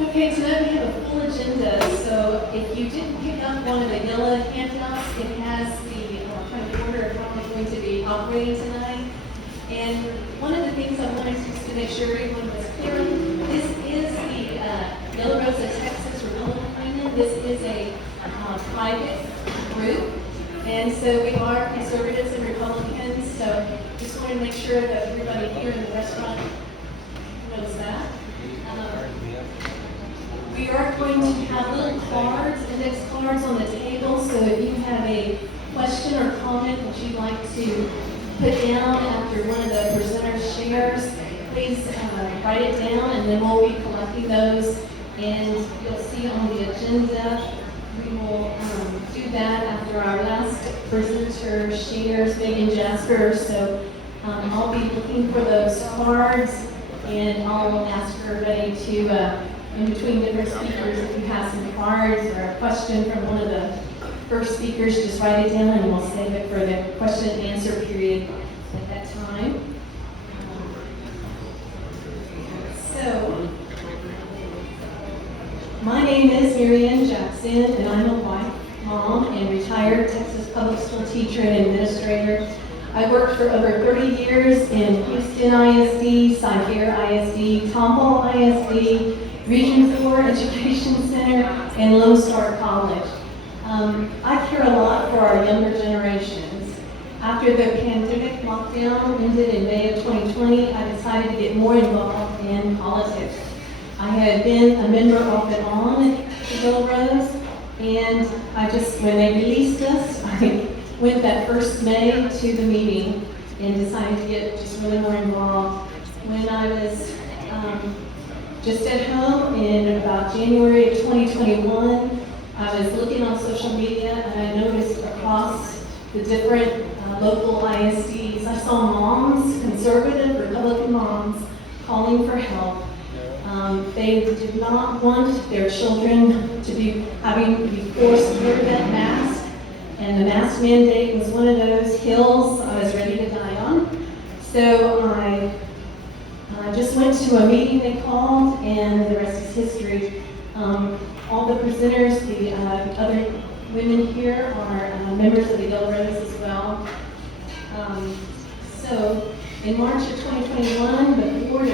Okay, tonight we have a full agenda, so if you didn't pick up one of the yellow handouts, it has the kind of order of how we're going to be operating tonight. And one of the things I wanted to make sure everyone was clear on, this is the Yellow Rose of Texas Republican Union. This is a private group, and so we are conservatives and Republicans, so just wanted to make sure that everybody here in the restaurant knows that. We are going to have little cards, index cards on the table, so if you have a question or comment that you'd like to put down after one of the presenters shares, please write it down, and then we'll be collecting those. And you'll see on the agenda, we will do that after our last presenter shares, maybe Jasper. So I'll be looking for those cards, and I'll ask everybody to, in between different speakers, if you have some cards or a question from one of the first speakers, just write it down, and we'll save it for the question and answer period at that time. So, my name is MaryAnn Jackson, and I'm a wife, mom, and retired Texas public school teacher and administrator. I worked for over 30 years in Houston ISD, Cypher ISD, Tomball ISD, Region 4 Education Center, and Lone Star College. I care a lot for our younger generations. After the pandemic lockdown ended in May of 2020, I decided to get more involved in politics. I had been a member off and on at the Yellow Rose, and when they released us, I went that first May to the meeting and decided to get just really more involved. When I was just at home in about January of 2021, I was looking on social media, and I noticed across the different local ISDs, I saw moms, conservative Republican moms, calling for help. They did not want their children to be having to be forced to wear that mask, and the mask mandate was one of those hills I was ready to die on. So I just went to a meeting they called, and the rest is history. All the presenters, the other women here are members of the Yellow Rose as well. So in March of 2021, the board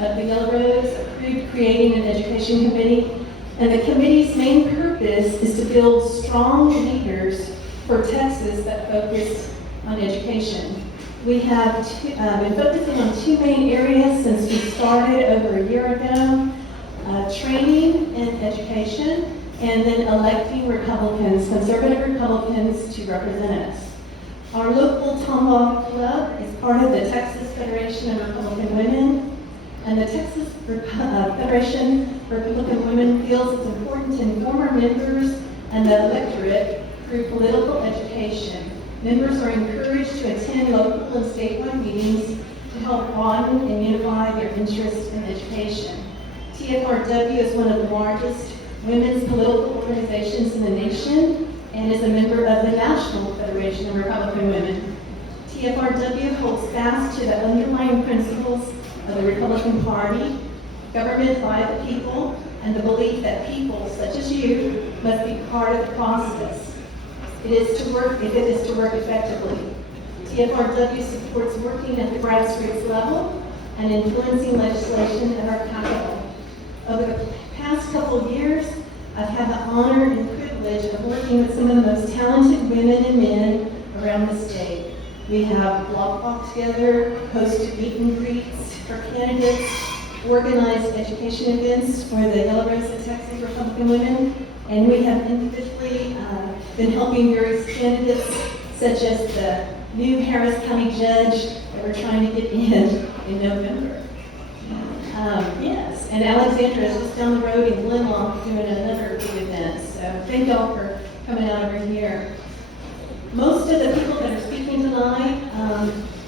of the Yellow Rose approved creating an education committee, and the committee's main purpose is to build strong leaders for Texas that focus on education. We have been focusing on two main areas since we started over a year ago: training and education, and then electing Republicans, conservative Republicans, to represent us. Our local Tomball Club is part of the Texas Federation of Republican Women, and the Texas Federation of Republican Women feels it's important to inform our members and the electorate through political education. Members are encouraged to attend local and statewide meetings to help broaden and unify their interest in education. TYRTW is one of the largest women's political organizations in the nation and is a member of the National Federation of Republican Women. TYRTW holds fast to the underlying principles of the Republican Party, government by the people, and the belief that people, such as you, must be part of the process. If it is to work effectively. TYRTW supports working at the grassroots level and influencing legislation at our Capitol. Over the past couple of years, I've had the honor and privilege of working with some of the most talented women and men around the state. We have blog talk together, hosted meet and greets for candidates, organized education events for the Yellow Rose of Texas Republican Women, and we have individually been helping various candidates, such as the new Harris County judge that we're trying to get in November. Yes, and Alexandra is just down the road in Glenlaw doing another big event. So thank y'all for coming out over here. Most of the people that are speaking tonight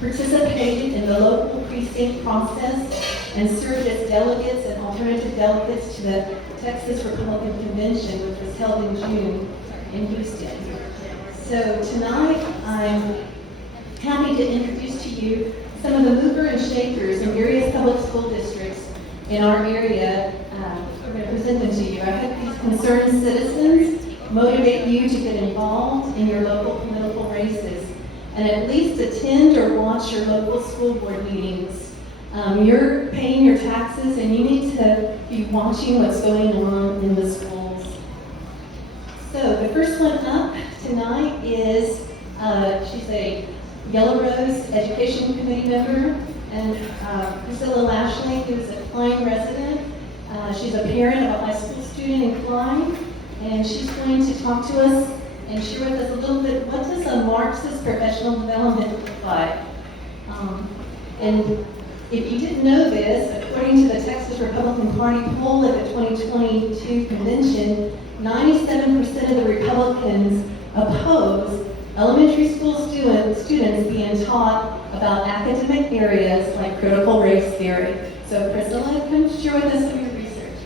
participated in the local precinct process and served as delegates and alternative delegates to the Texas Republican Convention, which was held in June in Houston. So tonight, I'm happy to introduce to you some of the movers and shakers in various public school districts in our area I'm going to present them to you. I hope these concerned citizens motivate you to get involved in your local political races and at least attend or watch your local school board meetings. You're paying your taxes and you need to be watching what's going on in the schools. So the first one up tonight is, she's a Yellow Rose Education Committee member, and Priscilla Lashley, who's a Klein resident. She's a parent of a high school student in Klein, and she's going to talk to us and share with us a little bit, what does a Marxist professional development look like? And if you didn't know this, according to the Texas Republican Party poll at the 2022 convention, 97% of the Republicans oppose elementary school students being taught about academic areas like critical race theory. So Priscilla, come share with us some of your research.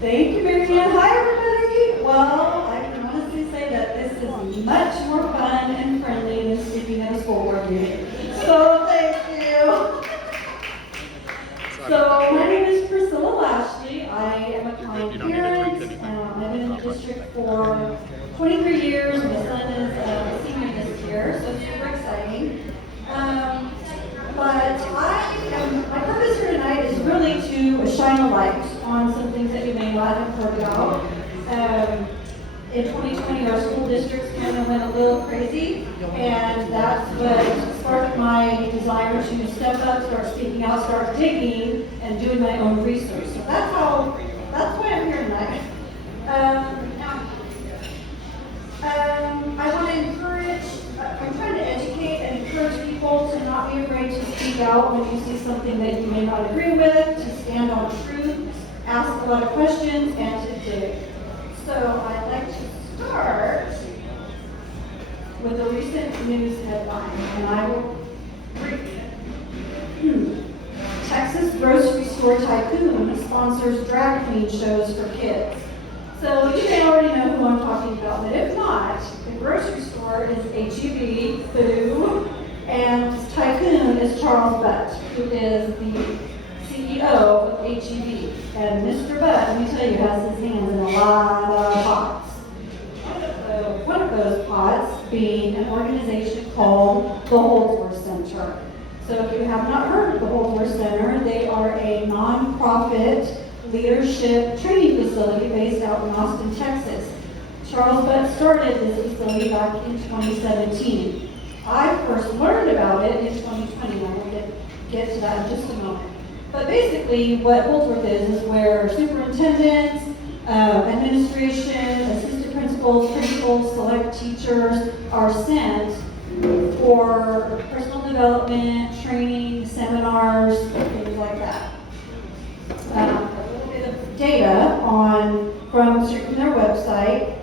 Thank you, MaryAnn. Hi, everybody. Well, I can honestly say that this is much more fun and friendly than speaking at a school board meeting. So thank you. So my name is Priscilla Lashley. I am a Klein parent. I've been in the district for 23 years. My son is a senior this year, so it's super exciting. But my purpose here tonight is really to shine a light on some things that you may not have heard about. In 2020, our school districts kind of went a little crazy, and that's what sparked my desire to step up, start speaking out, start digging, and doing my own research. So that's why I'm here tonight. I want to encourage, I'm trying to educate and encourage people to not be afraid to speak out when you see something that you may not agree with, to stand on truth, ask a lot of questions, and to dig. So I'd like to start with a recent news headline, and I will read it. Texas grocery store tycoon sponsors drag queen shows for kids. So you may already know who I'm talking about, but if not, the grocery store is H-E-B, Boo, and this tycoon is Charles Butt, who is the CEO of H-E-B. And Mr. Butt, let me tell you, has his hands in a lot of pots. One of those pots being an organization called the Holdsworth Center. So if you have not heard of the Holdsworth Center, they are a nonprofit leadership training facility based out in Austin, Texas. Charles Butt started this facility back in 2017. I first learned about it in 2020, and I will get to that in just a moment. But basically, what Holdsworth is where superintendents, administration, assistant principals, select teachers are sent for personal development, training, seminars, things like that. A little bit of data from their website.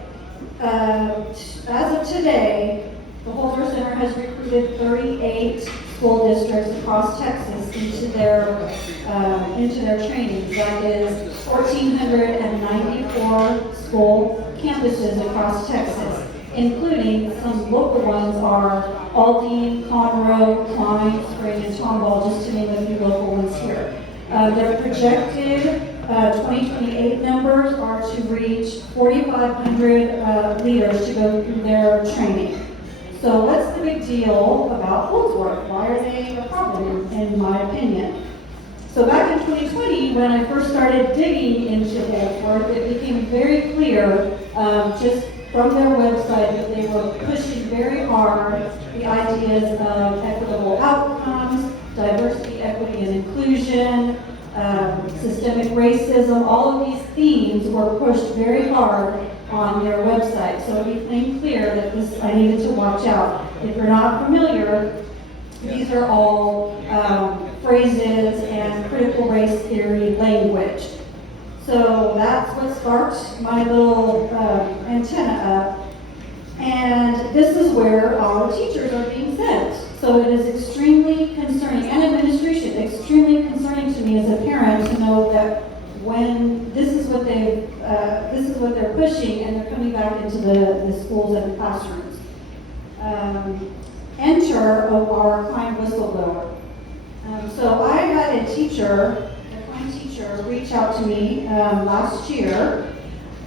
As of today, the Holdsworth Center has recruited 38 school districts across Texas into their trainings. That is 1,494 school campuses across Texas, including some local ones are Aldine, Conroe, Klein, Spring, and Tomball, just to name a few local ones here. Their projected 2028 numbers are to reach 4,500 leaders to go through their training. So what's the big deal about Holdsworth? Why are they a problem, in my opinion? So back in 2020, when I first started digging into Holdsworth, it became very clear just from their website that they were pushing very hard the ideas of equitable outcomes, diversity, equity, and inclusion, systemic racism. All of these themes were pushed very hard on their website. So it became clear that I needed to watch out. If you're not familiar, these are all phrases and critical race theory language. So that's what sparked my little antenna up. And this is where our teachers are being sent. So it is extremely concerning, and administration, extremely concerning to me as a parent to know that when this is what they're pushing, and they're coming back into the schools and the classrooms. Enter teacher of our Klein whistleblower. So I had a teacher, a Klein teacher, reach out to me last year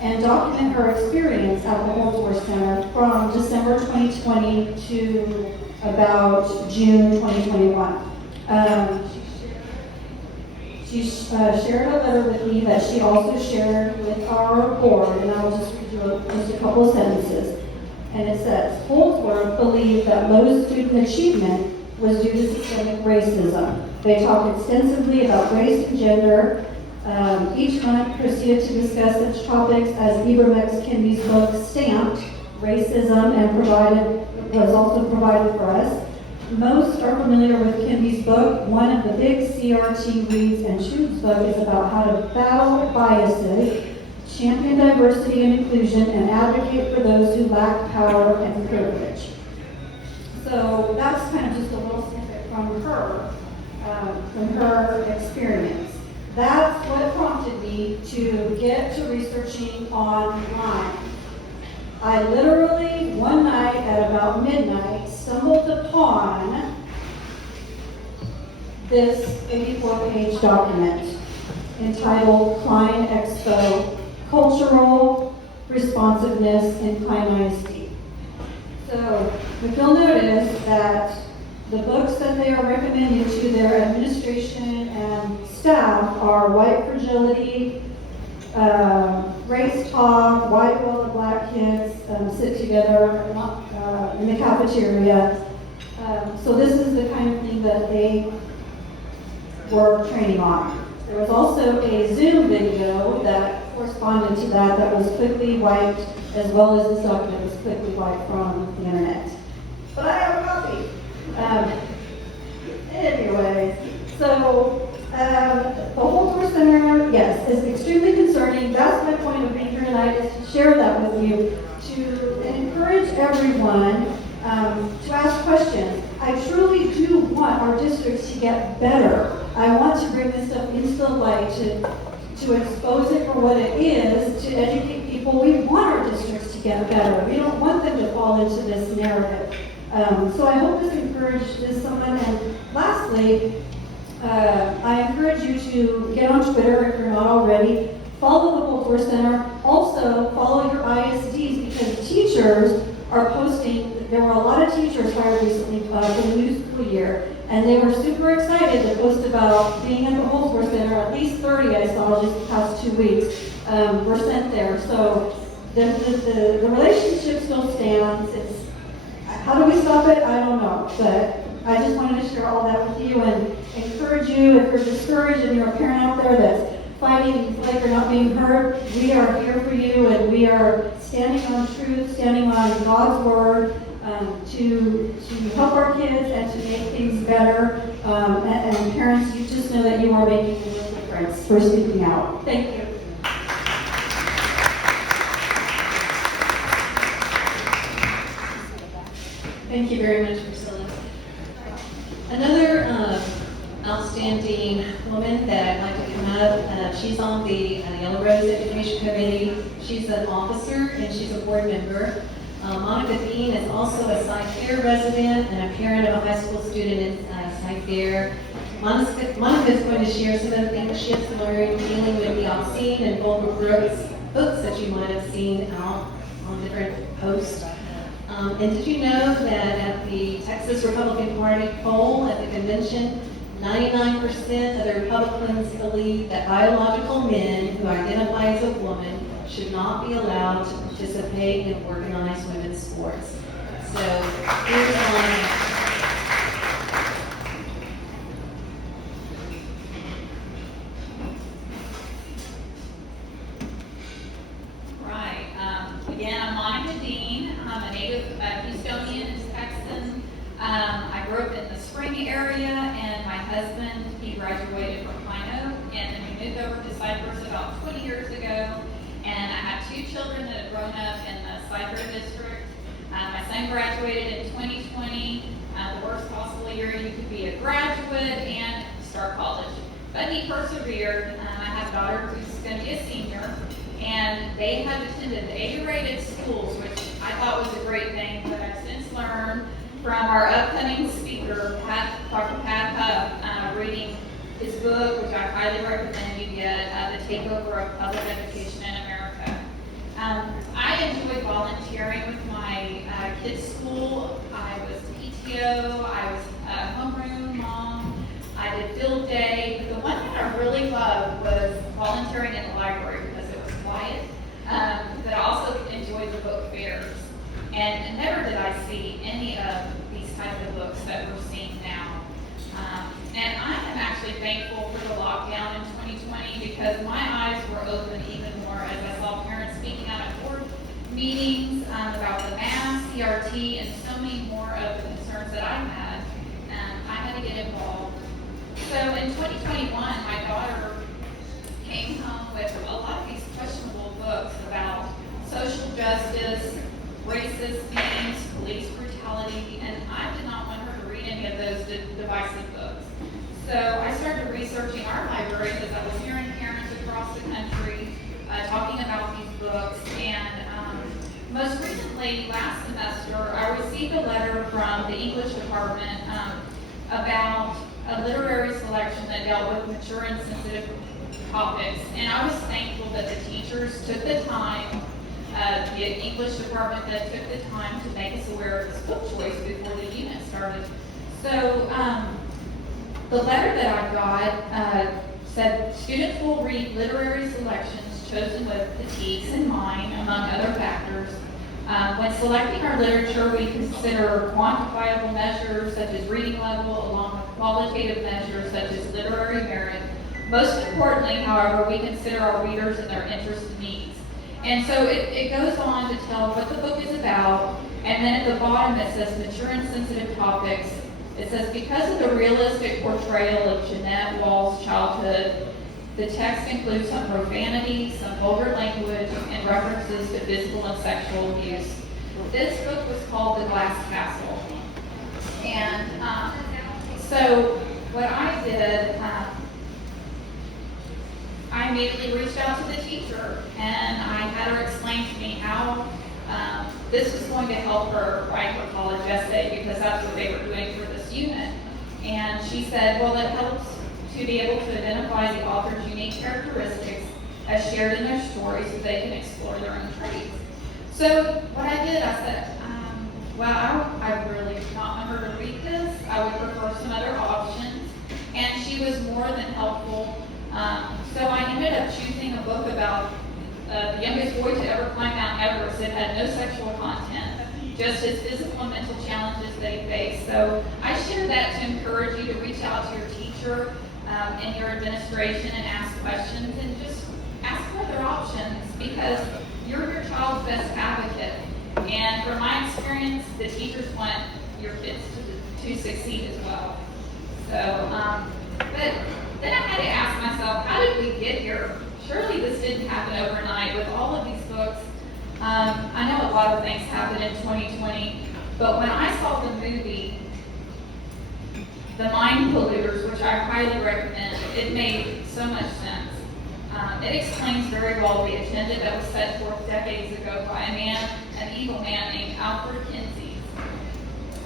and document her experience at the Holdsworth Center from December 2020 to about June 2021. She shared a letter with me that she also shared with our board, and I'll just read you just a couple of sentences. And it says, Holdsworth believed that low student achievement was due to systemic racism. They talked extensively about race and gender. Each month proceeded to discuss such topics as Ibrahim's Kennedy's book, Stamped, Racism, and was also provided for us. Most are familiar with Kennedy's book. One of the big CRT reads and choose book is about how to battle biases, champion diversity and inclusion, and advocate for those who lack power and privilege. So that's kind of just a little snippet from her experience. That's what prompted me to get to researching online. I literally, one night at about midnight, stumbled upon this 84-page document entitled Klein Expo, Cultural Responsiveness in Klein ISD. So if you'll notice that the books that they are recommending to their administration and staff are White Fragility, Race Talk, Why Do All the Black Kids Sit Together in the Cafeteria. So this is the kind of thing that they were training on. There was also a Zoom video that corresponded to that was quickly wiped, as well as this document was quickly wiped from the internet. But I have a copy. Anyway, so the Holdsworth Center, yes, is extremely concerning. That's my point of being here tonight, is to share that with you, to encourage everyone to ask questions. I truly do want our districts to get better. I want to bring this stuff into the light, to expose it for what it is, to educate people. We want our districts to get better. We don't want them to fall into this narrative. So I hope this encourages someone. And lastly, I encourage you to get on Twitter if you're not already. Follow the Holdsworth Center. Also, follow your ISDs, because teachers are posting. There were a lot of teachers hired recently for the new school year, and they were super excited to post about being at the Holdsworth Center. At least 30 I saw just the past 2 weeks were sent there. So the relationship still stands. How do we stop it? I don't know, but I just wanted to share all that with you and encourage you. If you're discouraged and you're a parent out there that's fighting and feel like you're not being heard, we are here for you, and we are standing on truth, standing on God's word to help our kids and to make things better. And parents, you just know that you are making a difference for speaking out. Thank you. Thank you very much, Priscilla. Another outstanding woman that I'd like to come up, she's on the Yellow Rose Education Committee. She's an officer and she's a board member. Monica Dean is also a Sci Fair resident and a parent of a high school student in Sci Fair. Monica is going to share some of the things she has learned dealing with the Obscene and Vulgar books that you might have seen out on different posts. And did you know that at the Texas Republican Party poll at the convention, 99% of the Republicans believe that biological men who identify as a woman should not be allowed to participate in organized women's sports. So here's one. Again, I'm Monica Dean. I'm a native Houstonian, Texan. I grew up in the Spring area, and my husband, he graduated from Klein, and then we moved over to Cypress about 20 years ago. And I have 2 children that have grown up in the Cypress district. My son graduated in 2020, the worst possible year you could be a graduate and start college. But he persevered. I have a daughter who's going to be a senior. And they have attended A-rated schools, which I thought was a great thing, but I've since learned from our upcoming speaker, Dr. Pat Huff, reading his book, which I highly recommend you get, The Takeover of Public Education in America. I enjoy volunteering with my kids' school. I was PTO, I was a homeroom mom, I did field day. But the one thing I really loved was volunteering in the library because it was quiet. But I also enjoyed the book fairs. And never did I see any of these types of books that we're seeing now. And I am actually thankful for the lockdown in 2020 because my eyes were open even more as I saw parents speaking out at board meetings about the mask, CRT, and so many more of the concerns that I had. I had to get involved. So in 2021, my daughter came home with a lot of these questionable books about social justice, racist themes, police brutality, and I did not want her to read any of those divisive books. So I started researching our libraries as I was hearing parents across the country talking about these books. And most recently, last semester, I received a letter from the English department about a literary selection that dealt with mature and sensitive topics. And I was thankful that the teachers took the time, the English department that took the time to make us aware of this book choice before the unit started. So the letter that I got said students will read literary selections chosen with critiques in mind, among other factors. When selecting our literature, we consider quantifiable measures such as reading level, along with qualitative measures such as literary merit. Most importantly, however, we consider our readers and their interests and needs. And so it goes on to tell what the book is about, and then at the bottom it says mature and sensitive topics. It says, because of the realistic portrayal of Jeanette Wall's childhood, the text includes some profanity, some vulgar language, and references to physical and sexual abuse. This book was called The Glass Castle. And so what I did, I immediately reached out to the teacher, and I had her explain to me how this was going to help her write her college essay, because that's what they were doing for this unit. And she said, well, it helps to be able to identify the author's unique characteristics as shared in their story so they can explore their own traits. So what I did, I said, well, I really did not want her to read this. I would prefer some other options. And she was more than helpful. So I ended up choosing a book about the youngest boy to ever climb Mount Everest. It had no sexual content, just his physical and mental challenges that he faced. So I share that to encourage you to reach out to your teacher in your administration and ask questions, and just ask for other options, because you're your child's best advocate. And from my experience, the teachers want your kids to succeed as well. So, but then I had to ask myself, how did we get here? Surely this didn't happen overnight with all of these books. I know a lot of things happened in 2020, but when I saw the movie, The Mind Polluters, which I highly recommend, it made so much sense. It explains very well the agenda that was set forth decades ago by an evil man named Alfred Kinsey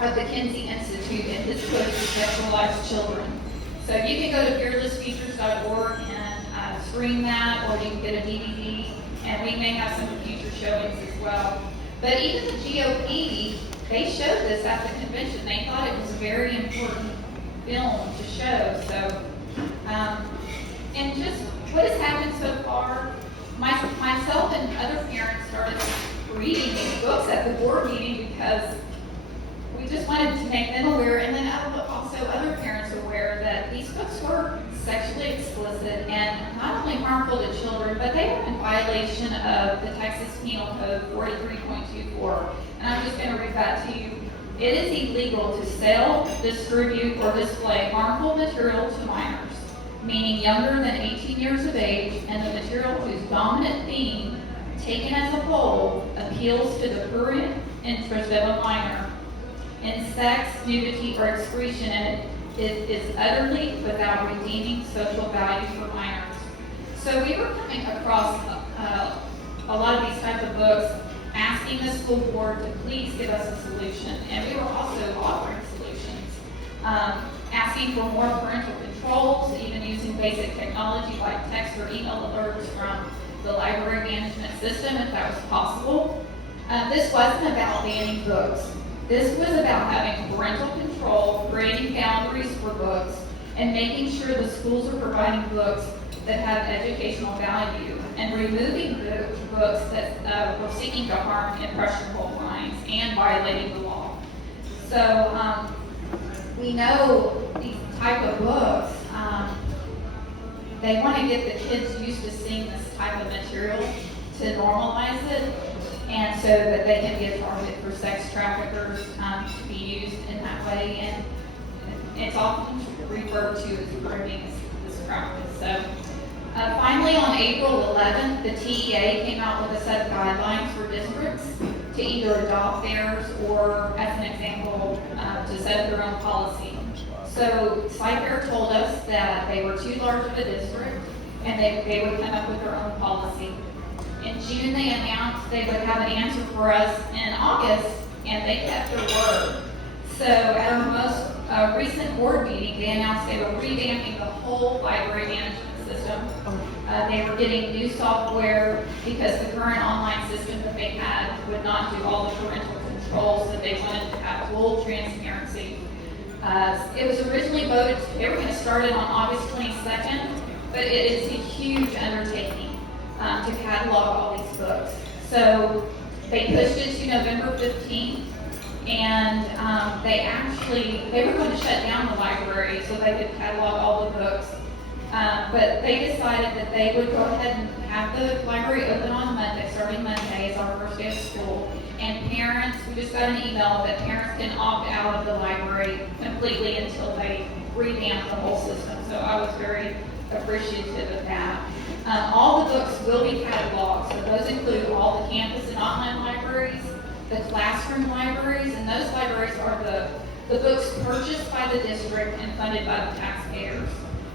of the Kinsey Institute and his push to sexualize children. So you can go to fearlessfeatures.org and stream that, or you can get a DVD, and we may have some future showings as well. But even the GOP, they showed this at the convention. They thought it was a very important film to show. So, and just what has happened so far, myself and other parents started reading these books at the board meeting because we just wanted to make them aware, and then also other parents aware that these books were sexually explicit and not only harmful to children, but they were in violation of the Texas Penal Code 43.24. And I'm just going to read that to you. It is illegal to sell, distribute, or display harmful material to minors, meaning younger than 18 years of age, and the material whose dominant theme, taken as a whole, appeals to the prurient interest of a minor in sex, nudity, or excretion, and it is utterly without redeeming social value for minors. So we were coming across a lot of these types of books, asking the school board to please give us a solution, and we were also offering solutions. Asking for more parental controls, even using basic technology like text or email alerts from the library management system if that was possible. This wasn't about banning books. This was about having parental control, creating boundaries for books, and making sure the schools are providing books that have educational value, and removing the books that were seeking to harm impressionable minds and violating the law. So we know these type of books, they want to get the kids used to seeing this type of material to normalize it, and so that they can be a target for sex traffickers to be used in that way, and it's often referred to as grooming this practice. So finally, on April 11th, the TEA came out with a set of guidelines for districts to either adopt theirs or, as an example, to set up their own policy. So CyPair told us that they were too large of a district and they would come up with their own policy. In June, they announced they would have an answer for us in August, and they kept their word. So at our most recent board meeting, they announced they were revamping the whole library management system. They were getting new software because the current online system that they had would not do all the parental controls that they wanted to have full transparency. It was originally voted, they were going to start it on August 22nd, but it is a huge undertaking to catalog all these books. So they pushed it to November 15th, and they were going to shut down the library so they could catalog all the books. But they decided that they would go ahead and have the library open on Monday, starting Monday is our first day of school. And parents, we just got an email that parents can opt out of the library completely until they revamp the whole system. So I was very appreciative of that. All the books will be cataloged, so those include all the campus and online libraries, the classroom libraries, and those libraries are the books purchased by the district and funded by the taxpayers.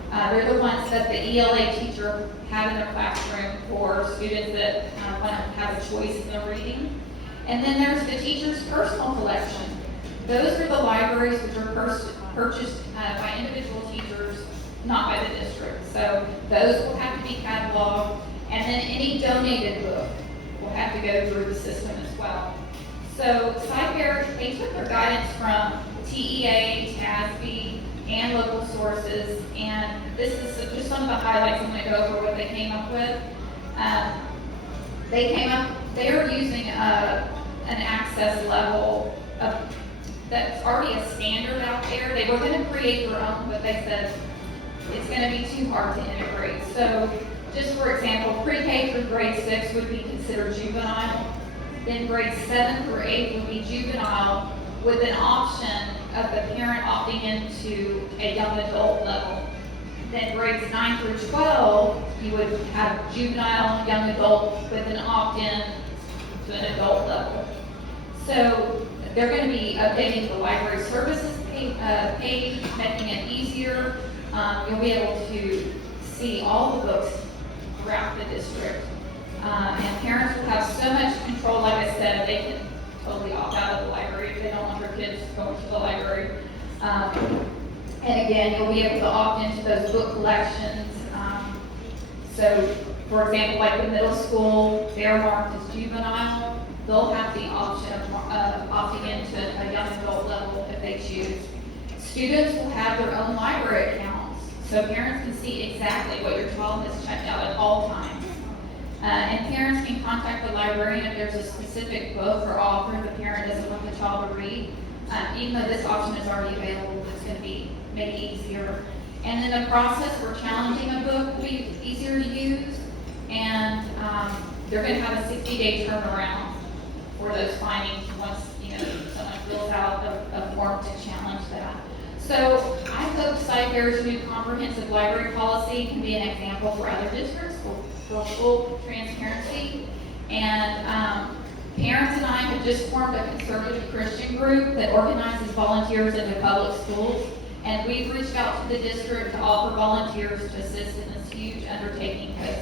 They're the ones that the ELA teacher have in their classroom for students that want to have a choice in their reading. And then there's the teacher's personal collection. Those are the libraries which are purchased by individual teachers, not by the district. So those will have to be cataloged, and then any donated book will have to go through the system as well. So CyPair, they took their guidance from TEA, TASB, and local sources, and this is just some of the highlights. I'm going to go over what they came up with. They are using an access level that's already a standard out there. They were going to create their own, but they said it's going to be too hard to integrate. So just for example, pre-K through grade 6 would be considered juvenile. Then grades 7 through 8 would be juvenile with an option of the parent opting into a young adult level. Then grades 9 through 12, you would have juvenile, young adult with an opt-in to an adult level. So they're going to be updating the library services page, making it easier. You'll be able to see all the books throughout the district. And parents will have so much control, like I said, they can totally opt out of the library if they don't want their kids going to the library. And again, you'll be able to opt into those book collections. So, for example, like the middle school, they're marked as juvenile. They'll have the option of opting into a young adult level if they choose. Students will have their own library accounts, so parents can see exactly what your child has checked out at all times. And parents can contact the librarian if there's a specific book or author the parent doesn't want the child to read. Even though this option is already available, it's going to make it easier. And then the process for challenging a book will be easier to use, and they're going to have a 60-day turnaround for those findings once someone fills out a form to challenge that. So I hope CyPair's new comprehensive library policy can be an example for other districts for full transparency. And parents and I have just formed a conservative Christian group that organizes volunteers into public schools. And we've reached out to the district to offer volunteers to assist in this huge undertaking because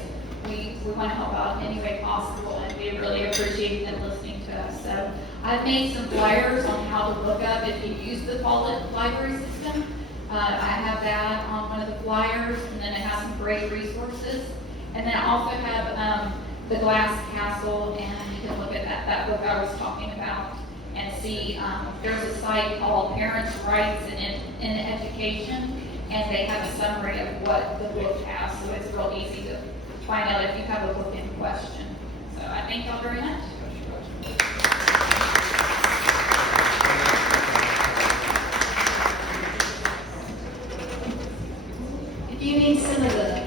we want to help out any way possible, and we really appreciate them listening to us. So I've made some flyers on how to look up if you use the Paulette library system. I have that on one of the flyers, and then it has some great resources. And then I also have the Glass Castle, and you can look at that book I was talking about and see there's a site called Parents' Rights in Education, and they have a summary of what the book has, so it's real easy to find out if you have a book in question. So I thank y'all very much. If you need some of the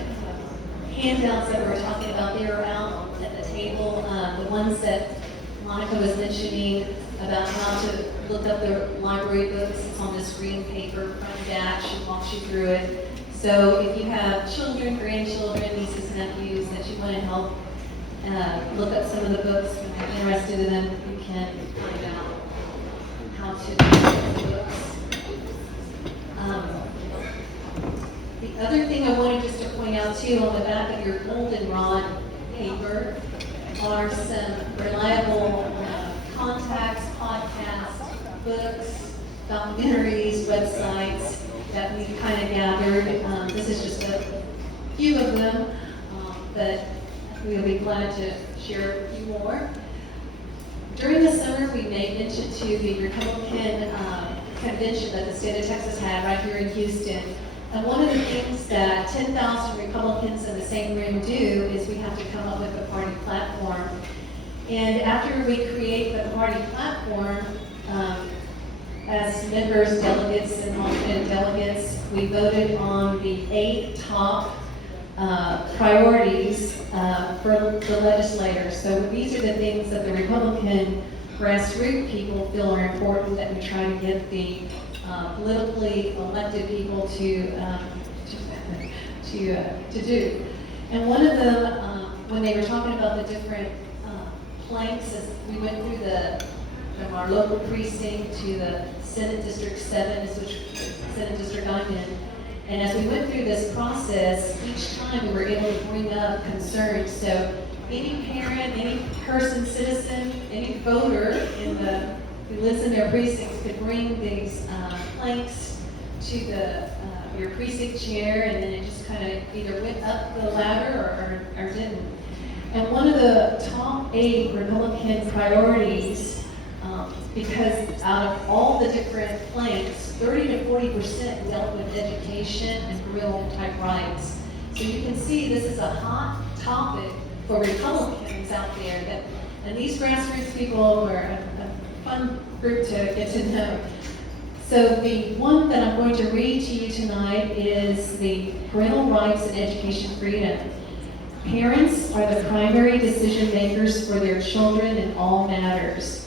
handouts that we were talking about, they are out at the table. The ones that Monica was mentioning about how to look up the library books, it's on this green paper front and back. She walks you through it. So if you have children, grandchildren, nieces, nephews that you want to help look up some of the books and are interested in them, you can find out how to look the books. The other thing I wanted just to point out too, on the back of your goldenrod paper are some reliable contacts, podcasts, books, documentaries, websites that we kind of gathered. This is just a few of them, but we'll be glad to share a few more. During the summer, we made mention to the Republican convention that the state of Texas had right here in Houston. And one of the things that 10,000 Republicans in the same room do is we have to come up with a party platform. And after we create the party platform, as members, delegates, and alternate delegates, we voted on the 8 top priorities for the legislators. So these are the things that the Republican grassroots people feel are important that we try to get the politically elected people to do. And one of them, when they were talking about the different planks, as we went through from our local precinct to the Senate District 7, which Senate District I'm in. And as we went through this process, each time we were able to bring up concerns. So any parent, any person, citizen, any voter who lives in their precincts could bring these planks to your precinct chair, and then it just kind of either went up the ladder or didn't. And one of the top 8 Republican priorities, because out of all the different planks, 30 to 40% dealt with education and real type rights. So you can see this is a hot topic for Republicans out there. And these grassroots people were a fun group to get to know. So the one that I'm going to read to you tonight is the Parental Rights and Education Freedom. Parents are the primary decision makers for their children in all matters.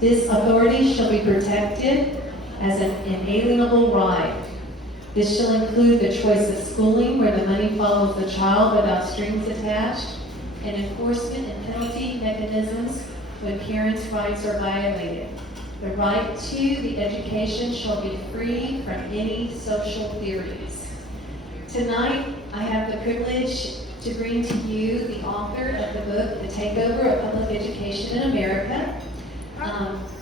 This authority shall be protected as an inalienable right. This shall include the choice of schooling where the money follows the child without strings attached, and enforcement and penalty mechanisms when parents' rights are violated. The right to the education shall be free from any social theories. Tonight, I have the privilege to bring to you the author of the book, The Takeover of Public Education in America.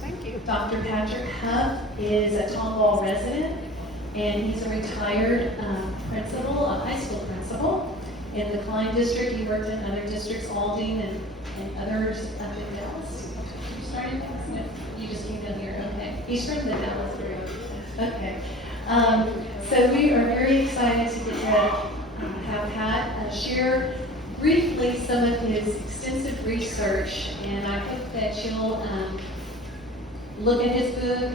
Thank you. Dr. Patrick Huff is a Tomball resident, and he's a retired principal, a high school principal in the Klein district. He worked in other districts, Aldine and others up in Dallas. You started? You just came down here, okay. He's from the Dallas area. Okay. So we are very excited to get to have Pat share briefly some of his extensive research, and I hope that you'll look at his book,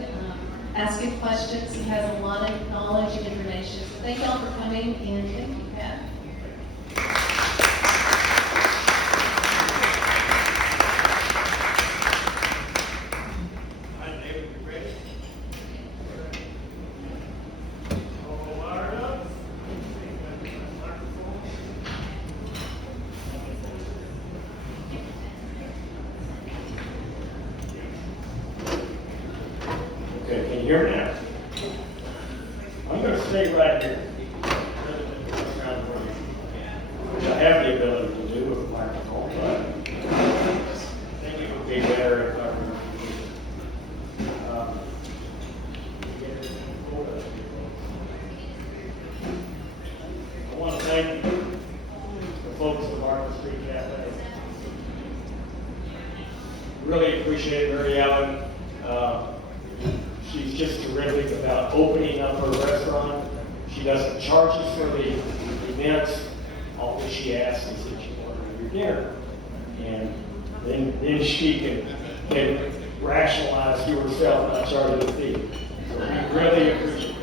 ask him questions. He has a lot of knowledge and information. So thank y'all for coming, and thank you, Pat. Okay, can you hear me now? I'm going to stay right here. be better. I want to thank the folks at Market Street Cafe. Really appreciate MaryAnn. She's just terrific about opening up her restaurant. She doesn't charge us for the events. All that she asks is that you order your dinner. And then she can rationalize to herself not charging a fee. So we really appreciate it.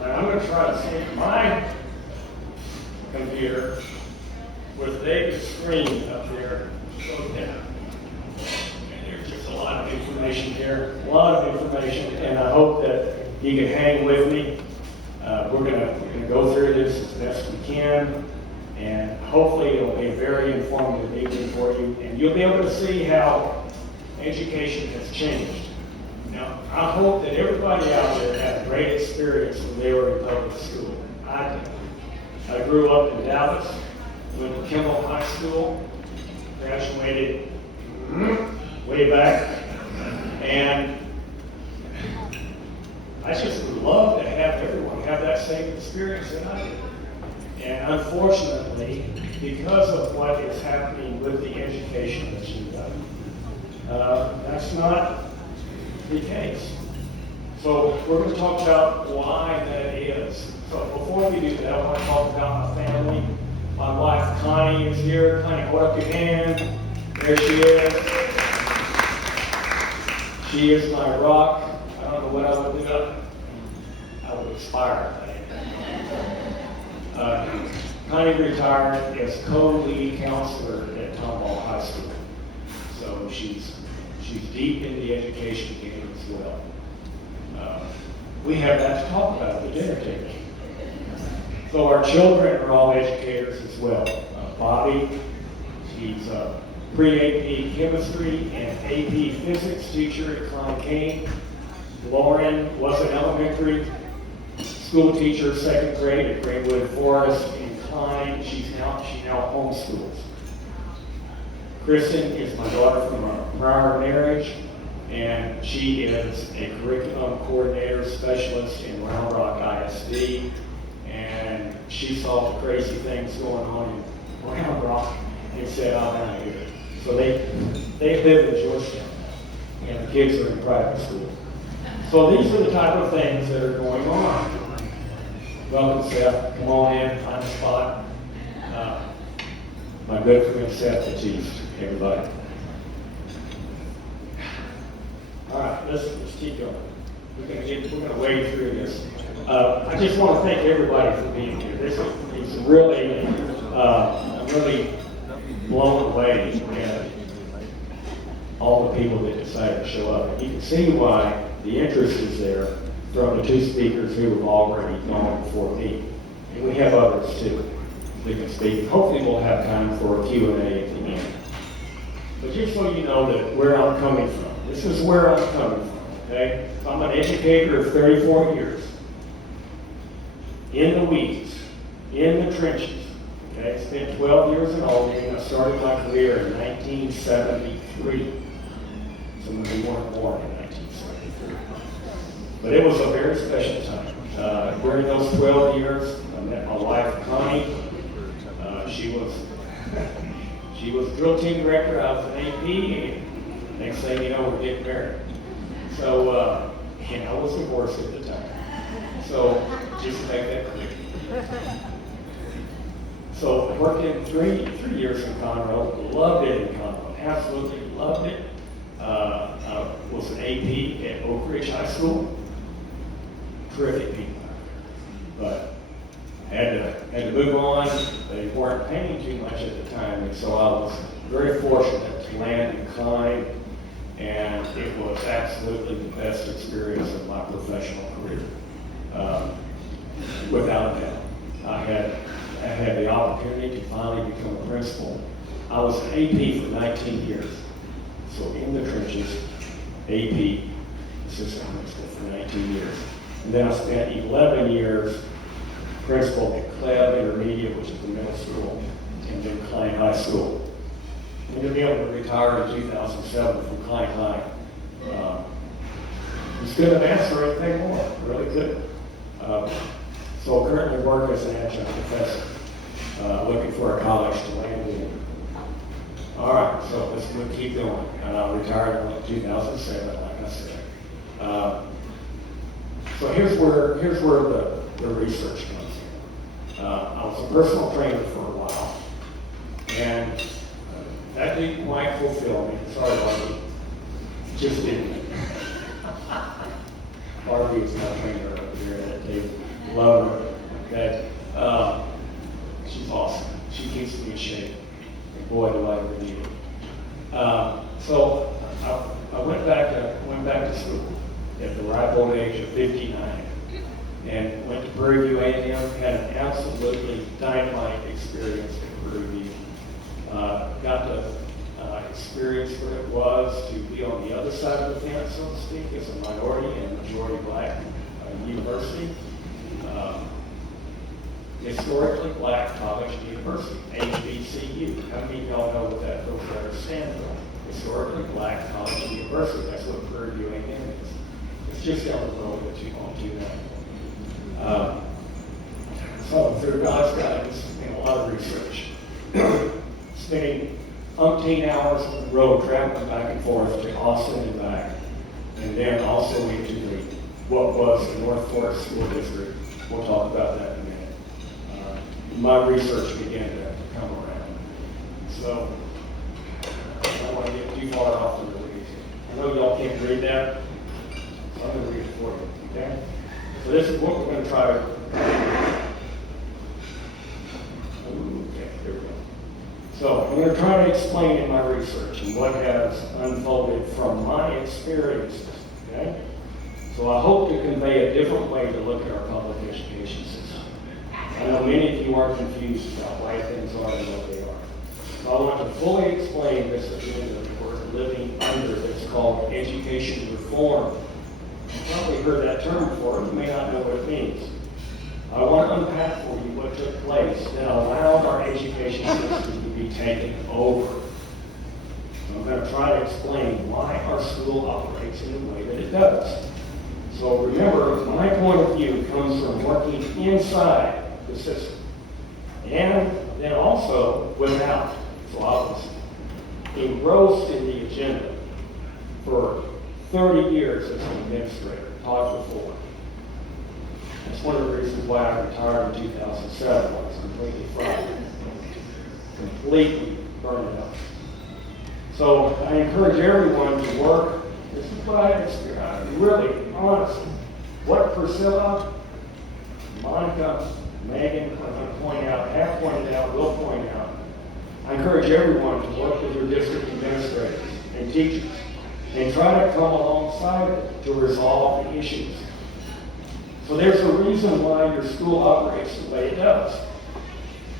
I'm going to try to sync my computer with David's screen up there. So down. And there's just a lot of information here, a lot of information, and I hope that you can hang with me. We're going to go through this as best we can, and hopefully it'll be a very informative evening for you, and you'll be able to see how education has changed. Now, I hope that everybody out there had a great experience when they were in public school. I did. I grew up in Dallas, went to Kimball High School, graduated way back, and I just would love to have everyone have that same experience that I did. And unfortunately, because of what is happening with the education that you've done, that's not the case. So we're going to talk about why that is. So before we do that, I want to talk about my family. My wife Connie is here. Connie, hold up your hand. There she is. She is my rock. I don't know what I would do. I would aspire. Connie retired as co-lead counselor at Tomball High School. So she's deep in the education game as well. We have that to talk about at the dinner table. So our children are all educators as well. Bobby, he's a pre-AP chemistry and AP physics teacher at Klein. Lauren was an elementary school teacher, second grade at Greenwood Forest in Klein. She now homeschools. Kristen is my daughter from a prior marriage, and she is a curriculum coordinator specialist in Round Rock ISD, and she saw the crazy things going on in Round Rock and said, I'm out of here. So they live in Georgetown, and the kids are in private school. So these are the type of things that are going on. Welcome, Seth. Come on in, find a spot. My good friend Seth, the chief, everybody. All right, let's keep going. We're going to wade through this. I just want to thank everybody for being here. This is really, I'm really blown away at all the people that decided to show up. And you can see why the interest is there from the two speakers who have already gone before me. And we have others too that can speak. Hopefully we'll have time for a Q&A at the end. But just so you know that where I'm coming from, this is where I'm coming from, okay? I'm an educator of 34 years, in the weeds, in the trenches, okay? I spent 12 years in Albany, and I started my career in 1973. Some of you weren't born in 1973. But it was a very special time. During those 12 years, I met my wife, Connie. She was drill team director. I was an AP, and next thing you know, we're getting married. So, and I was divorced at the time. So, just to make that clear. So, I worked in three years in Conroe. Loved it in Conroe. Absolutely loved it. I was an AP at Oak Ridge High School. Terrific people. But had to move on. They weren't paying too much at the time, and so I was very fortunate to land in Klein, and it was absolutely the best experience of my professional career. Without a doubt. I had the opportunity to finally become a principal. I was an AP for 19 years. So in the trenches, AP, assistant principal for 19 years. And then I spent 11 years principal at Klein Intermediate, which is the middle school, and then Klein High School. And to be able to retire in 2007 from Klein High, was couldn't have asked for anything more, really couldn't. So currently work as an adjunct professor, looking for a college to land in. All right, so we'll keep going. And I retired in 2007, like I said. So here's where the research comes in. I was a personal trainer for a while, and that didn't quite fulfill me. Sorry, Barbie. Just didn't. Barbie is my trainer over here at Takeover. Love her. Okay. She's awesome. She keeps me in shape. And boy, do I ever need it. So I went back to school at the ripe old age of 59, and went to Prairie View A&M. Had an absolutely dynamite experience at Prairie View. Got to experience what it was to be on the other side of the fence, so to speak, as a minority and majority black university. Historically black college university, HBCU. How many of y'all know what that those letters stand for? Historically black college university. That's what Prairie View A&M is. It's just down the road that you won't do that. So through God's guidance and a lot of research, spending umpteen hours on the road traveling back and forth to Austin and back, and then also into what was the North Fork School District. We'll talk about that in a minute. My research began to come around. So I don't want to get too far off the weeds. I know y'all can't read that, so I'm going to read it for you. Okay? So this is what we're going to try to. Okay, here we go. So I'm going to try to explain in my research and what has unfolded from my experiences. Okay? So I hope to convey a different way to look at our public education system. I know many of you are confused about why things are and what they are. So I want to fully explain this agenda that we're living under that's called education reform. You've probably heard that term before. You may not know what it means. I want to unpack for you what took place that allowed our education system to be taken over. I'm going to try to explain why our school operates in the way that it does. So remember, my point of view comes from working inside the system, and then also without. So I was engrossed in the agenda for 30 years as an administrator, taught before. That's one of the reasons why I retired in 2007. I was completely fried, completely burned out. So I encourage everyone to work. This is what I experienced. Really, honestly, what Priscilla, Monica, Megan, I'm going to point out, have pointed out, will point out. I encourage everyone to work with your district administrators and teachers and try to come alongside it to resolve the issues. So there's a reason why your school operates the way it does.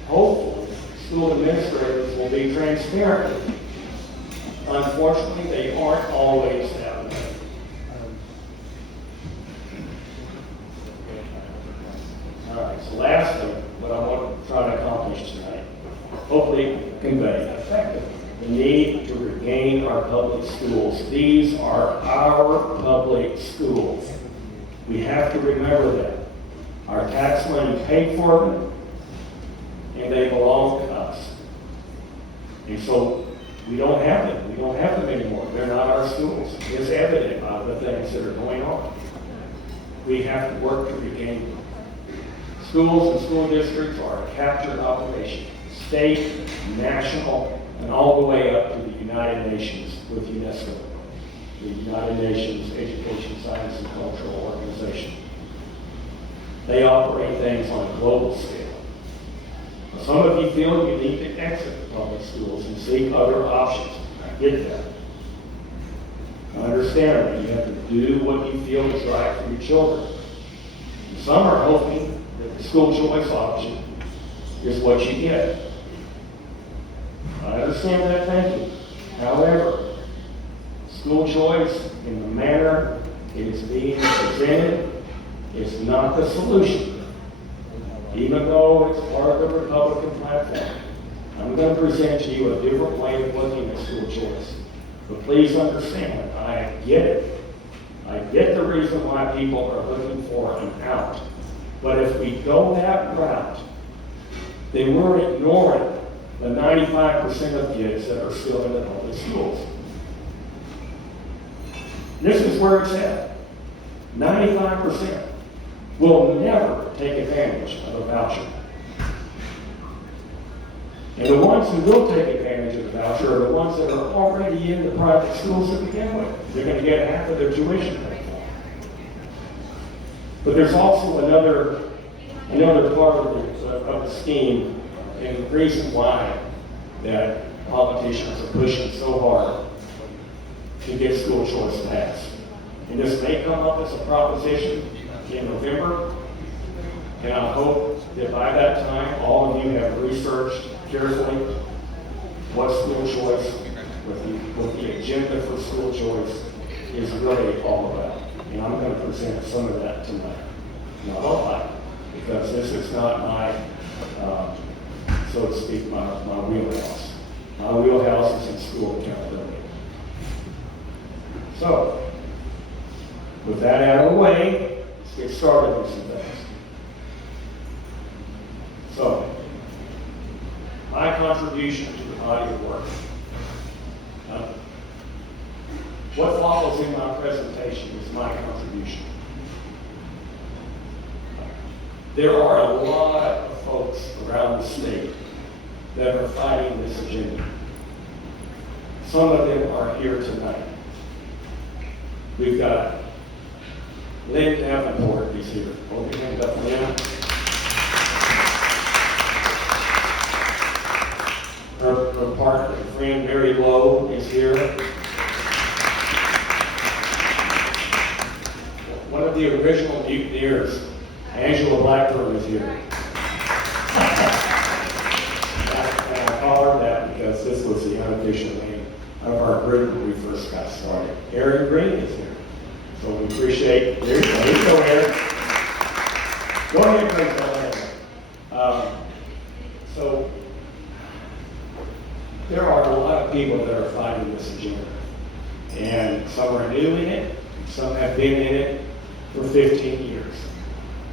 Hopefully, school administrators will be transparent with you. Unfortunately, they aren't always that way. All right, so lastly, what I want to try to accomplish tonight, hopefully convey effectively the need to regain our public schools. These are our public schools. We have to remember that. Our tax money paid for them, and they belong to us. And so we don't have them. We don't have them anymore. They're not our schools. It's evident by the things that are going on. We have to work to regain them. Schools and school districts are a captured operation, state, national, and all the way up to the United Nations with UNESCO, the United Nations Education, Science, and Cultural Organization. They operate things on a global scale. Some of you feel you need to exit the public schools and seek other options. I get that. I understand that you have to do what you feel is right for your children. Some are hoping that the school choice option is what you get. I understand that thinking. However, school choice in the manner it is being presented is not the solution. Even though it's part of the Republican platform, I'm going to present to you a different way of looking at school choice. But please understand, I get it. I get the reason why people are looking for an out. But if we go that route, then we're ignoring the 95% of kids that are still in the public schools. This is where it's at. 95% will never take advantage of a voucher. And the ones who will take advantage of the voucher are the ones that are already in the private schools to begin with. They're going to get half of their tuition paid for. But there's also another part of the scheme, and the reason why that politicians are pushing so hard to get school choice passed. And this may come up as a proposition in November, and I hope that by that time, all of you have researched carefully what school choice, what the agenda for school choice is really all about. And I'm going to present some of that tonight. Not all of it, because this is not my, so to speak, my wheelhouse. My wheelhouse is in school accountability. So, with that out of the way, let's get started with some things. So, my contribution to the body of work. What follows in my presentation is my contribution. There are a lot of folks around the state that are fighting this agenda. Some of them are here tonight. We've got Lynn Davenport is here. Hold your hand up, Lynn. Her partner and friend Mary Lowe is here. One of the original mutineers, Angela Blackburn, is here. And I call her that because this was the unofficial name of our group when we first got started. Aaron Green is here. So we appreciate, there you go, Aaron. Go ahead, Aaron. So there are a lot of people that are fighting this agenda. And some are new in it, some have been in it for 15 years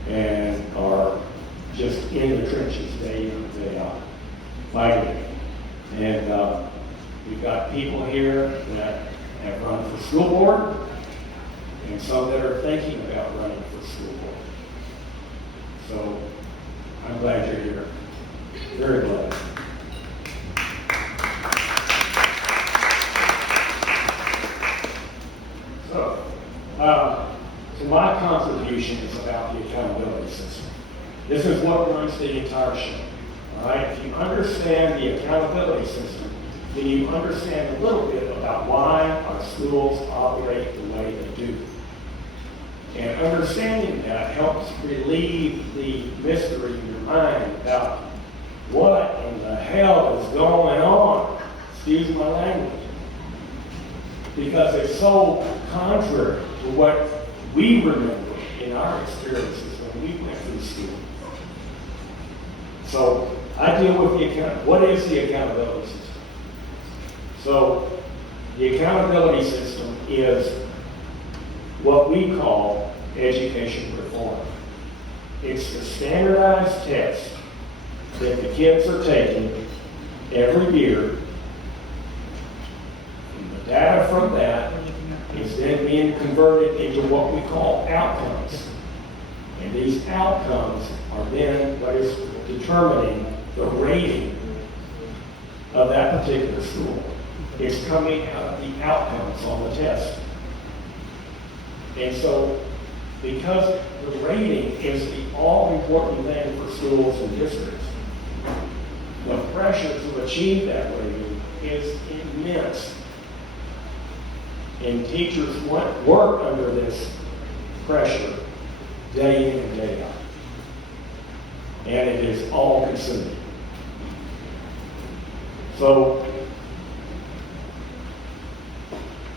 and are just in the trenches day in and day out, fighting it. And we've got people here that have run for school board and some that are thinking about running for school board. So I'm glad you're here. Very glad. So my contribution is about the accountability system. This is what runs the entire show. All right? If you understand the accountability system, then you understand a little bit about why our schools operate the way they do. And understanding that helps relieve the mystery in your mind about what in the hell is going on. Excuse my language. Because it's so contrary to what we remember in our experiences when we went through school. So I deal with the what is the accountability system? So the accountability system is what we call education reform. It's the standardized test that the kids are taking every year. And the data from that is then being converted into what we call outcomes. And these outcomes are then what is determining the rating of that particular school. It's coming out of the outcomes on the test. And so, because the rating is the all-important thing for schools and districts, The pressure to achieve that rating is immense. And teachers work under this pressure day in and day out. And it is all consuming. So,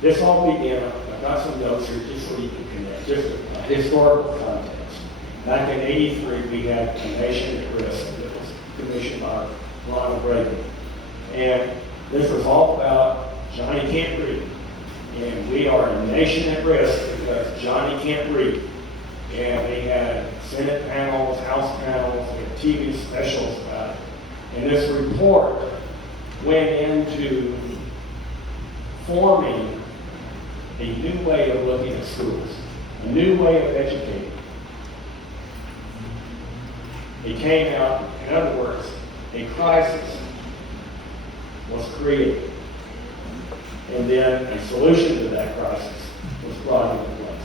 this all began, I've got some notes here just so you can connect, just a historical context. Back in '83, we had A Nation at Risk that was commissioned by Ronald Reagan. And this was all about Johnny can't read. And we are a nation at risk because Johnny can't read. And we had Senate panels, House panels, we had TV specials about it. And this report went into forming a new way of looking at schools, a new way of educating. It came out, in other words, a crisis was created. And then a solution to that crisis was brought into place.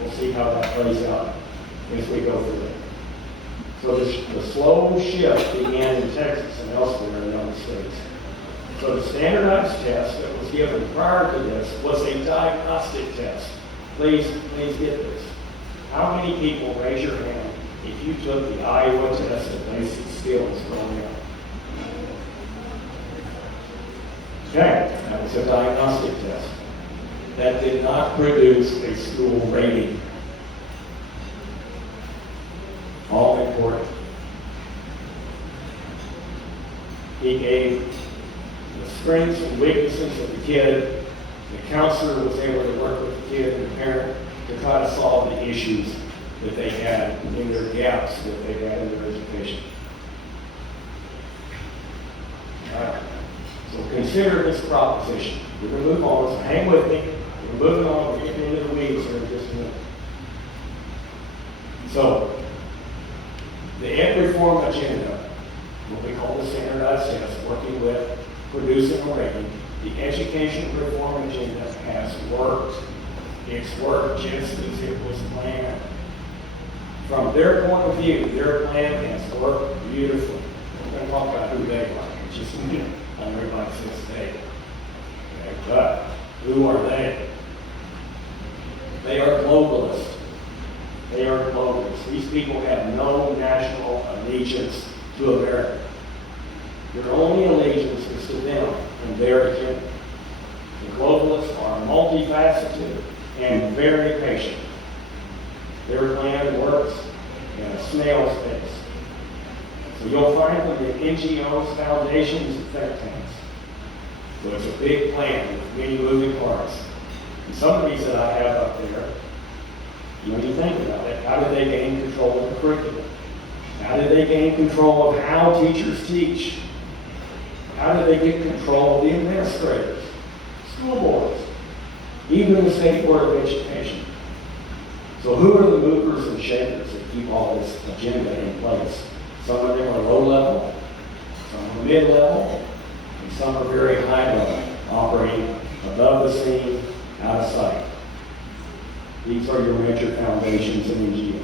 We'll see how that plays out as we go through it. So the slow shift began in Texas and elsewhere in the United States. So the standardized test that was given prior to this was a diagnostic test. Please get this. How many people, raise your hand, if you took the Iowa test of basic skills growing up? Okay, that was a diagnostic test. That did not produce a school rating. All important. He gave the strengths and weaknesses of the kid. The counselor was able to work with the kid and the parent to try to solve the issues that they had in their gaps that they had in their education. All right. So consider this proposition. We're going to move on, so hang with me. We're moving on, we're getting into the weeds here in just a minute. So, the Ed Reform agenda, what we call the standardized test, working with producing a rating, the education reform agenda has worked. It's worked just as it was planned. From their point of view, their plan has worked beautifully. We're going to talk about who they are. It's just on everybody says they. Okay, but who are they? They are globalists. They are globalists. These people have no national allegiance to America. Their only allegiance is to them and their agenda. The globalists are multifaceted and very patient. Their plan works in a snail's pace. So you'll find them in NGOs, foundations, and think tanks. So it's a big plan with many moving parts. And some of these that I have up there, when you think about it, how did they gain control of the curriculum? How did they gain control of how teachers teach? How did they get control of the administrators, school boards, even the State Board of Education? So who are the movers and shakers that keep all this agenda in place? Some of them are low level, some are mid level, and some are very high level, operating above the scene, out of sight. These are your major foundations and NGOs.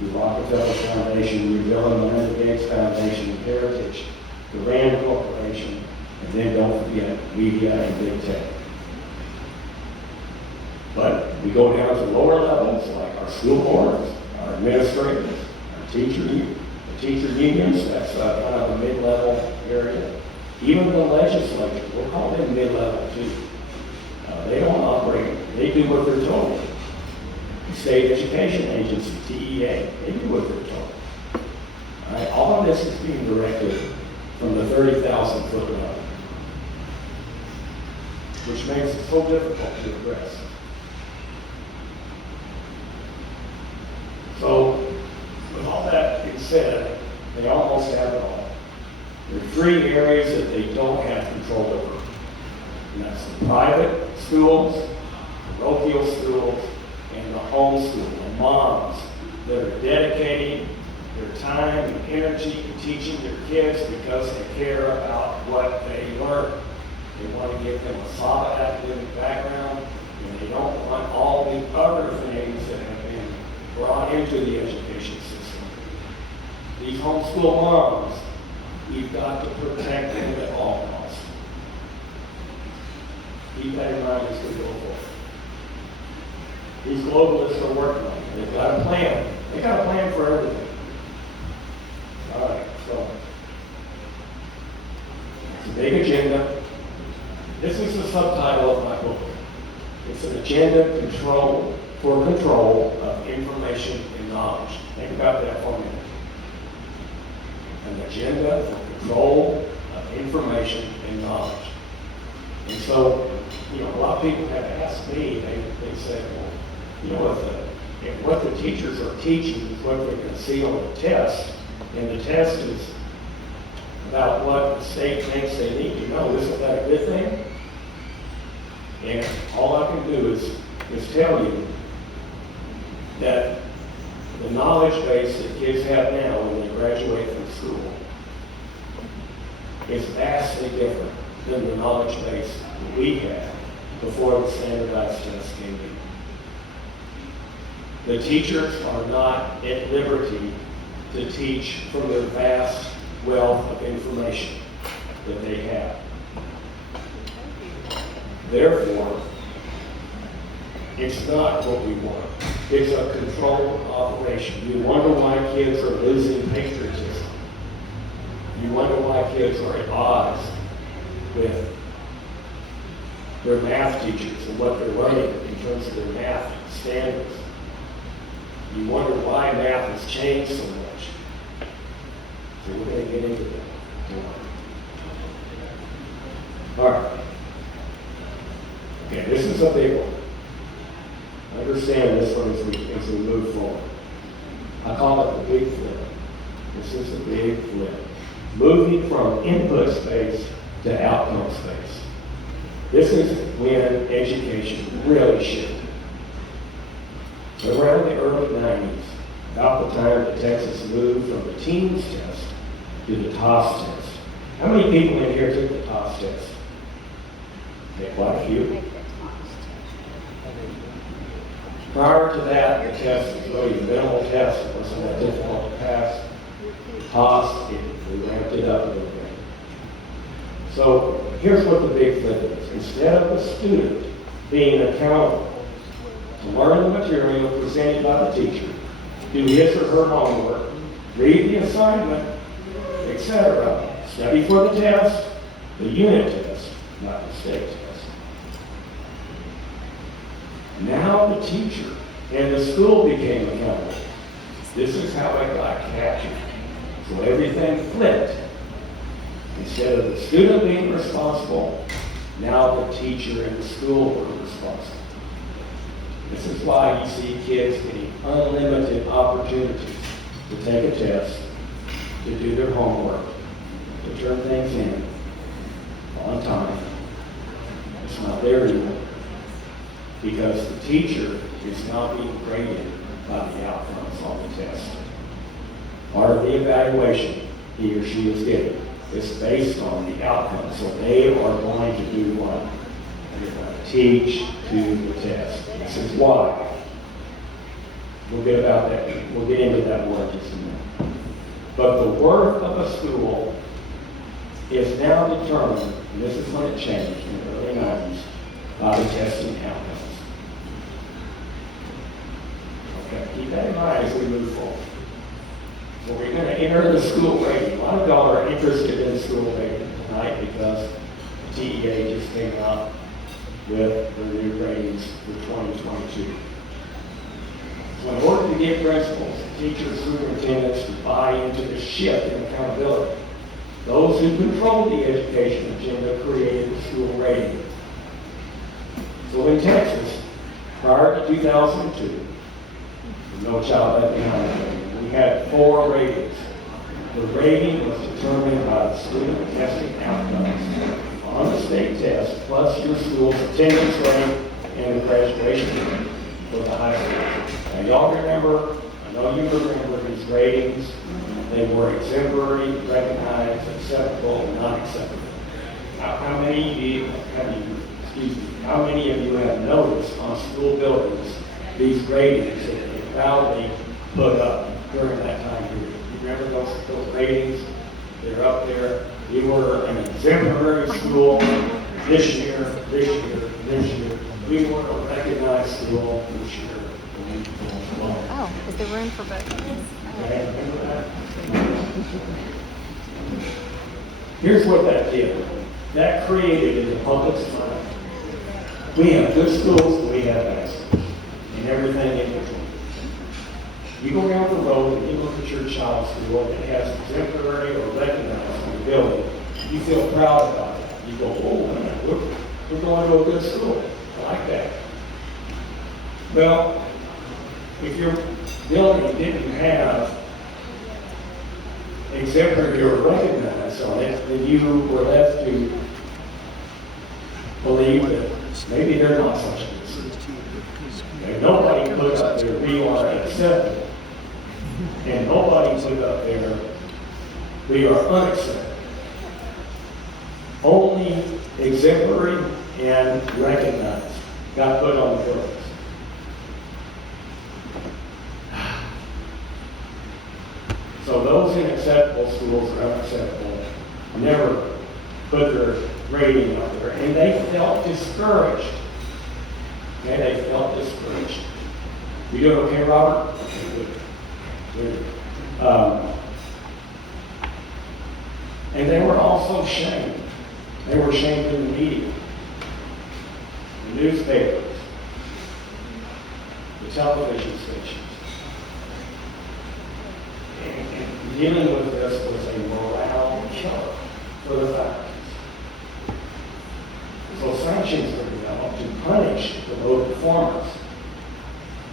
The Rockefeller Foundation, the Bill and Melinda Gates Foundation, and Heritage, the Rand Corporation, and then don't forget media and big tech. But we go down to lower levels, like our school boards, our administrators, our teacher unions, that's kind of a mid-level area. Even the legislature, we'll call them mid-level too. They don't operate, they do what they're told. The State Education Agency, TEA, they do what they're told. All right, all of this is being directed from the 30,000 foot level, which makes it so difficult to address. So, with all that being said, they almost have it all. There are three areas that they don't have control over. And that's the private schools, parochial schools, and the homeschool, the moms that are dedicating their time and energy to teaching their kids because they care about what they learn. They want to give them a solid academic background, and they don't want all the other things that have been brought into the education system. These homeschool moms You've got to protect them at all costs. Keep that in mind as we go forward. These globalists are working on it. They've got a plan. They've got a plan for everything. All right, so it's a big agenda. This is the subtitle of my book. It's an agenda for control of information and knowledge. Think about that for a minute. An agenda for control of information and knowledge. And so, a lot of people have asked me, they said, well, if what the teachers are teaching is what they're going to see on the test, and the test is about what the state thinks they need to know, isn't that a good thing? And all I can do is tell you that the knowledge base that kids have now when they graduate from school is vastly different than the knowledge base that we had before the standardized test came in. The teachers are not at liberty to teach from their vast wealth of information that they have. Therefore, it's not what we want. It's a controlled operation. You wonder why kids are losing patriotism. You wonder why kids are at odds with their math teachers and what they're learning in terms of their math standards. You wonder why math has changed so much. So we're going to get into that. All right. Okay, this is a big one. Understand this one as we move forward. I call it the big flip. This is the big flip. Moving from input space to outcome space. This is when education really shifted. Around the early 90s, about the time that Texas moved from the teens test to the TOS test. How many people in here took the TOS test? Okay, quite a few. Prior to that, the test was really a minimal test. It wasn't that difficult to pass. TOS, we ramped it up a little bit. So here's what the big flip is. Instead of the student being accountable to learn the material presented by the teacher, do his or her homework, read the assignment, etc., study for the test, the unit test, not the state test. Now the teacher and the school became accountable. This is how it got captured. So everything flipped. Instead of the student being responsible, now the teacher and the school were responsible. This is why you see kids getting unlimited opportunities to take a test, to do their homework, to turn things in on time. It's not there anymore because the teacher is not being graded by the outcomes on the test. Part of the evaluation he or she is getting is based on the outcomes. So they are going to do what? They're going to teach to the test. This is why. We'll get into that more in just a minute. But the worth of a school is now determined, and this is when it changed in the early 90s, by the testing outcomes. Okay, keep that in mind as we move forward. So we're going to enter the school rating. A lot of y'all are interested in school rating tonight because the TEA just came out with the new ratings for 2022. So in order to get principals, teachers, superintendents to buy into the shift in accountability, those who control the education agenda created the school rating. So in Texas, prior to 2002, No Child Left Behind, we had 4 ratings. The rating was determined by the student testing outcomes on the state test, plus your school's attendance rate and the graduation rate for the high school. Now y'all remember, I know you remember these ratings. They were exemplary, recognized, acceptable, and not acceptable. How many of you have noticed on school buildings these ratings that they proudly put up during that time period? You remember those ratings They're up there. We were an exemplary school this year, this year, this year. We were a recognized school this year. Oh, is there room for both of us? Okay, remember that? Here's what that did. That created in the public's mind. We have good schools and we have bad schools. And everything in between. You go down the road and you look at your child's school and it has exemplary or recognized in the building. You feel proud about it. You go, oh man, we're going to a good school. I like that. Well, if your building didn't have exemplary or recognized on it, then you were left to believe that maybe they're not such a good school. And nobody put up there, we are accepted. And nobody put up there, we are unaccepted. Only exemplary and recognized got put on the buildings. So those unacceptable schools are unacceptable, never put their rating out there, and they felt discouraged. Okay, they felt discouraged. You doing okay, Robert? Okay, good. Good. And they were also shamed. They were shamed in the media, the newspapers, the television stations. And dealing with this was a morale killer for the faculty. So sanctions were developed to punish the low performers.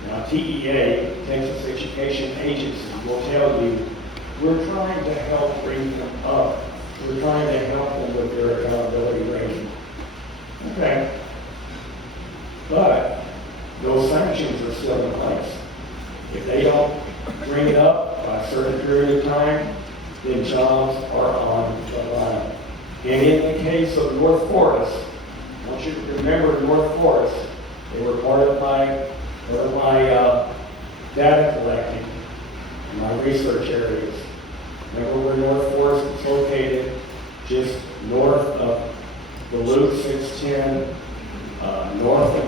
Now TEA, Texas Education Agency, will tell you, we're trying to help bring them up. We're trying to help them with their accountability rating. Okay. But those sanctions are still in place. If they don't bring it up by a certain period of time, then jobs are on the line. And in the case of North Forest, I want you to remember North Forest, they were part of my data collecting in my research areas. Remember where North Forest is located? Just north of the Loop 610, north of,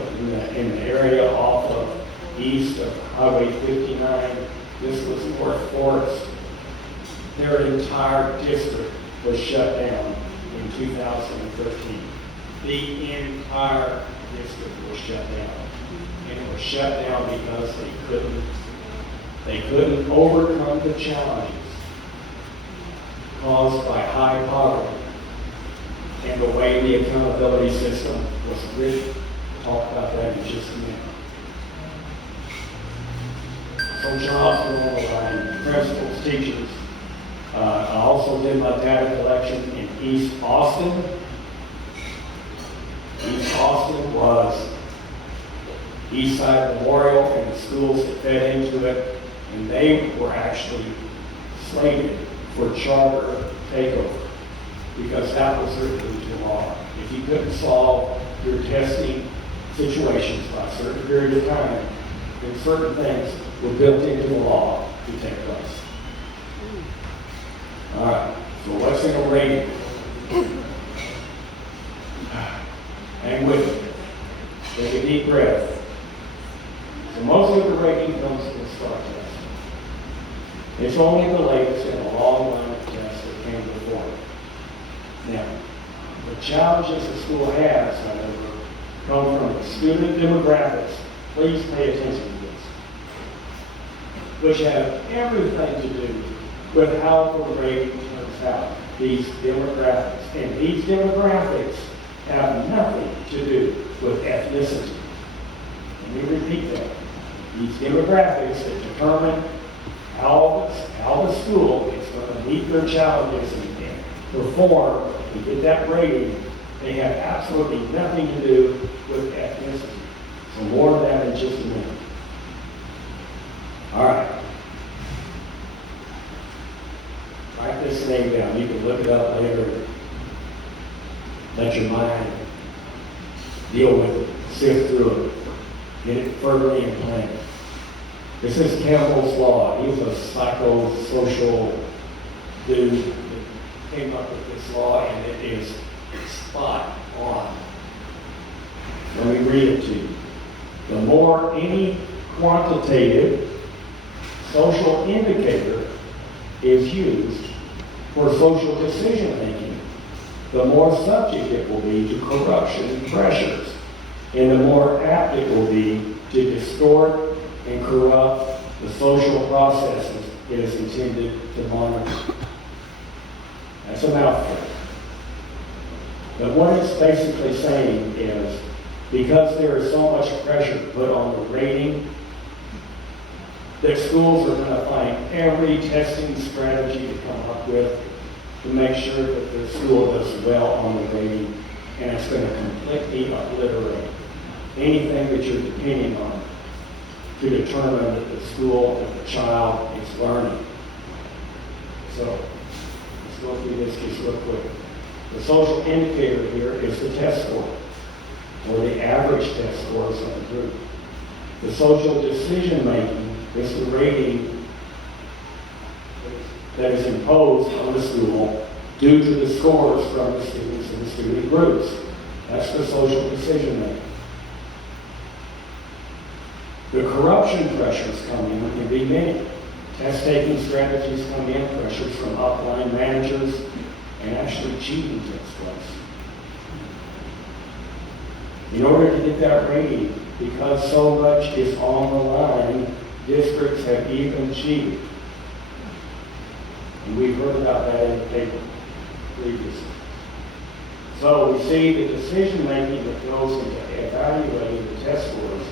in the area off of east of Highway 59. This was North Forest. Their entire district was shut down in 2013. The entire district was shut down. And it was shut down because they couldn't overcome the challenges caused by high poverty and the way the accountability system was written. We'll talk about that in just a minute. So jobs were on the line, principals, teachers. I also did my data collection in East Austin. East Austin was Eastside Memorial and the schools that fed into it, and they were actually slated for charter takeover because that was written into law. If you couldn't solve your testing situations by a certain period of time, then certain things were built into the law to take place. All right, so what's in a rating? Hang with me. Take a deep breath. So most of the rating comes from the STAR test. It's only the latest in a long line of tests that came before it. Now, the challenges the school has, however, come from the student demographics. Please pay attention to this. Which have everything to do with how the rating turns out. These demographics. And these demographics have nothing to do with ethnicity. Let me repeat that. These demographics that determine how the school is going to meet their challenges and perform and get that rating, they have absolutely nothing to do with ethnicity. So more of that in just a minute. All right. Write this name down. You can look it up later. Let your mind deal with it, sift through it, get it firmly implanted. This is Campbell's Law. He was a psychosocial dude that came up with this law, and it is spot on. Let me read it to you. The more any quantitative social indicator is used for social decision making, the more subject it will be to corruption pressures, and the more apt it will be to distort and corrupt the social processes it is intended to monitor. That's a mouthful. But what it's basically saying is, because there is so much pressure put on the rating, that schools are going to find every testing strategy to come up with to make sure that the school does well on the rating, and it's going to completely obliterate anything that you're depending on to determine that the school and the child is learning. So, let's go through this just real quick. The social indicator here is the test score, or the average test scores of the group. The social decision making is the rating that is imposed on the school due to the scores from the students and the student groups. That's the social decision making. The corruption pressures come in can be many. Test-taking strategies come in, pressures from upline managers, and actually cheating takes place. In order to get that rating, because so much is on the line, districts have even cheated. And we've heard about that in the paper previously. So we see the decision making that goes into evaluating the test scores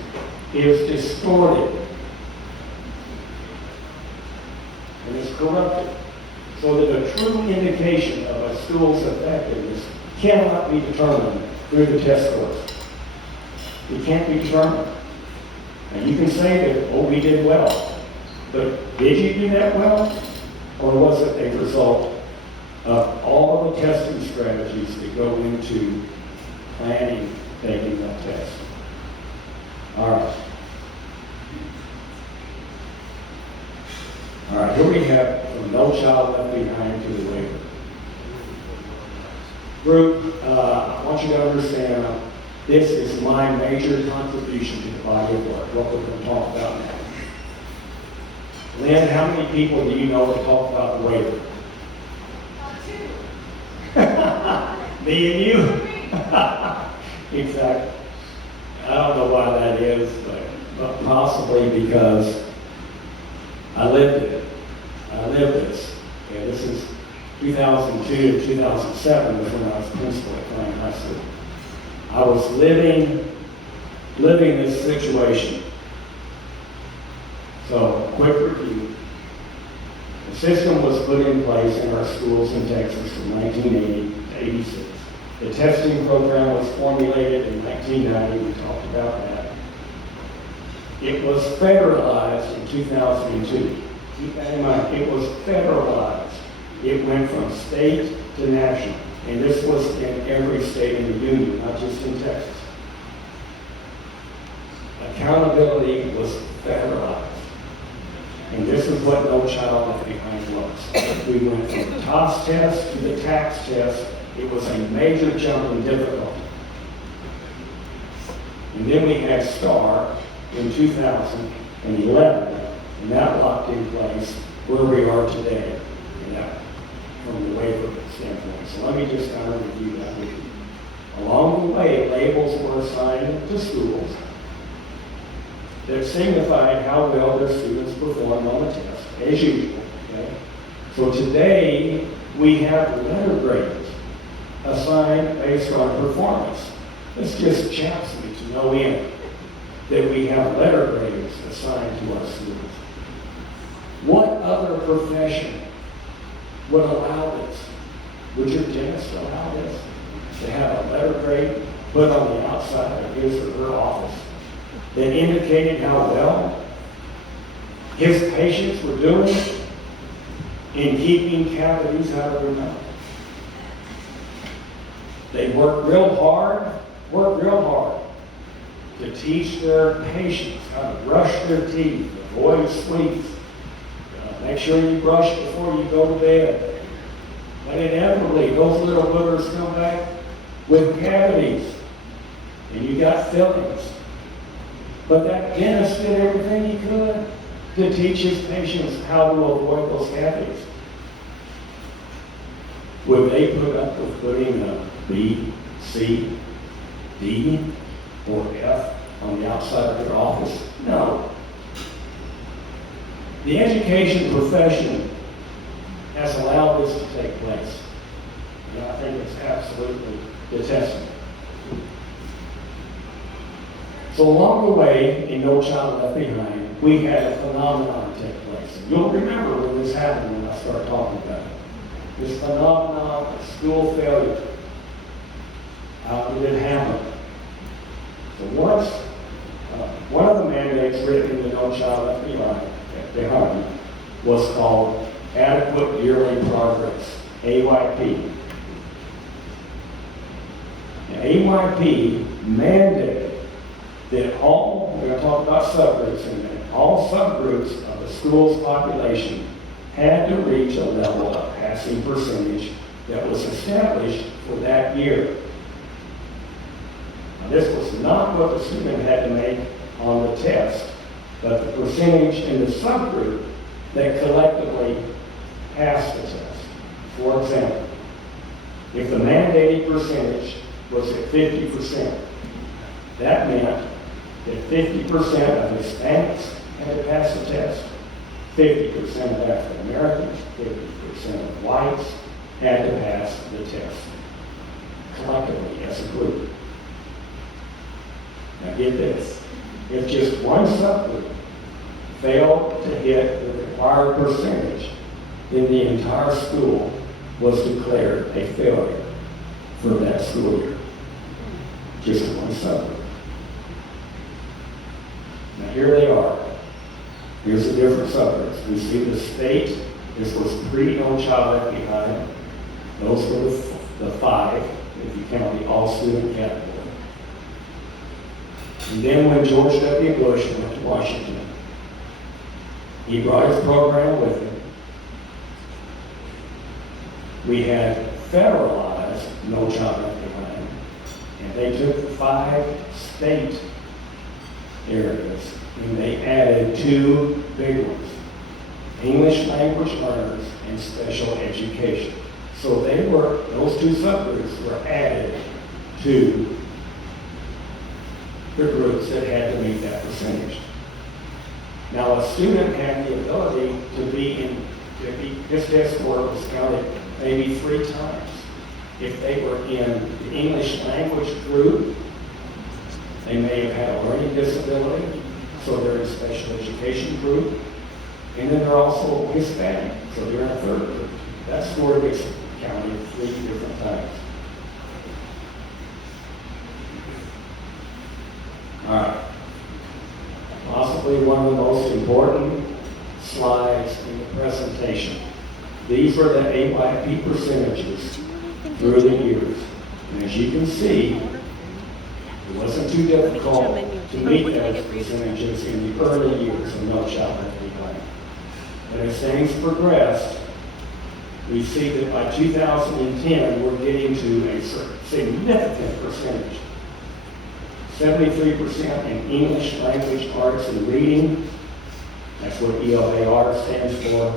is distorted. And it's corrupted. So that a true indication of a school's effectiveness cannot be determined through the test scores. It can't be determined. And you can say that, oh, we did well. But did you do that well? Or was it a result of all the testing strategies that go into planning, taking that test? All right. All right, here we have from No Child Left Behind to the waiver. Group, I want you to understand, this is my major contribution to the body of work, what we're going to talk about now. Lynn, how many people do you know to talk about the waiver? Me and you? Exactly. I don't know why that is, but possibly because I lived it. I lived this. And this is 2002 to 2007 was when I was principal at Klein High School. I was living this situation. So, quick review. The system was put in place in our schools in Texas from 1980 to 86. The testing program was formulated in 1990. We talked about that. It was federalized in 2002. Keep that in mind. It was federalized. It went from state to national. And this was in every state in the union, not just in Texas. Accountability was federalized. And this is what No Child Left Behind was. We went from the TOS test to the tax test. It was a major jump in difficulty. And then we had STAR in 2011, and that locked in place where we are today, from the waiver standpoint. So let me just kind of review that with you. Along the way, labels were assigned to schools that signified how well their students performed on the test, as usual. Okay? So today, we have letter grades assigned based on performance. This just chaps me to no end that we have letter grades assigned to our students. What other profession would allow this? Would your dentist allow this? To have a letter grade put on the outside of his or her office that indicated how well his patients were doing in keeping cavities out of their mouth. They work real hard to teach their patients how to brush their teeth, avoid sweets, make sure you brush before you go to bed. But inevitably, those little boogers come back with cavities, and you got fillings. But that dentist did everything he could to teach his patients how to avoid those cavities. Would they put up with putting a B, C, D, or F on the outside of their office? No. The education profession has allowed this to take place. And I think it's absolutely detestable. So along the way, in No Child Left Behind, we had a phenomenon take place. And you'll remember when this happened when I start talking about it. This phenomenon of school failure. How did it happen? So once, one of the mandates written in the No Child Left Behind was called Adequate Yearly Progress, AYP. Now, AYP mandated that all, we're going to talk about subgroups in a minute, all subgroups of the school's population had to reach a level of passing percentage that was established for that year. Now, this was not what the student had to make on the test, but the percentage in the subgroup that collectively passed the test. For example, if the mandated percentage was at 50%, that meant that 50% of Hispanics had to pass the test, 50% of African Americans, 50% of whites had to pass the test, collectively as a group. Now get this, if just one subgroup failed to hit the required percentage, then the entire school was declared a failure for that school year. Just one subgroup. Now here they are. Here's the different subgroups. We see the state. This was pre-No Child Left Behind. Those were the five, if you count the all-student category. And then when George W. Bush went to Washington, he brought his program with him. We had federalized No Child Left Behind, and they took the 5 state areas and they added 2 big ones, English language learners and special education. So those 2 subgroups were added to the groups that had to meet that percentage. Now a student had the ability his test score was counted maybe 3 times. If they were in the English language group, they may have had a learning disability, so they're in a special education group. And then they're also Hispanic, so they're in a 3rd group. That score gets counted 3 different times. All right. Possibly one of the most important slides in the presentation. These are the AYP percentages through the years. And as you can see, it wasn't too difficult to meet those percentages in the early years of No Child Left Behind. But as things progressed, we see that by 2010, we're getting to a significant percentage. 73% in English language arts and reading. That's what ELAR stands for.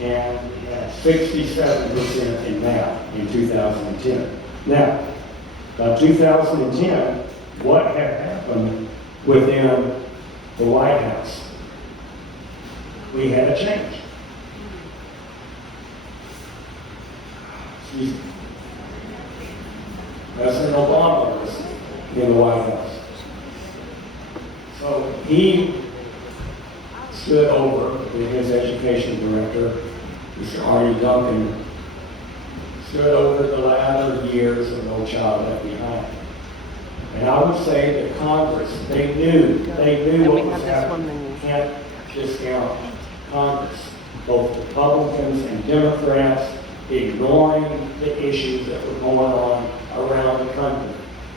And we had 67% in math in 2010. Now, by 2010, what had happened within the White House? We had a change. Excuse me. President Obama was in the White House. So he stood over with his education director, Mr. Arnie Duncan, stood over the latter years of No Child Left Behind. And I would say that Congress, they knew what was happening. You can't discount Congress, both Republicans and Democrats, ignoring the issues that were going on around the country.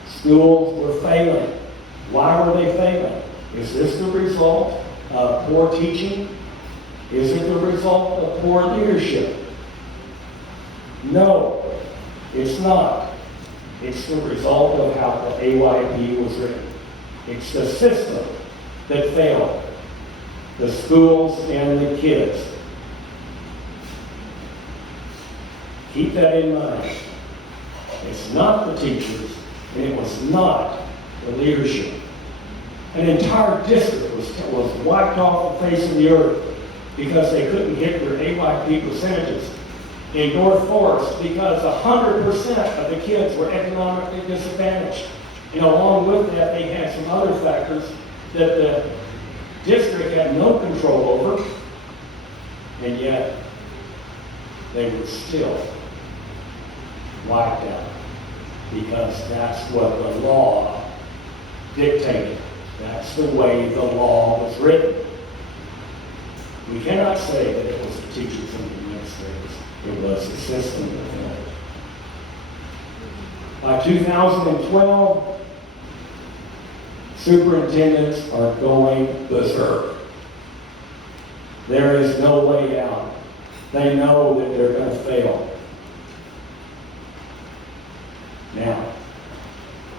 Schools were failing. Why were they failing? Is this the result of poor teaching? Is it the result of poor leadership? No, it's not. It's the result of how the AYP was written. It's the system that failed. The schools and the kids. Keep that in mind. It's not the teachers, and it was not the leadership. An entire district was wiped off the face of the earth because they couldn't hit their AYP percentages. In North Forest, because 100% of the kids were economically disadvantaged. And along with that, they had some other factors that the district had no control over, and yet they were still wiped out because that's what the law dictated. That's the way the law was written. We cannot say that it was the teachers and the administrators. It was the system that failed. By 2012, superintendents are going berserk. There is no way out. They know that they're going to fail. Now,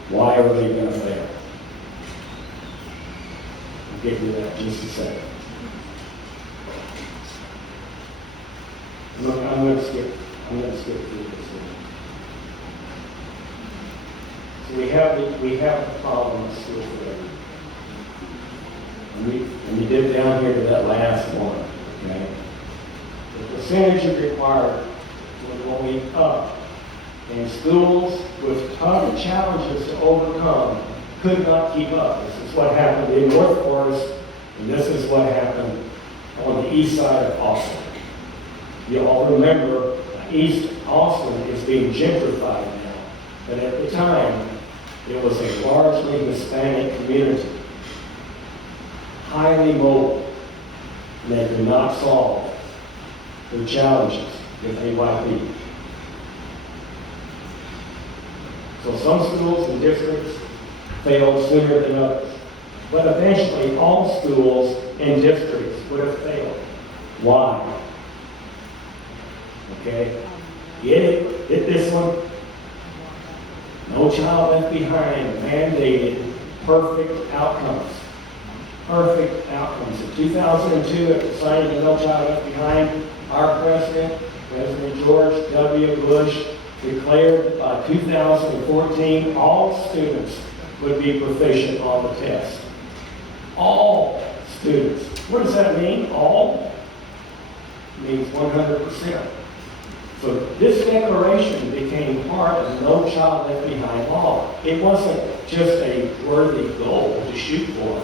why are they going to fail? I'll get to that in just a second. Look, I'm going to skip through this one. So we have the problem of school failure. And we did down here to that last one, okay? The percentage required was going up. And schools with tough challenges to overcome could not keep up. This is what happened in North Forest, and this is what happened on the east side of Austin. You all remember East Austin is being gentrified now, but at the time, it was a largely Hispanic community, highly mobile, and they could not solve the challenges with AYP. So some schools and districts failed sooner than others, but eventually all schools and districts would have failed. Why? Okay, get it? Get this one? No Child Left Behind mandated perfect outcomes. Perfect outcomes. In 2002, at the signing of No Child Left Behind, our president, President George W. Bush, declared that by 2014, all students would be proficient on the test. All students. What does that mean? All? It means 100%. So this declaration became part of the No Child Left Behind law. It wasn't just a worthy goal to shoot for.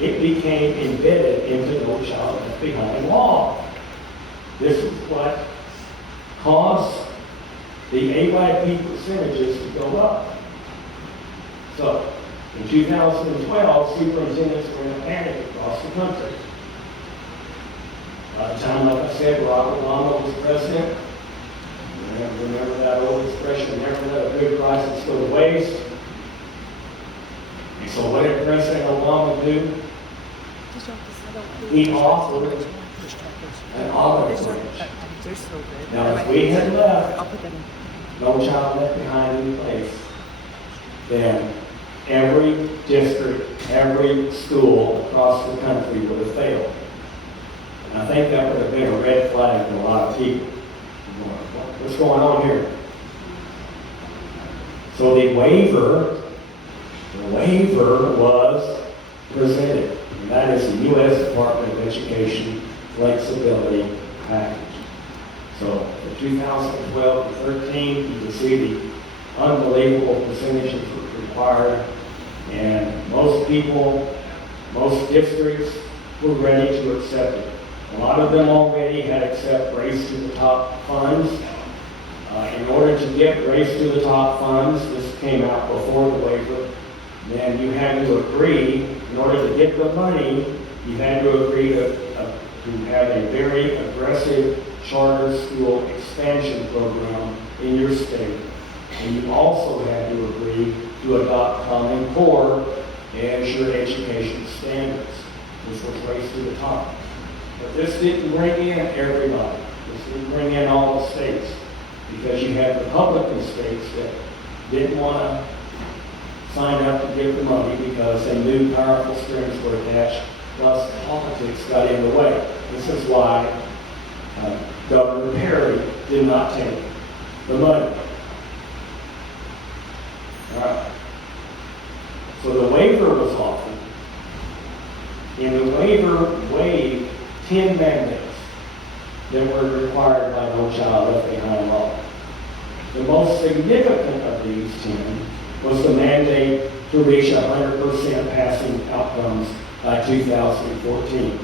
It became embedded into No Child Left Behind law. This is what caused the AYP percentages to go up. So, in 2012, superintendents were in a panic across the country. By the time, like I said, Barack Obama was president, remember that old expression, never let a good crisis go to waste. And so what did President Obama do? He offered an olive branch. Now, if we had left No Child Left Behind in place, then every district, every school across the country would have failed. And I think that would have been a red flag to a lot of people. What's going on here? So the waiver was presented. And that is the U.S. Department of Education flexibility package. So for 2012 to 13, you can see the unbelievable percentages required. And most people, most districts were ready to accept it. A lot of them already had accepted Race to the Top funds. In order to get Race to the Top funds, this came out before the waiver, then you had to agree, in order to get the money, you had to agree to have a very aggressive charter school expansion program in your state. And you also had to agree to adopt Common Core as your education standards. This was Race to the Top. But this didn't bring in everybody. This didn't bring in all the states. because you had Republican states that didn't want to sign up to give the money because they knew powerful strings were attached, plus politics got in the way. This is why Governor Perry did not take the money. All right. So the waiver was offered, and the waiver waived 10 mandates that were required by No Child Left Behind law. The most significant of these 10 was the mandate to reach 100% passing outcomes by 2014.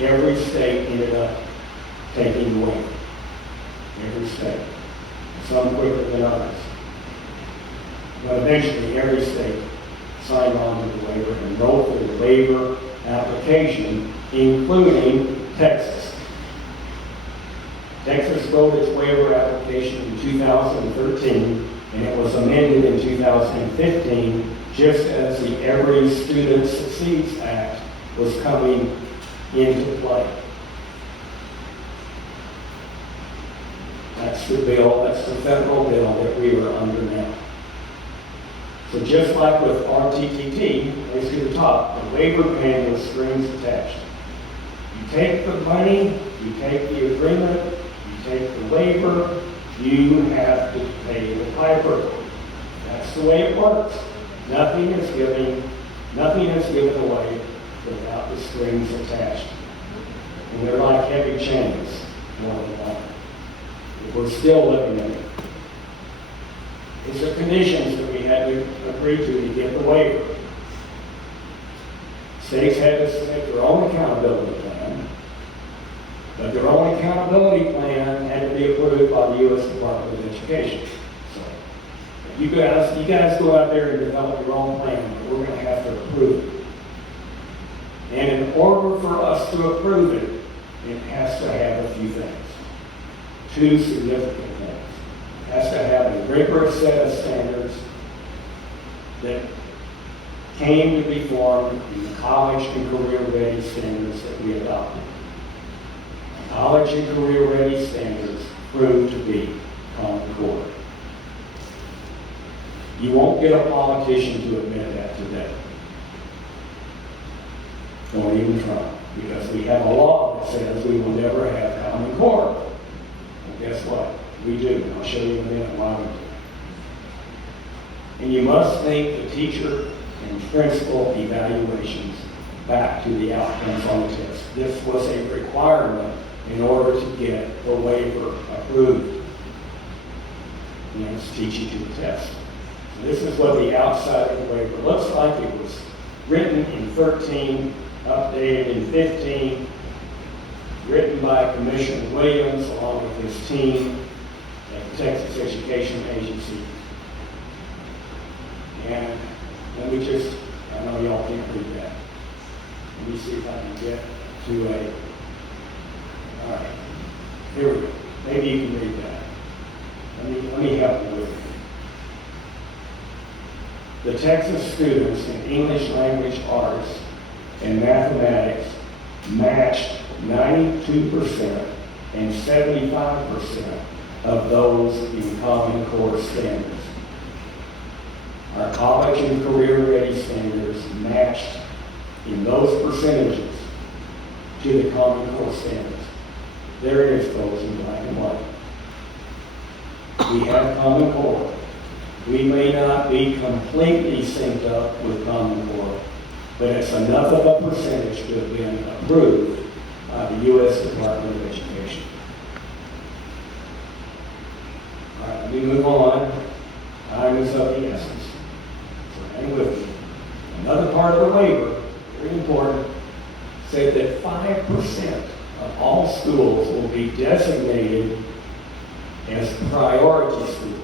Every state ended up taking the waiver. Every state. Some quicker than others. But eventually every state signed on to the waiver and wrote for the waiver application, including Texas. Texas wrote its waiver application in 2013, and it was amended in 2015, just as the Every Student Succeeds Act was coming into play. That's the bill, that's the federal bill that we are under now. So just like with RTTT, raise to the top, the waiver came with strings attached. You take the money, you take the agreement, you take the waiver, you have to pay the piper. That's the way it works. Nothing is given away without the strings attached. And they're like heavy chains, more than that. We're still living in it. It's the conditions that we had to agree to get the waiver. States had to submit their own accountability plan, but their own accountability plan had to be approved by the U.S. Department of Education. So you guys go out there and develop your own plan, but we're going to have to approve it. And in order for us to approve it, it has to have a few things. Two significant things. It has to have a rigorous set of standards that came to be formed in the college and career ready standards that we adopted. College and career ready standards proved to be Common Core. You won't get a politician to admit that today. Don't even try, because we have a law that says we will never have Common Core. Well, guess what? We do. I'll show you in a minute why we do. And you must link the teacher and principal evaluations back to the outcomes on the test. This was a requirement in order to get the waiver approved. And it's teaching to the test. So this is what the outside of the waiver looks like. It was written in 13, updated in 15, written by Commissioner Williams along with his team at the Texas Education Agency. And let me just, I know y'all can't read that. Let me see if I can get to a, all right, here we go. Maybe you can read that. Let me help you with it. The Texas students in English language arts and mathematics matched 92% and 75% of those in Common Core standards. Our college and career ready standards matched in those percentages to the Common Core standards. There it is, folks, in black and white. We have Common Core. We may not be completely synced up with Common Core, but it's enough of a percentage to have been approved by the U.S. Department of Education. All right, let me move on. Time is of the essence. So hang with me. Another part of the waiver, very important, said that 5% of all schools will be designated as priority schools.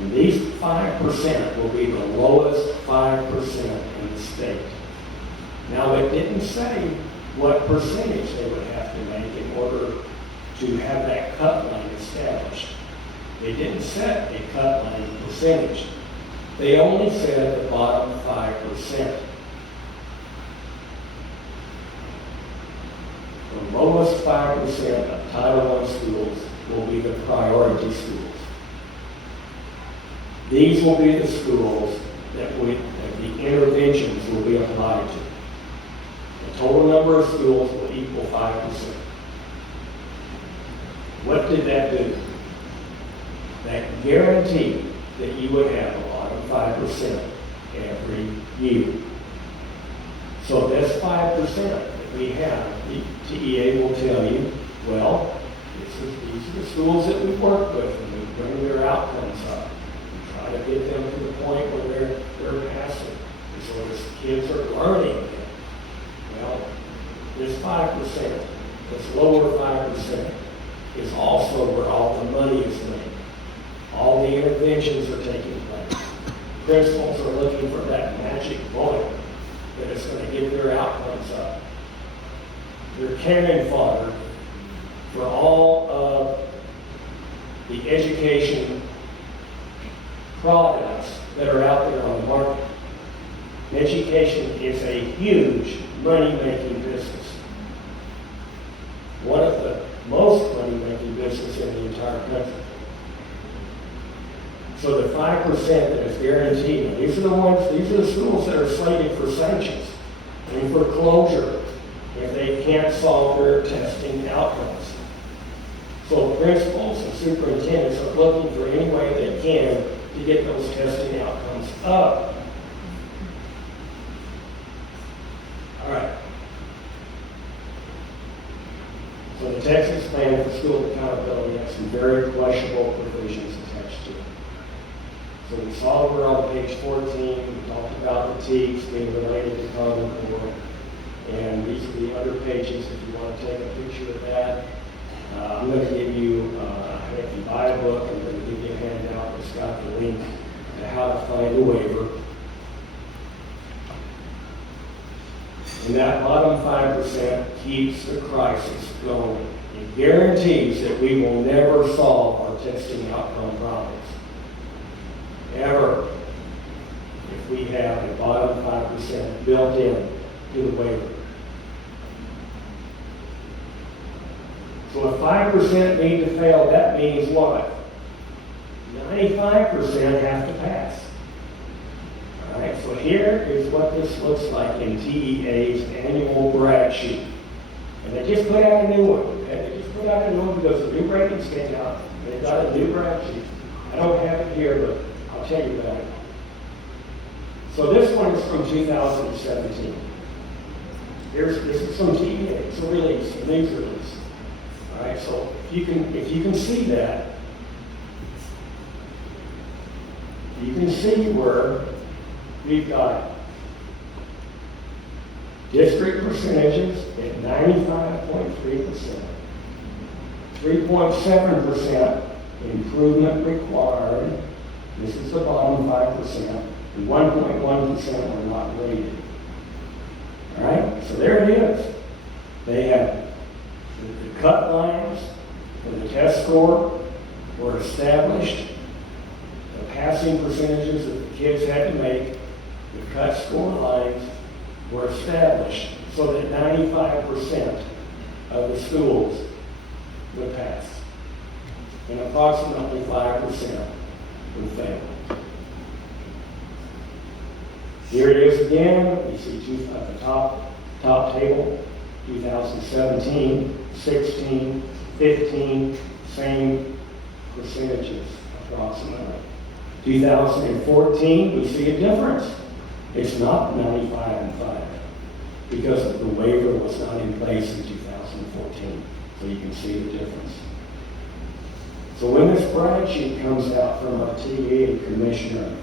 And these 5% will be the lowest 5% in the state. Now, it didn't say what percentage they would have to make in order to have that cut line established. They didn't set a cut line percentage. They only said the bottom 5%. the lowest 5% of Title I schools will be the priority schools. These will be the schools that the interventions will be applied to. The total number of schools will equal 5%. What did that do? That guaranteed that you would have a bottom 5% every year. So this 5% that we have, the TEA will tell you, well, these are the schools that we work with, and we bring their outcomes up. We try to get them to the point where they're passing, so as kids are learning. Well, this 5%, this lower 5%, is also where all the money is made. All the interventions are taking place. Principals are looking for that magic bullet that is going to get their outcomes up. They're cannon fodder for all of the education products that are out there on the market. Education is a huge money-making business. One of the most money-making businesses in the entire country. So the 5% that is guaranteed, these are the schools that are slated for sanctions and for closure if they can't solve their testing outcomes. So principals and superintendents are looking for any way they can to get those testing outcomes up. All right. So the Texas Plan for School Accountability has some very questionable provisions attached to it. So we saw we're on page 14, we talked about the T's being related to Common Core, and these are the other pages if you want to take a picture of that. I'm going to give you, if you buy a book, I'm going to give you a handout that's got the link to how to find a waiver. And that bottom 5% keeps the crisis going. It guarantees that we will never solve our testing outcome problems. Ever, if we have a bottom 5% built in to the waiver. So if 5% need to fail, that means what? 95% have to pass. All right, so here is what this looks like in TEA's annual brag sheet. And they just put out a new one, okay? They just put out a new one because the new ratings came out. They've got a new brag sheet. I don't have it here, but I'll tell you about it. So this one is from 2017. This is from TEA. It's a release, a news release. All right, so if you can see that, you can see where we've got district percentages at 95.3%, 3.7% improvement required. This is the bottom 5%, and 1.1% are not rated. All right, so there it is. They have the cut lines for the test score were established. The passing percentages that the kids had to make, the cut score lines were established so that 95% of the schools would pass, and approximately 5% would fail. Here it is again. You see at the top table, 2017, 16, 15, same percentages approximately. 2014, we see a difference. It's not 95 and 5 because the waiver was not in place in 2014. So you can see the difference. So when this brag sheet comes out from our TA commissioner,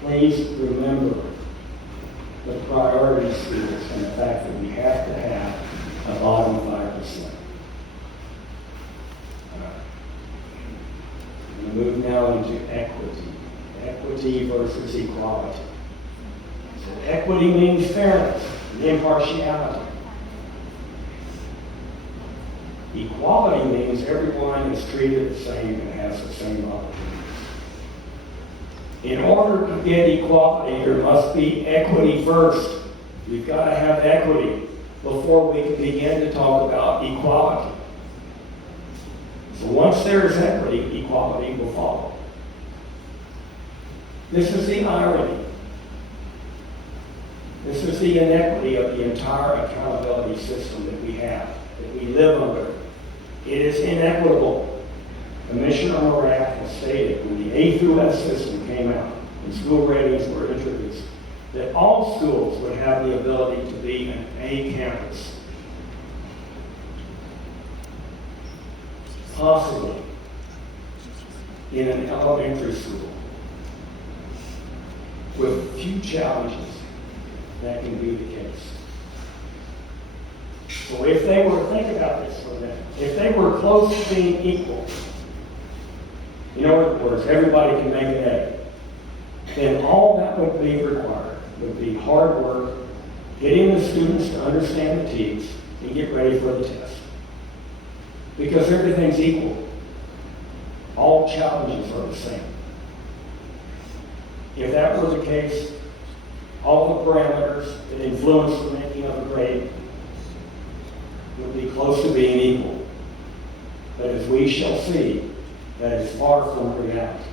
please remember the priority schools and the fact that we have to have a bottom 5%. I'm going to move now into equity. Equity versus equality. So equity means fairness and impartiality. Equality means everyone is treated the same and has the same opportunities. In order to get equality, there must be equity first. We've got to have equity. before we can begin to talk about equality. So once there is equity, equality will follow. This is the irony. This is the inequity of the entire accountability system that we have, that we live under. It is inequitable. Commissioner Morak has stated when the A through S system came out and school ratings were introduced, that all schools would have the ability to be an A campus. Possibly in an elementary school with few challenges, that can be the case. So if they were, think about this for a minute, if they were close to being equal, in other words, everybody can make an A, then all that would be required would be hard work, getting the students to understand the teams and get ready for the test. Because everything's equal. All challenges are the same. If that were the case, all the parameters that influence the making of a grade would be close to being equal. But as we shall see, that is far from reality.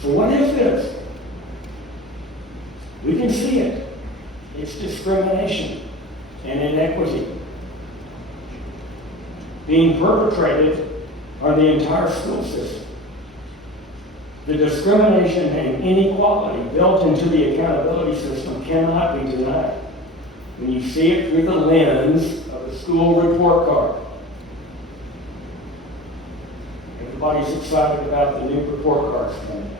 So what is this? We can see it. It's discrimination and inequity being perpetrated on the entire school system. The discrimination and inequality built into the accountability system cannot be denied when you see it through the lens of the school report card. Everybody's excited about the new report cards coming out.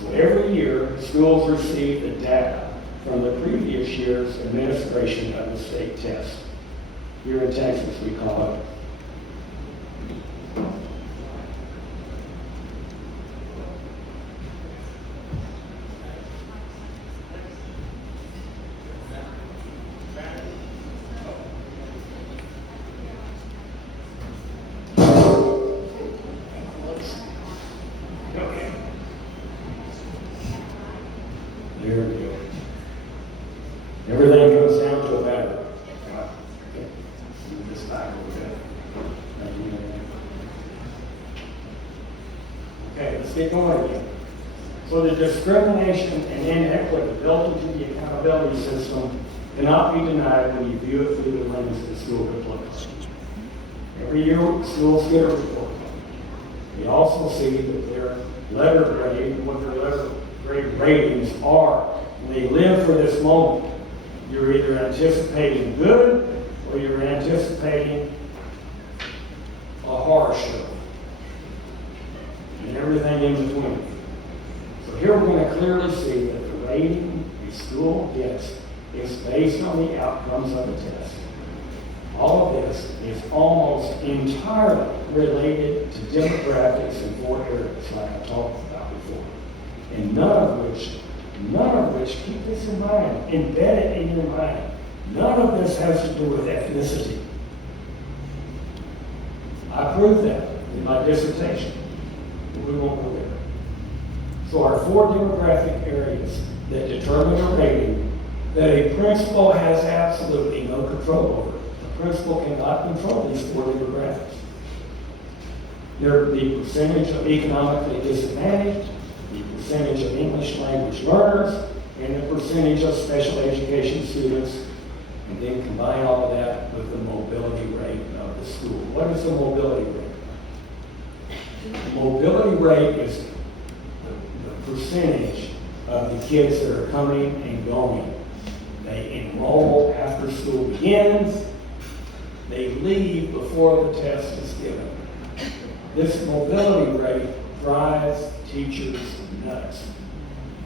So every year, schools receive the data from the previous year's administration of the state test. Here in Texas, we call it There we go. Everything comes down to a battery. Okay. Move this back over there. Okay, let's get going again. So the discrimination and inequity built into the accountability system cannot be denied when you view it through the lens of the school report. Every year, schools get a report. We also see that their letter grade, what their letter grade ratings are, and they live for this moment. You're either anticipating good or you're anticipating a horror show. And everything in between. So here we're going to clearly see that the rating a school gets is based on the outcomes of the test. All of this is almost entirely related to demographics in 4 areas like I talked about before. And none of which, keep this in mind, embed it in your mind, none of this has to do with ethnicity. I proved that in my dissertation, but we won't go there. So our 4 demographic areas that determine a rating that a principal has absolutely no control over. The principal cannot control these 4 demographics. They're the percentage of economically disadvantaged, the percentage of English language learners, and the percentage of special education students, and then combine all of that with the mobility rate of the school. What is the mobility rate? The mobility rate is the percentage of the kids that are coming and going. They enroll after school begins. They leave before the test is given. This mobility rate drives teachers nuts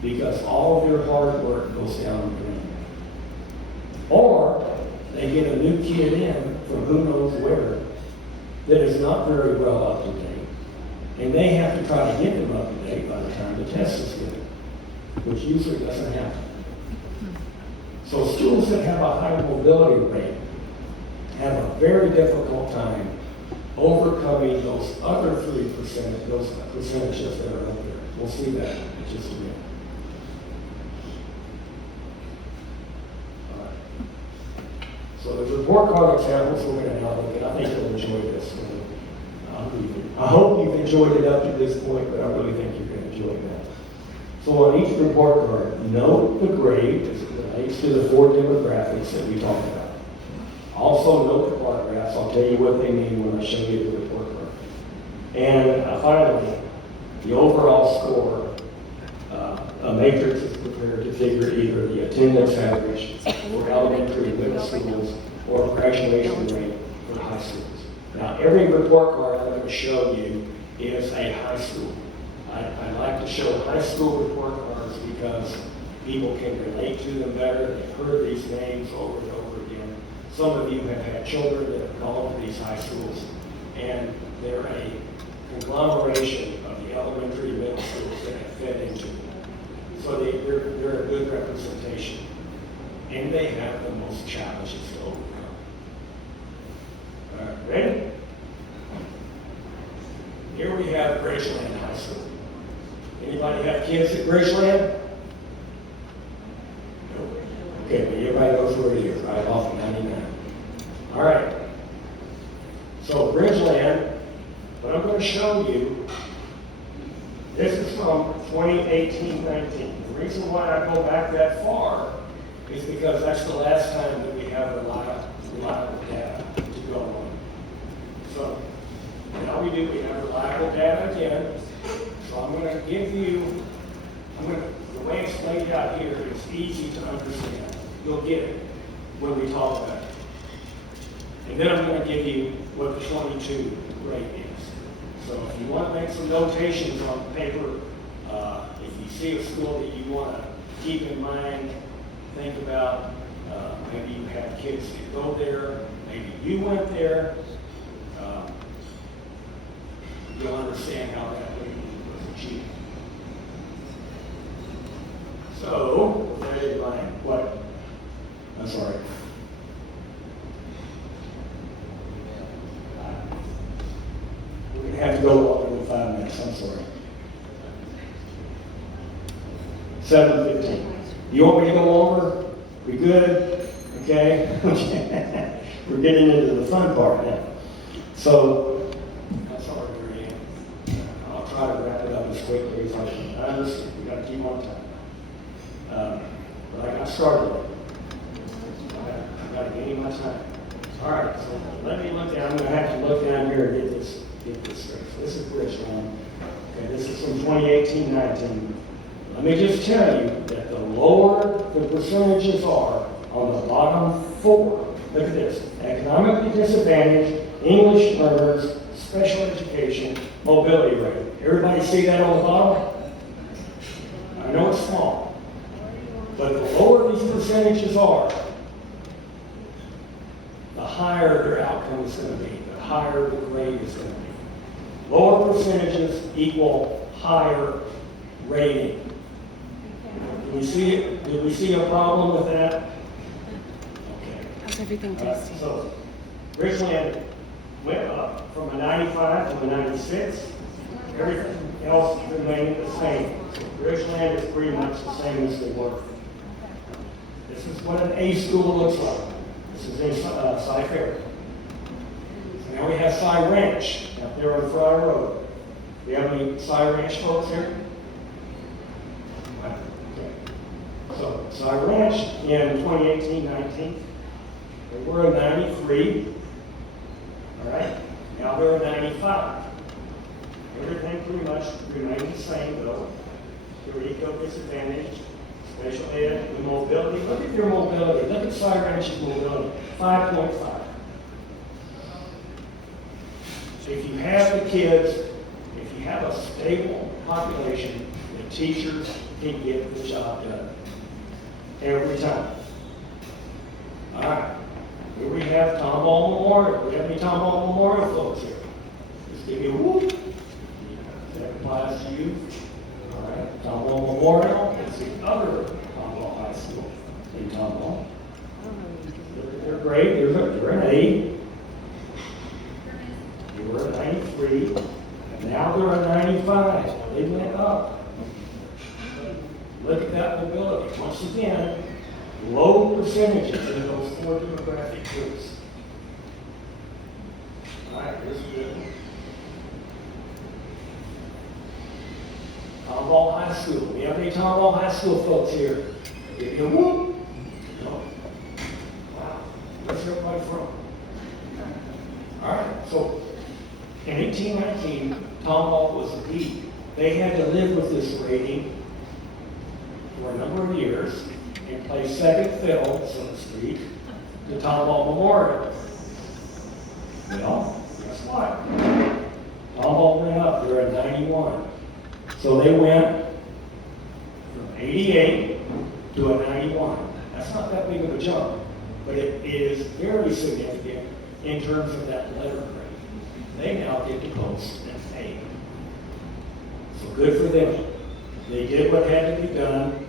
because all of their hard work goes down the drain. Or they get a new kid in from who knows where that is not very well up to date, and they have to try to get them up to date by the time the test is given, which usually doesn't happen. So schools that have a high mobility rate have a very difficult time overcoming those other 3%, those percentages that are up there. We'll see that in just a minute. So the report card examples we're going to now look at, I think you'll enjoy this. I hope you've enjoyed it up to this point, but I really think you're going to enjoy that. So on each report card, note the grade as it relates to the 4 demographics that we talked about. Also note the bar graphs. I'll tell you what they mean when I show you the report card. And finally, the overall score. A matrix is prepared to figure either the attendance average for elementary and middle schools or graduation rate for high schools. Now, every report card I'm going to show you is a high school. I like to show high school report cards because people can relate to them better. They've heard these names over and over again. Some of you have had children that have gone to these high schools, and they're a conglomeration of the elementary and middle schools that have fed into them. So they're a good representation. And they have the most challenges to overcome. All right, ready? Here we have Bridgeland High School. Anybody have kids at Bridgeland? No. Okay, well, everybody knows where it is, right off of 99. All right. So Bridgeland, what I'm going to show you, this is from 2018-19. The reason why I go back that far is because that's the last time that we have reliable data to go on. So now we have reliable data again. So I'm going to give you, the way it's laid out here is easy to understand. You'll get it when we talk about it. And then I'm going to give you what the 22 rate is. So if you want to make some notations on paper, if you see a school that you want to keep in mind, think about, maybe you have kids that go there, maybe you went there, you'll understand how that rating was achieved. So, with that in mind, what? I'm sorry. We're going to have to go longer than 5 minutes, I'm sorry. 7:15. You want me to go longer? We good? Okay? We're getting into the fun part now. So, I'm sorry, MaryAnn. I'll try to wrap it up as quickly as I can. I understand. We've got to keep on time. But I got started. I've got to gain my time. All right, so let me look down. I'm going to have to look down here and get this straight. So this is Bridgeland. Okay, this is from 2018-19. Let me just tell you that the lower the percentages are on the bottom 4, look at this, economically disadvantaged, English learners, special education, mobility rate. Everybody see that on the bottom? I know it's small, but the lower these percentages are, the higher their outcome is going to be, the higher the grade is going to be. Lower percentages equal higher rating. Did we see it? Did we see a problem with that? Okay. How's everything tasting? So, Bridgeland went up from a 95 to a 96. Everything else remained the same. So Bridgeland is pretty much the same as they were. This is what an A school looks like. This is in Cy Fair. So now we have Cy Ranch out there on Fry Road. Do you have any Cy Ranch folks here? So, Cy Ranch in 2018-19, they were a 93, all right? Now they're a 95. Everything pretty much remained the same though. Your eco disadvantage, special ed, the mobility. Look at your mobility. Look at Cy Ranch's mobility, 5.5. So if you have the kids, if you have a stable population, the teachers can get the job done. Every time. All right. Here we have Tomball Memorial. Do we have any Tomball Memorial folks here? Just give you a whoop. That applies to you. All right. Tomball Memorial. It's the other Tomball High School in Tomball. They're great. They're an 8. They were a 93. And now they're a 95. They went up. Look at that mobility. Once again, low percentages in those 4 demographic groups. All right, here's a good one. Tomball High School. We have any Tomball High School folks here? Give me a whoop. No. Wow. Where's everybody from? All right, so in 1819, Tomball was a B. They had to live with this rating for a number of years and play second fiddle, so to speak, to Tomball Memorial. Well, guess what? Tomball went up there in 91. So they went from 88 to a 91. That's not that big of a jump, but it is very significant in terms of that letter grade. They now get to post an A. So good for them. They did what had to be done.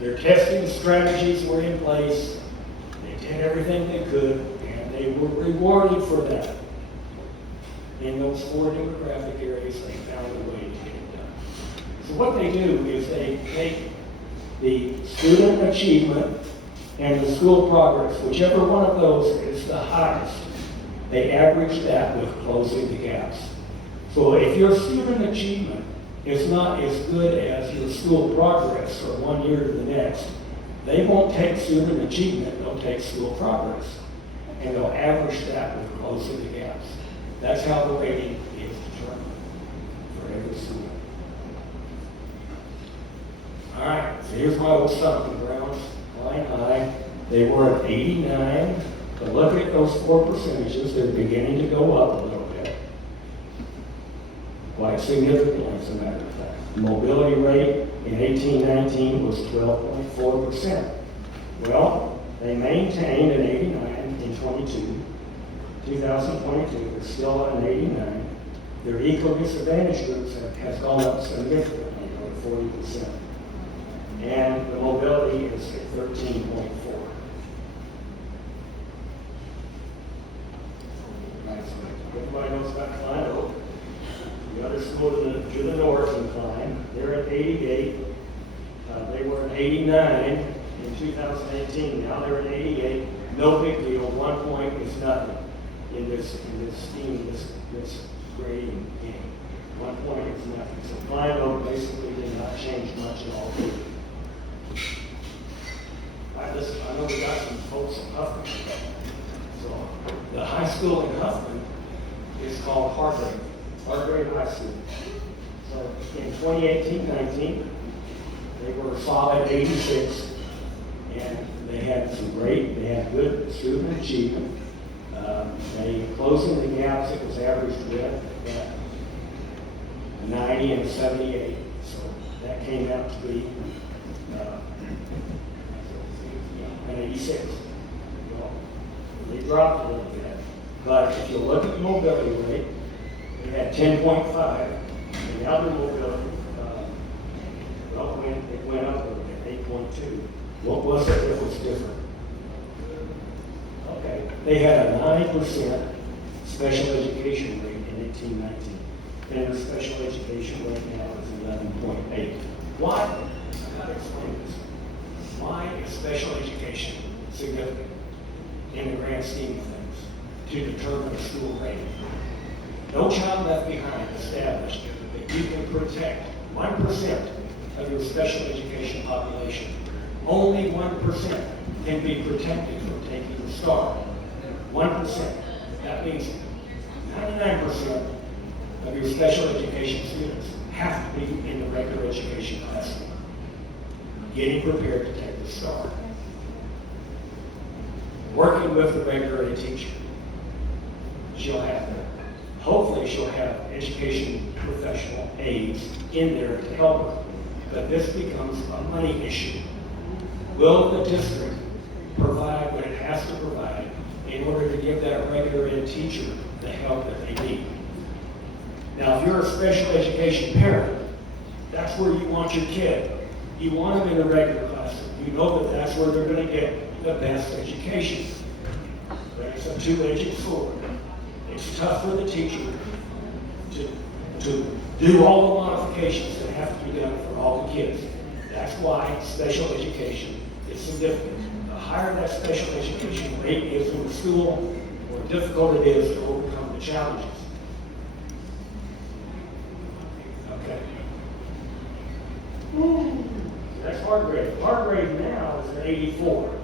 Their testing strategies were in place. They did everything they could, and they were rewarded for that. In those 4 demographic areas, they found a way to get it done. So what they do is they take the student achievement and the school progress, whichever one of those is the highest, they average that with closing the gaps. So if your student achievement is not as good as your school progress from one year to the next, they won't take student achievement, they'll take school progress. And they'll average that with closing the gaps. That's how the rating is determined for every student. All right, so here's my old stomping grounds. Klein High, they were at 89. But look at those 4 percentages, they're beginning to go up a little bit. Quite significantly, as a matter of fact. The mobility rate in 1819 was 12.4%. Well, they maintained an 89 in 2022, they're still at an 89. Their equal disadvantage groups has gone up significantly, over 40%. And the mobility is at 13.4. Everybody knows about Klein. The other school to the north in Klein, they're at 88. They were at 89 in 2018. Now they're at 88. No big deal. 1 point is nothing in this scheme, this grading game. 1 point is nothing. So Klein basically did not change much at all. All right, listen, I know we got some folks in Huffman. So the high school in Huffman is called Hargrave High School. So in 2018-19, they were a solid 86, and they had good student achievement. They closing the gaps, it was averaged with at 90 and 78. So that came out to be an 86. Well, they dropped a little bit. But if you look at the mobility rate, they had 10.5, and now their mobility, it went up a little bit, 8.2. What was it that was different? Okay, they had a 9% special education rate in 1819, and their special education rate now is 11.8. Why? I've got to explain this. Why is special education significant in the grand scheme of things to determine a school rating? No Child Left Behind established that you can protect 1% of your special education population. Only 1% can be protected from taking the STAR. 1%. That means 99% of your special education students have to be in the regular education classroom, getting prepared to take the STAR. Working with the regular ed teacher. She'll have that. Hopefully she'll have education professional aides in there to help her. But this becomes a money issue. Will the district provide what it has to provide in order to give that regular ed teacher the help that they need? Now, if you're a special education parent, that's where you want your kid. You want them in the regular classroom. You know that that's where they're going to get the best education. But it's a two-edged sword. It's tough for the teacher to do all the modifications that have to be done for all the kids. That's why special education is significant. higher that special education rate is in the school, the more difficult it is to overcome the challenges. Okay. That's hard grade. Hard grade now is an 84.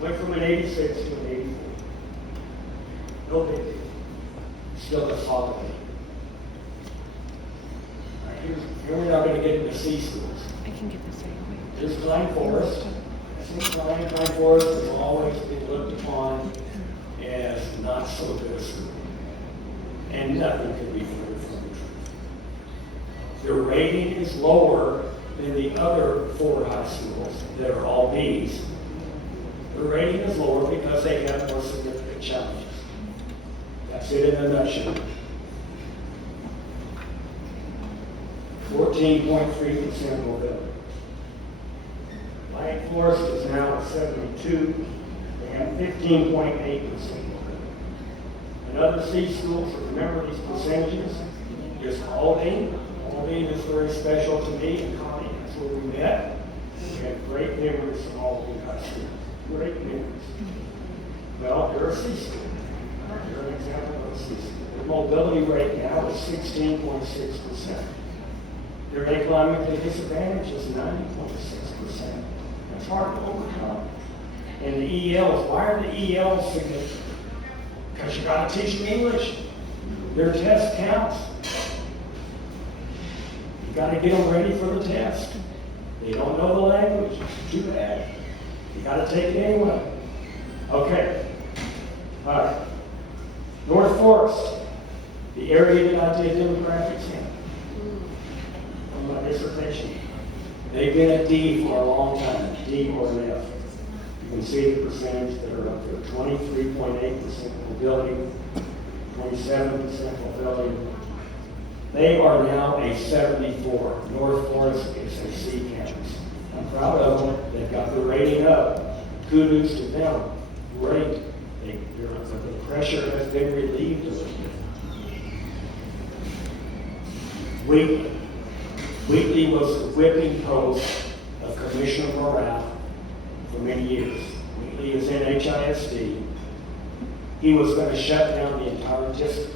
Went from an 86 to an 84. No big deal. Still a solid grade. Here we're not going to get into C schools. I can get this out. Here's Klein Forest. I think Klein Forest has always been looked upon as not so good a school. And nothing could be further from the truth. Their rating is lower than the other 4 high schools that are all Bs. Their rating is lower because they have more significant challenges. That's it in a nutshell. 14.3% mobility. Klein Forest is now at 72. They have 15.8% mobility. And other C schools, remember these percentages, is Aldine. Aldine is very special to me and Connie. That's where we met. We had great memories from Aldine High School. Great memories. Well, they're a C school. They're an example of a C school. Their mobility rate now is 16.6%. Their economically disadvantage is 90.6%. That's hard to overcome. And the ELs, why are the ELs significant? Because you got to teach them English. Their test counts. You got to get them ready for the test. They don't know the language. Too bad. You got to take it anyway. Okay. All right. North Forest, the area that I did demographics in. My dissertation. They've been at D for a long time, D or F. You can see the percentage that are up there, 23.8% mobility, 27% mobility. They are now a 74. North Forest is a C campus. I'm proud of them. They've got the rating up. Kudos to them. Great. The pressure has been relieved a little bit. Wheatley was the whipping post of Commissioner Morale for many years. Wheatley is in HISD. He was going to shut down the entire district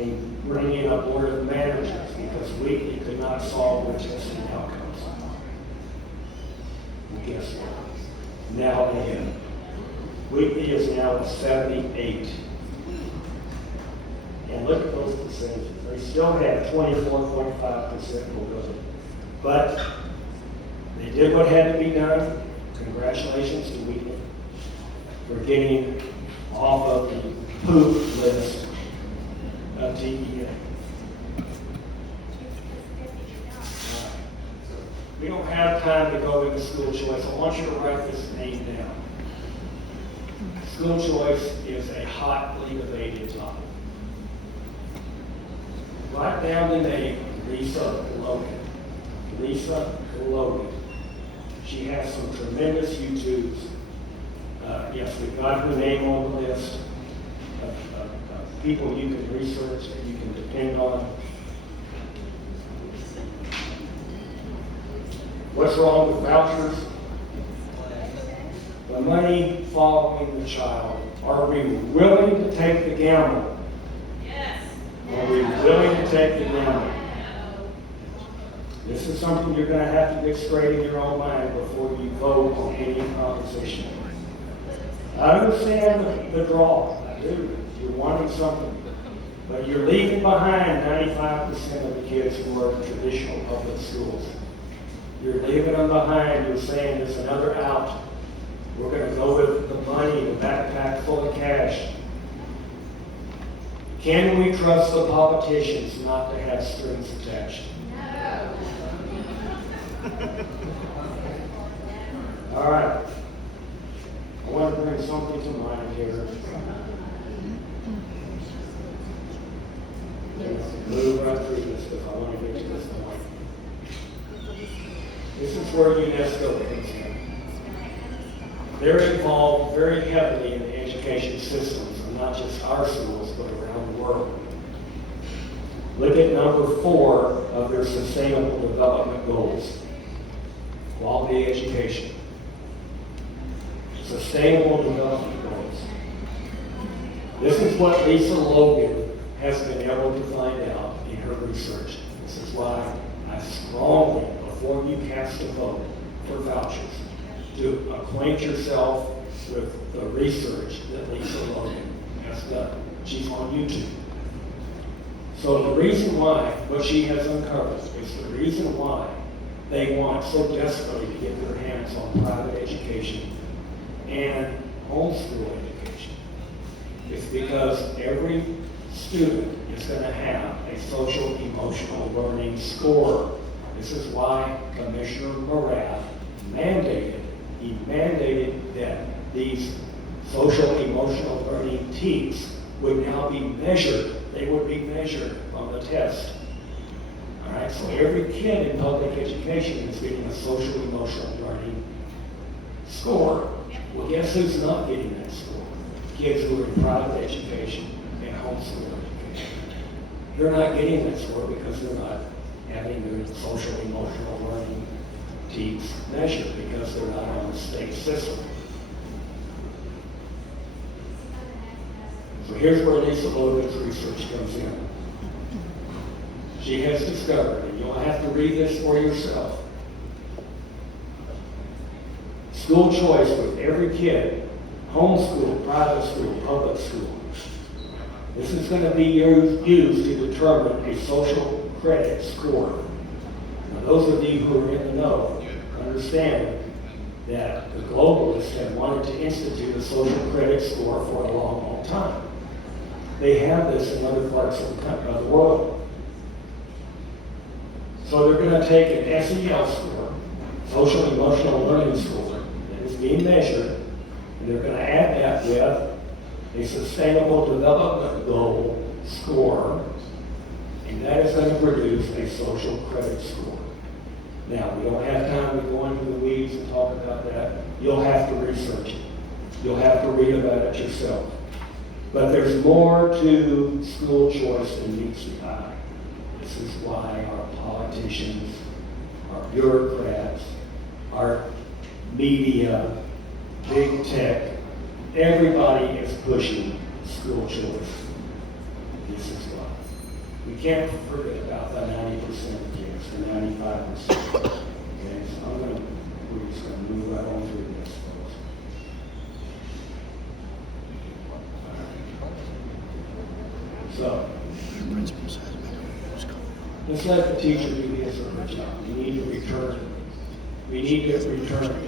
and bring in a board of managers because Wheatley could not solve the testing outcomes. And guess what? Now they have. Wheatley is now at 78. And look at those percentages. They still had 24.5% mobility. But they did what had to be done. Congratulations to Wheatley for getting off of the poop list of TEA. We don't have time to go into school choice. I want you to write this name down. School choice is a hotly debated topic. Write down the name, Lisa Logan. Lisa Logan. She has some tremendous YouTubes. Yes, we've got her name on the list of people you can research, that you can depend on. What's wrong with vouchers? The money following the child. Are we willing to take the gamble? Are we willing to take the gamble? This is something you're going to have to get straight in your own mind before you vote on any proposition. I understand the draw. I do. You're wanting something. But you're leaving behind 95% of the kids who are in traditional public schools. You're leaving them behind. You're saying there's another out. We're going to go with the money, the backpack full of cash. Can we trust the politicians not to have strings attached? No. All right. I want to bring something to mind here. Move right through this because I want to get to this point. This is where UNESCO comes in. They're involved very heavily in the education systems, and not just our schools, but around the world. Look at number 4 of their Sustainable Development Goals. quality education, sustainable development goals. This is what Lisa Logan has been able to find out in her research. This is why I strongly, before you cast a vote for vouchers, to acquaint yourself with the research that Lisa Logan has done. She's on YouTube. So the reason why, what she has uncovered, is the reason why they want so desperately to get their hands on private education and homeschool education. It's because every student is going to have a social emotional learning score. This is why Commissioner Morath mandated that these social emotional learning teams would now be measured. They would be measured on the test. All right, so every kid in public education is getting a social emotional learning score. Well, guess who's not getting that score? Kids who are in private education and homeschool education. They're not getting that score because they're not having their social emotional learning teams measured because they're not on the state system. So here's where Lisa Logan's research comes in. She has discovered, and you'll have to read this for yourself, school choice with every kid, homeschool, private school, public school. This is going to be used to determine a social credit score. Now, those of you who are in the know understand that the globalists have wanted to institute a social credit score for a long, long time. They have this in other parts of the world. So they're going to take an SEL score, social emotional learning score, that is being measured, and they're going to add that with a sustainable development goal score, and that is going to produce a social credit score. Now, we don't have time to go into the weeds and talk about that. You'll have to research it. You'll have to read about it yourself. But there's more to school choice than meets the eye. This is why our politicians, our bureaucrats, our media, big tech, everybody is pushing school choice. This is why. We can't forget about the 90% of kids, the 95%. Okay, so we're just going to move right on through this, folks. So, let's let the teacher do his or her job. We need to return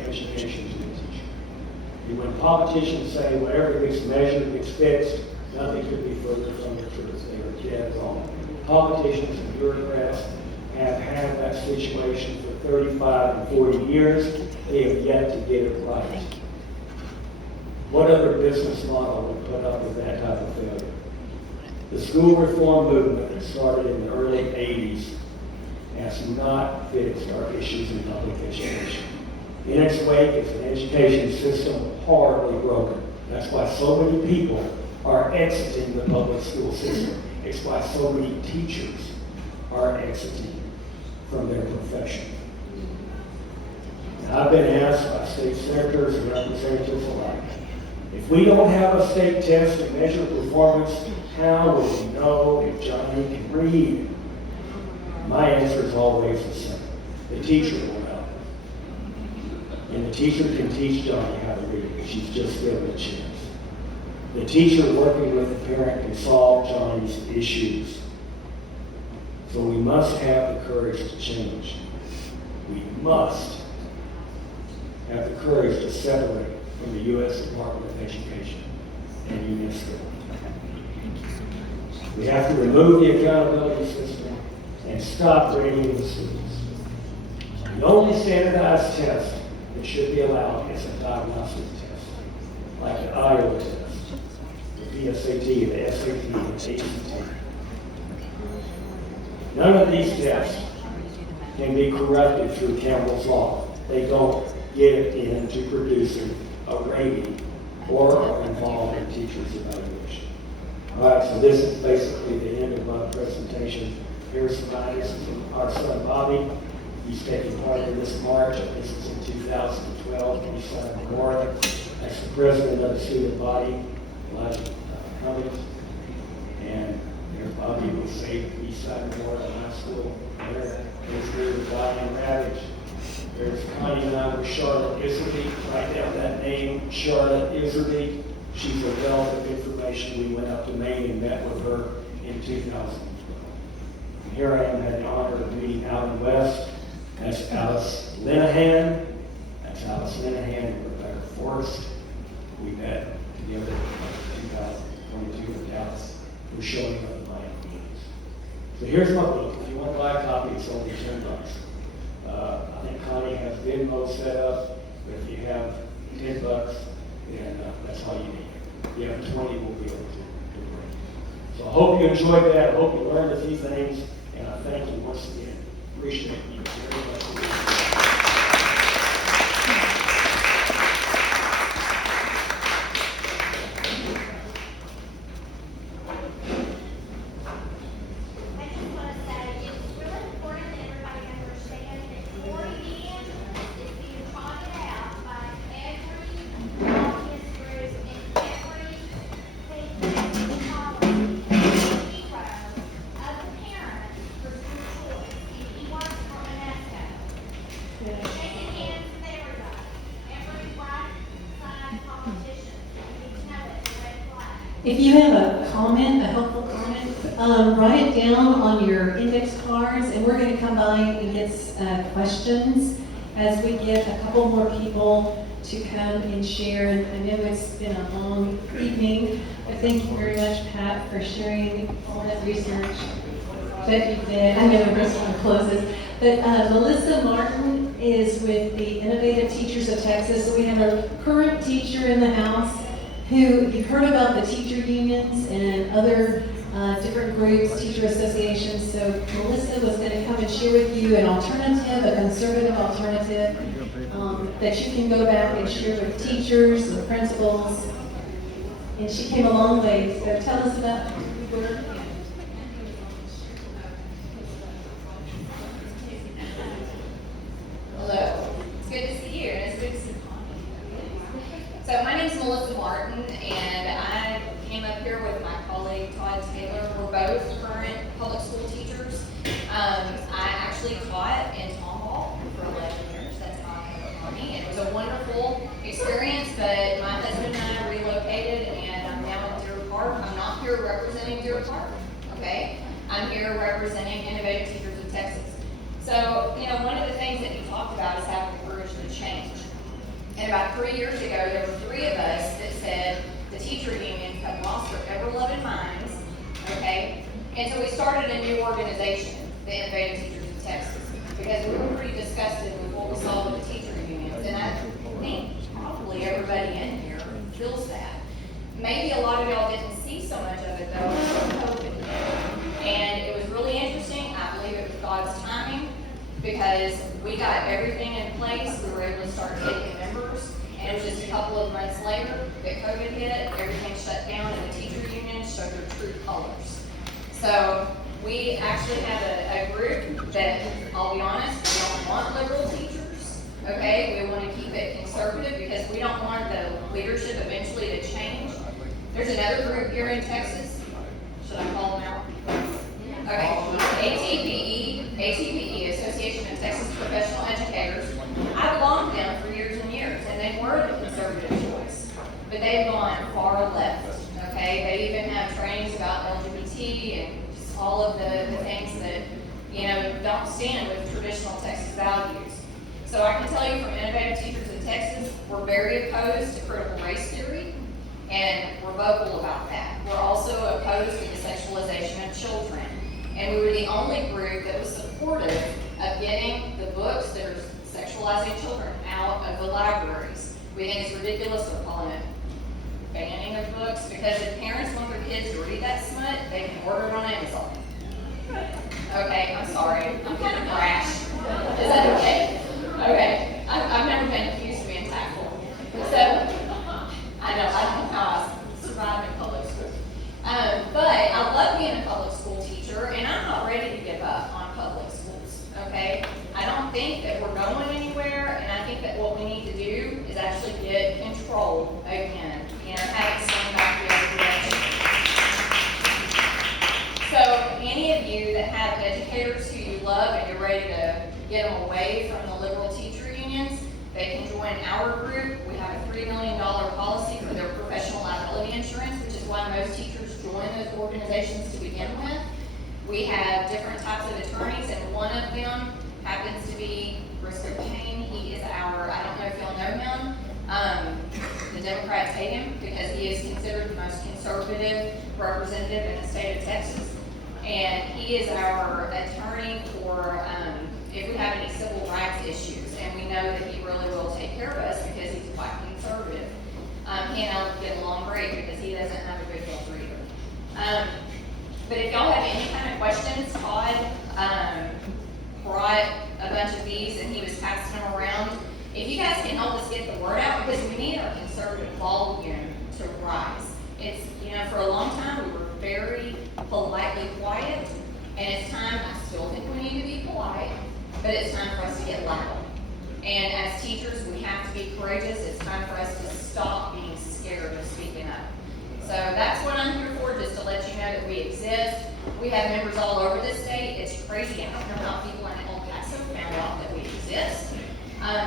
education to the teacher. And when politicians say whatever gets measured gets fixed, nothing could be further from the truth. They are dead wrong. Politicians and bureaucrats have had that situation for 35 and 40 years. They have yet to get it right. What other business model would put up with that type of failure? The school reform movement that started in the early 80s has not fixed our issues in public education. In its wake is an education system horribly broken. That's why so many people are exiting the public school system. It's why so many teachers are exiting from their profession. And I've been asked by state senators and representatives alike, if we don't have a state test to measure performance, how will we know if Johnny can read? My answer is always the same. The teacher will know. And the teacher can teach Johnny how to read if she's just given a chance. The teacher working with the parent can solve Johnny's issues. So we must have the courage to change. We must have the courage to separate from the U.S. Department of Education and UNESCO. We have to remove the accountability system and stop grading the students. The only standardized test that should be allowed is a diagnostic test, like the Iowa test, the PSAT, the SAT, and the ACT. None of these tests can be corrected through Campbell's Law. They don't get into producing a rating or are involved in teachers' evaluation. All right, so this is basically the end of my presentation. Here's some ideas from our son Bobby. He's taking part in this march. This is in 2012, when he signed the memorial. That's the president of the student body, Lashley. And their Bobby will say East Side Memorial High School. There's the body and ravage. There's Connie and I with Charlotte Iserby. Write down that name, Charlotte Iserby. She's a wealth of information. We went up to Maine and met with her in 2012. And here I am, had the honor of meeting Alan West. That's Alice Linehan. That's Alice Linehan and Rebecca Forrest. We met together in 2022 in Dallas. We're showing up in Miami. So here's my book. If you want to buy a copy, it's only $10. I think Connie has Venmo set up, but if you have $10, then that's all you need. If you have 20, we'll be able to bring. So I hope you enjoyed that. I hope you learned a few things, and I thank you once again. Appreciate you very much. If you have a comment, a helpful comment, write it down on your index cards, and we're going to come by and get questions as we get a couple more people to come and share. And I know it's been a long evening, but thank you very much, Pat, for sharing all that research that you did. I know this one closes. But Melissa Martin is with the Innovative Teachers of Texas. So we have a current teacher in the house who you've heard about the teacher unions and other different groups, teacher associations. So Melissa was going to come and share with you an alternative, a conservative alternative that you can go back and share with teachers and principals. And she came a long way. So tell us about your work. Hello. It's good to see you, and it's good to see you. So my name is Melissa Martin, and I came up here with my colleague Todd Taylor. We're both current public school teachers. I actually taught in Tomball for 11 years. That's how I came up Connie. It was a wonderful experience, but my husband and I relocated, and I'm now in Deer Park. I'm not here representing Deer Park, okay? I'm here representing Innovative Teachers of Texas. So, you know, one of the things that you talked about is having the courage to change. And about 3 years ago, there were 3 of us that said the teacher unions have lost their ever-loving minds, okay? And so we started a new organization, the Innovative Teachers of Texas, because we were pretty disgusted with what we saw with the teacher unions. And I think probably everybody in here feels that. Maybe a lot of y'all didn't see so much of it, though, until COVID. And it was really interesting. I believe it was God's timing, because we got everything in place. We were able to start taking members, and it was just a couple of months later that COVID hit, everything shut down, and the teacher unions showed their true colors. So we actually have a group that, I'll be honest, we don't want liberal teachers, okay? We want to keep it conservative because we don't want the leadership eventually to change. There's another group here in Texas. Should I call them out? Okay, ATPE, Association of Texas Professional Educators. I belonged to them for years and years, and they were the conservative choice. But they've gone far left, okay? They even have trainings about LGBT and just all of the things that, you know, don't stand with traditional Texas values. So I can tell you from Innovative Teachers in Texas, we're very opposed to critical race theory, and we're vocal about that. We're also opposed to the sexualization of children. And we were the only group that was supportive of getting the books that are sexualizing children out of the libraries. We think it's ridiculous they're calling it banning of books, because if parents want their kids to read that smut, they can order it on Amazon. Okay, I'm sorry. I'm kind of brash. Is that okay? Okay. I've never been accused of being tactful. So, I know, I don't know how I survived in public school. But I love being a public school teacher, and I'm not ready to give up on public schools, okay? I don't think organizations to begin with. We have different types of attorneys, and one of them happens to be Brisker Kane. He is our, I don't know if y'all know him, the Democrats hate him because he is considered the most conservative representative in the state of Texas. And he is our attorney for if we have any civil rights issues, and we know that he really will take care of us because he's quite conservative. He and I get along great because he doesn't have a good filter either. But if y'all have any kind of questions, Todd brought a bunch of these and he was passing them around. If you guys can help us get the word out, because we need our conservative volume to rise. It's, for a long time, we were very politely quiet, and it's time, I still think we need to be polite, but it's time for us to get loud. And as teachers, we have to be courageous. It's time for us to stop being scared of speaking up. So that's what I'm here for, just to let you know that we exist. We have members all over the state. It's crazy. I don't know how people in El Paso found out that we exist.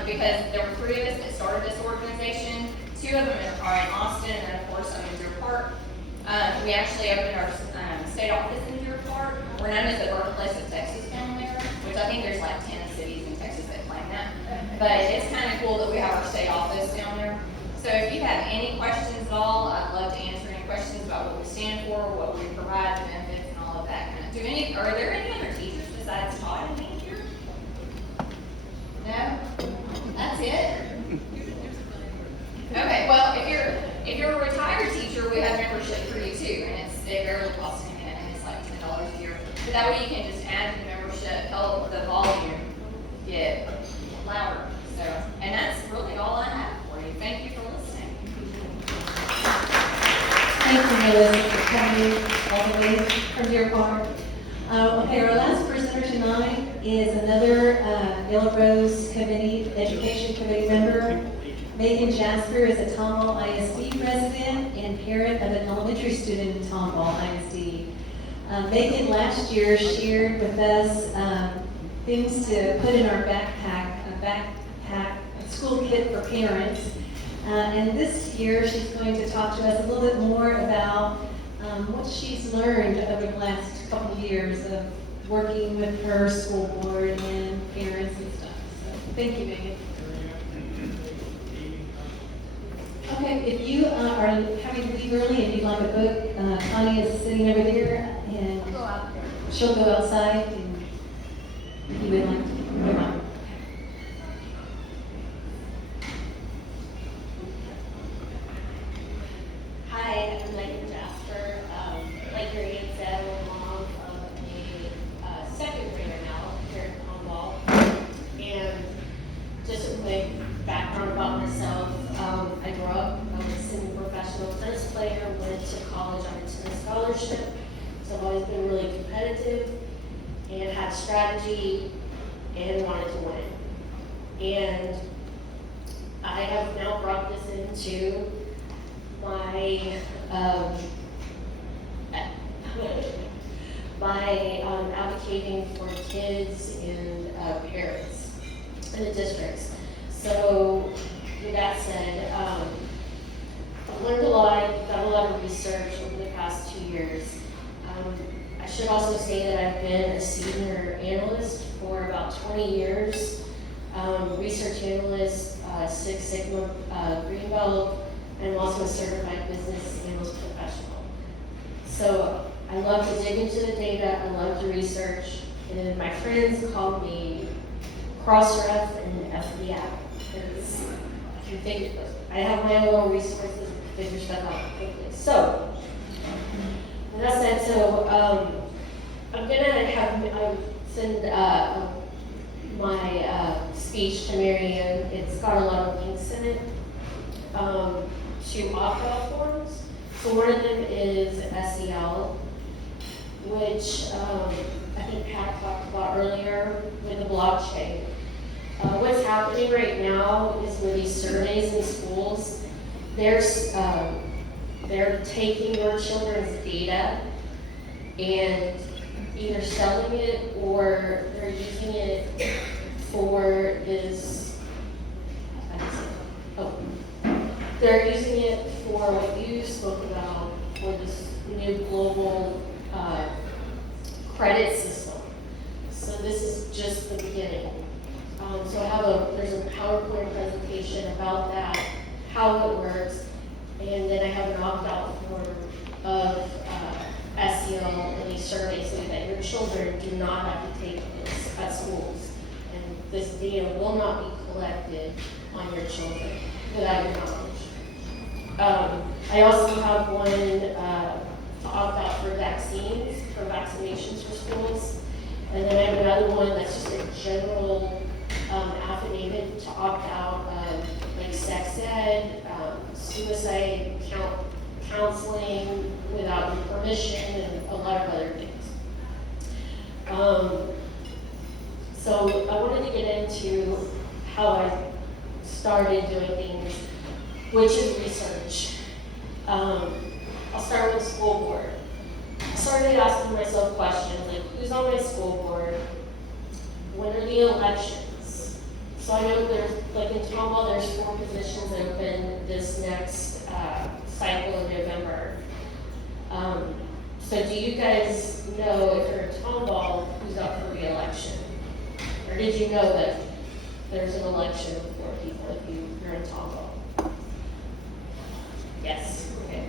Because there were 3 of us that started this organization. 2 of them are in Austin, and then of course I'm in Deer Park. We actually opened our state office in Deer Park. We're known as the birthplace of Texas down there, which I think there's like 10 cities in Texas that claim that. But it's kind of cool that we have our state office down there. So if you have any questions at all, I'd love to answer any questions about what we stand for, what we provide, the benefits, and all of that kind of. Are there any other teachers besides Todd and me here? No? That's it? Okay, well, if you're a retired teacher, we have membership for you too, and it barely costs anything, and it's like $10 a year. So that way you can just add to the membership, help the volume get louder. So, and that's really all I have for you. Thank you for listening. Thank you, Melissa, for coming all the way from Deer Park. Okay, our last presenter tonight is another Yellow Rose Committee, Education Committee member. Megan Jasper is a Tomball ISD resident and parent of an elementary student in Tomball ISD. Megan last year shared with us things to put in our backpack, a school kit for parents. And this year she's going to talk to us a little bit more about what she's learned over the last couple of years of working with her school board and parents and stuff. So thank you, Megan. Okay, if you are having to leave early and you'd like a book, Connie is sitting over there, and I'll go out there. she'll go outside, and if you would like to. Come on. Hi, I'm Megan Jasper. Like MaryAnn said, I'm a mom of a second grader now here at Tomball. And just a quick background about myself. I grew up, I was a semi-professional tennis player, went to college on a tennis scholarship. So I've always been really competitive and had strategy and wanted to win. And I have now brought this into by advocating for kids and parents in the districts. So with that said, I've learned a lot, done a lot of research over the past 2 years. I should also say that I've been a senior analyst for about 20 years, research analyst, Six Sigma Green Belt. I'm also a certified business analyst professional. So I love to dig into the data, I love to research, and my friends call me cross-ref and FBI, because I can figure this. I have my own little resources to figure stuff out quickly. So, with that said, I'm gonna send my speech to MaryAnn. It's got a lot of links in it. 2 opt-out forms. So one of them is SEL, which I think Pat talked about earlier with the blockchain. What's happening right now is with these surveys in schools, they're taking your children's data and either selling it or they're using it for this, they're using it for what you spoke about, for this new global credit system. So this is just the beginning. So there's a PowerPoint presentation about that, how it works, and then I have an opt-out form of SEL and these surveys so that your children do not have to take this at schools. And this data will not be collected on your children without your knowledge. I also have one to opt out for vaccines, for vaccinations for schools. And then I have another one that's just a general affidavit to opt out of like sex ed, suicide counseling without your permission, and a lot of other things. So I wanted to get into how I started doing things, which is research. I'll start with the school board. I started asking myself questions like, who's on my school board? When are the elections? So I know there's, like in Tomball, there's 4 positions open this next cycle in November. So do you guys know if you're in Tomball, who's up for re-election? Or did you know that there's an election for people if you're in Tomball? Yes, okay.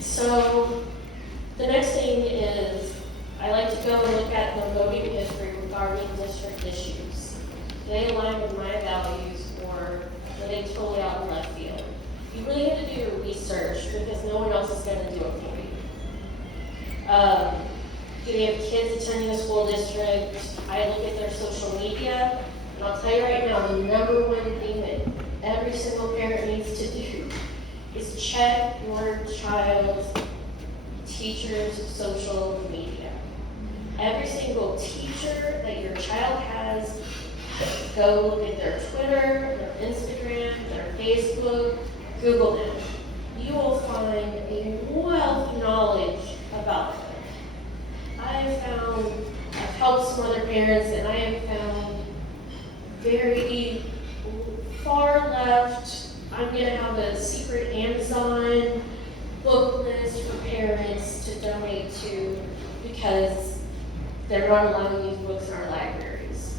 So the next thing is, I like to go and look at the voting history regarding district issues. Do they align with my values, or are they totally out in left field? You really have to do your research because no one else is going to do it for you. Do they have kids attending a school district? I look at their social media, and I'll tell you right now, the number one thing that every single parent needs to do is check your child's teacher's social media. Every single teacher that your child has, go look at their Twitter, their Instagram, their Facebook, Google them. You will find a wealth of knowledge about them. I've helped some other parents, and I have found very far left. I'm going to have a secret Amazon book list for parents to donate to because they're not allowing these books in our libraries.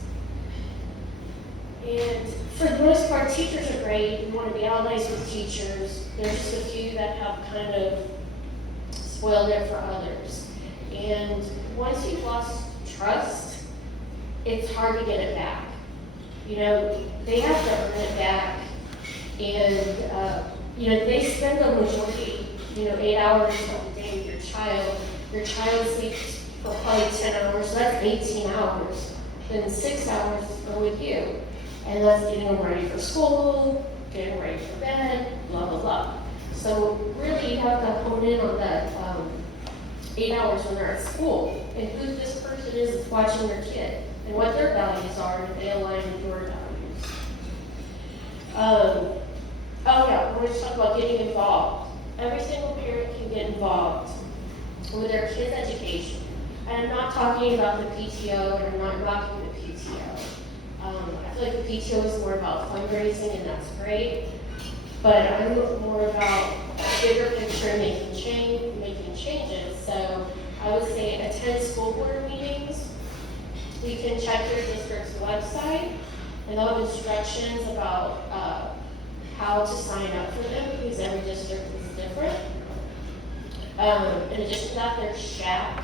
And for the most part, teachers are great. We want to be allies with teachers. There's just a few that have kind of spoiled it for others. And once you've lost trust, it's hard to get it back. You know, they have to earn it back. And, you know, they spend a majority, 8 hours a day with your child. Your child sleeps for probably 10 hours, so that's 18 hours. Then 6 hours are with you. And that's getting them ready for school, getting ready for bed, blah, blah, blah. So really you have to hone in on that 8 hours when they're at school and who this person is that's watching their kid and what their values are and if they align with your values. Oh yeah, we're going to talk about getting involved. Every single parent can get involved with their kids' education. And I'm not talking about the PTO, and I'm not knocking the PTO. I feel like the PTO is more about fundraising, and that's great. But I'm more about a bigger picture and making changes. So I would say attend school board meetings. You can check your district's website, and they'll have instructions about how to sign up for them because every district is different. In addition to that, there's SHAC,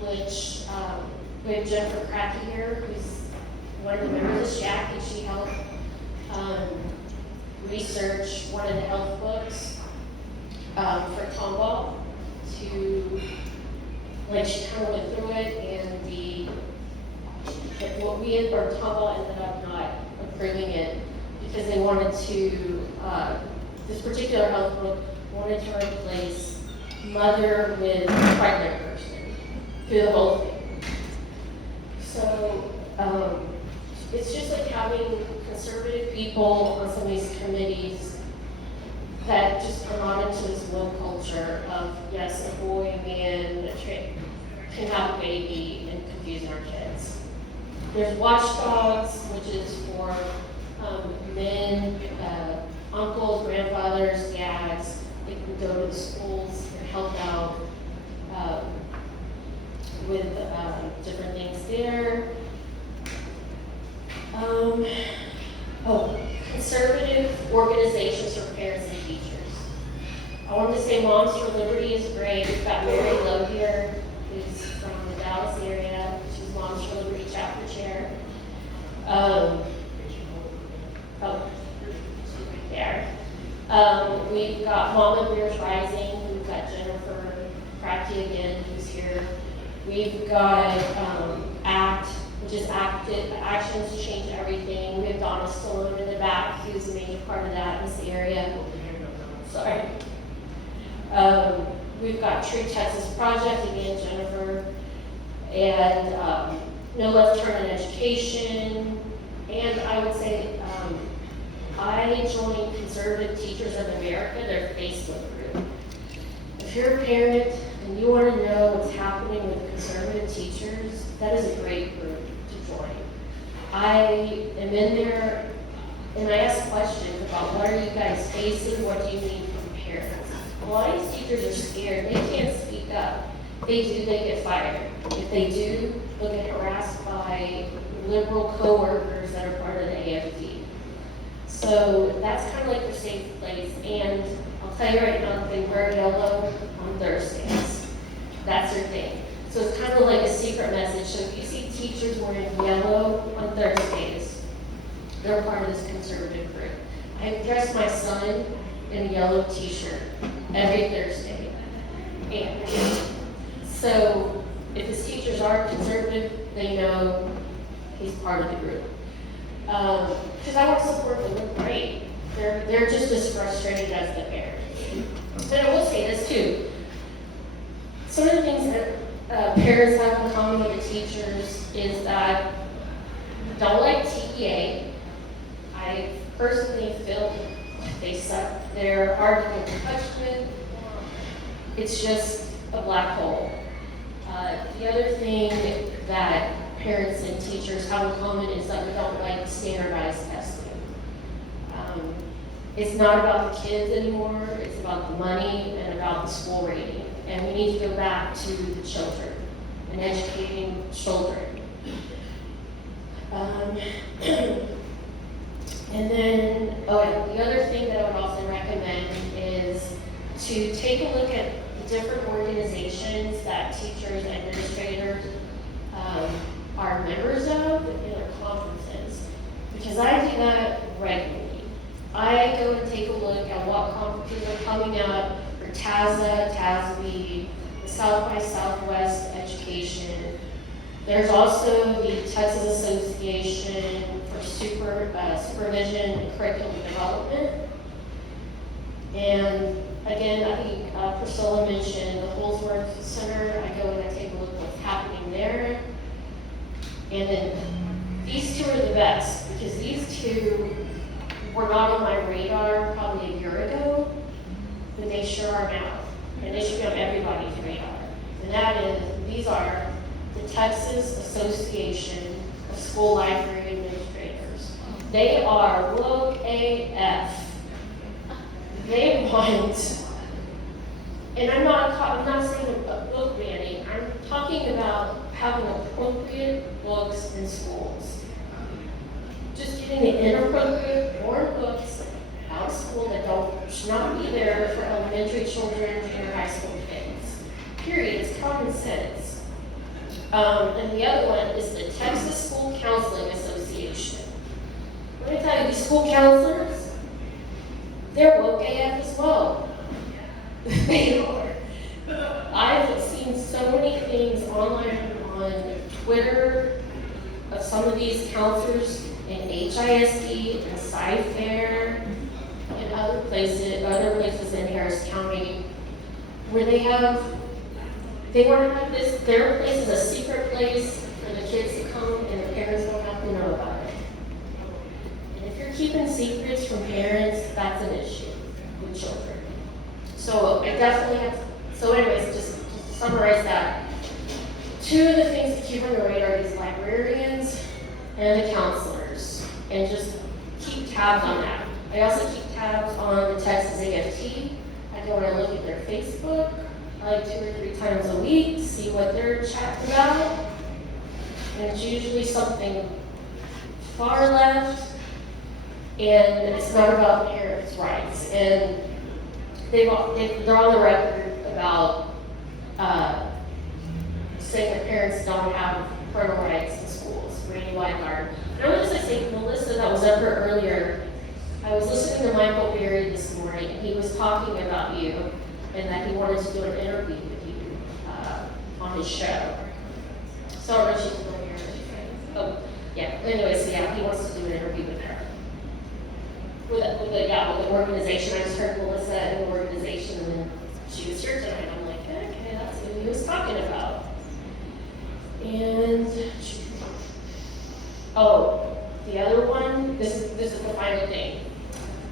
which we have Jennifer Cracky here, who's one of the members of SHAC, and she helped research one of the health books for Tomball to, she kind of went through it, and Tomball ended up not approving it because they wanted to, this particular health book wanted to replace mother with pregnant person through the whole thing. So it's just like having conservative people on some of these committees that just are not into this woke culture of, yes, a boy, a man, can have a baby and confusing our kids. There's Watchdogs, which is for men, uncles, grandfathers, dads. They can the schools and helped out with different things there. Conservative organizations for parents and teachers. I wanted to say Moms for Liberty is great. We've got MaryAnn here, who's from the Dallas area. She's Moms for Liberty chapter chair. There. We've got Mama Bears Rising. We've got Jennifer Crafty again, who's here. We've got ACT, which is Actions to Change Everything. We have Donna Stallone in the back, who's a major part of that in this area. Sorry. We've got True Texas Project, again, Jennifer. And No Left Turn in Education. And I would say, I joined Conservative Teachers of America, their Facebook group. If you're a parent and you want to know what's happening with conservative teachers, that is a great group to join. I am in there and I ask questions about what are you guys facing, what do you need from parents. A lot of these teachers are scared, they can't speak up. If they do, they get fired. If they do, they'll get harassed by liberal coworkers that are part of the AFD. So that's kind of like their safe place. And I'll tell you right now, they wear yellow on Thursdays. That's their thing. So it's kind of like a secret message. So if you see teachers wearing yellow on Thursdays, they're part of this conservative group. I dress my son in a yellow t-shirt every Thursday. And so if his teachers are conservative, they know he's part of the group. Because I want to support them, they're great. They're just as frustrated as the parents. And I will say this too. Some of the things that parents have in common with the teachers is that we don't like TEA. I personally feel they suck. They're hard to get in touch with. It's just a black hole. The other thing that parents and teachers have in common is that we don't like standardized testing. It's not about the kids anymore, it's about the money and about the school rating. And we need to go back to the children and educating children. And then, the other thing that I would also recommend is to take a look at the different organizations that teachers and administrators are members of in their conferences, because I do that regularly. I go and take a look at what conferences are coming up for TASA, TASB, the South by Southwest Education. There's also the Texas Association for Supervision and Curriculum Development. And again, I think Priscilla mentioned the Holsworth Center. I go and I take a look at what's happening there. And then these two are the best, because these two were not on my radar probably a year ago, but they sure are now. And they should be on everybody's radar. And that is, these are the Texas Association of School Library Administrators. They are woke AF. They want, and I'm not saying about book banning, I'm talking about having appropriate books in schools. Just getting the inappropriate board books out of school that should not be there for elementary children, junior high school kids. Period. It's common sense. And the other one is the Texas School Counseling Association. Let me tell you, these school counselors, they're woke AF as well. They are. I've seen so many things online on Twitter of some of these counselors in HISD and Sci-Fair and other places in Harris County, where they want to have this, their place is a secret place for the kids to come and the parents don't have to know about it. And if you're keeping secrets from parents, that's an issue with children. So I definitely have, so anyways, just to summarize that, two of the things to keep on your radar are these librarians and the counselors, and just keep tabs on that. I also keep tabs on the Texas AFT. I go and look at their Facebook like 2 or 3 times a week to see what they're chatting about. And it's usually something far left, and it's not about parents' rights. And they're on the record about saying that parents don't have parental rights in schools. Randy Weingart. And I want to say, Melissa, that was up here earlier. I was listening to Michael Berry this morning, and he was talking about you, and that he wanted to do an interview with you on his show. So I don't know if she's still here. Oh, yeah. Anyway, so yeah, he wants to do an interview with her. With the organization. I just heard Melissa in the organization, and then she was here tonight. I'm like, okay, that's who he was talking about. And oh, the other one. This is the final thing.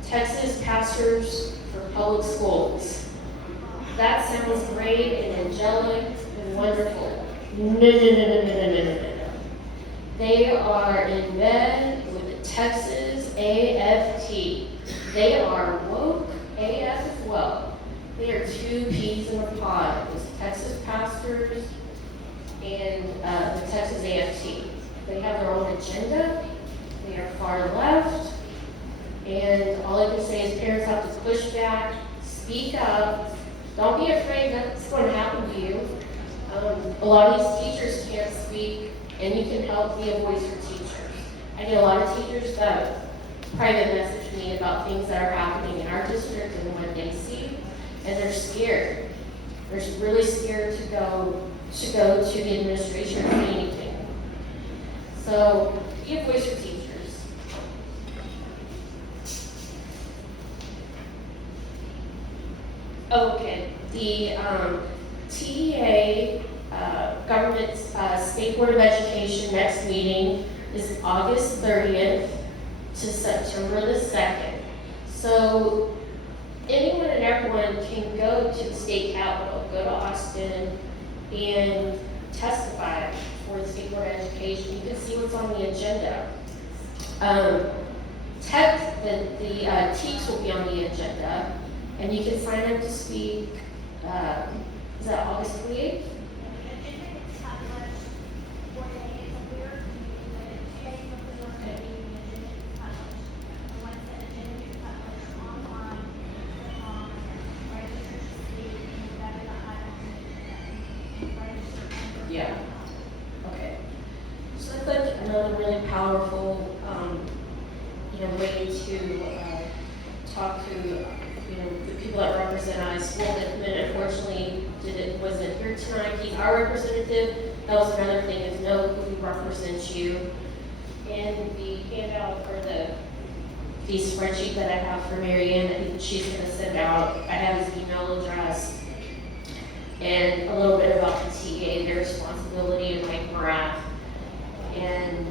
Texas Pastors for Public Schools. That sounds great and angelic and wonderful. No. They are in bed with the Texas AFT. They are woke AF as well. They are 2 peas in a pod. It's Texas Pastors and the Texas AFT. They have their own agenda. They are far left. And all I can say is parents have to push back, speak up. Don't be afraid that's going to happen to you. A lot of these teachers can't speak, and you can help be a voice for teachers. I get a lot of teachers that private message me about things that are happening in our district and what they see, and they're scared. They're really scared to go to the administration or say anything. So be a voice for teachers. Okay, the TEA Government State Board of Education next meeting is August 30th to September the 2nd. So anyone and everyone can go to the state capitol, go to Austin, and testify for the State Board of Education. You can see what's on the agenda. The TEACs will be on the agenda. And you can sign up to speak, is that August 28th? Yeah. Okay. So that's like another really powerful, way to talk to the people that represent us. Well, unfortunately, wasn't here tonight. He's our representative. That was another thing, is know who represents you. And the handout or the spreadsheet that I have for MaryAnn that she's going to send out, I have his email address and a little bit about the TA, their responsibility, and like MaryAnn. And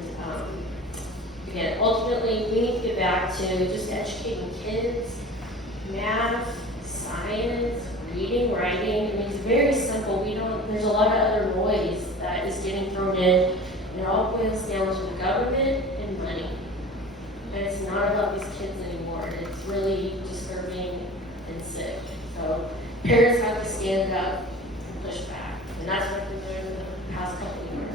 again, ultimately, we need to get back to just educating kids. Math, science, reading, writing. I mean, it's very simple. There's a lot of other noise that is getting thrown in. And it all boils down to the government and money. And it's not about these kids anymore. It's really disturbing and sick. So parents have to stand up and push back. And that's what we've been doing the past couple of years.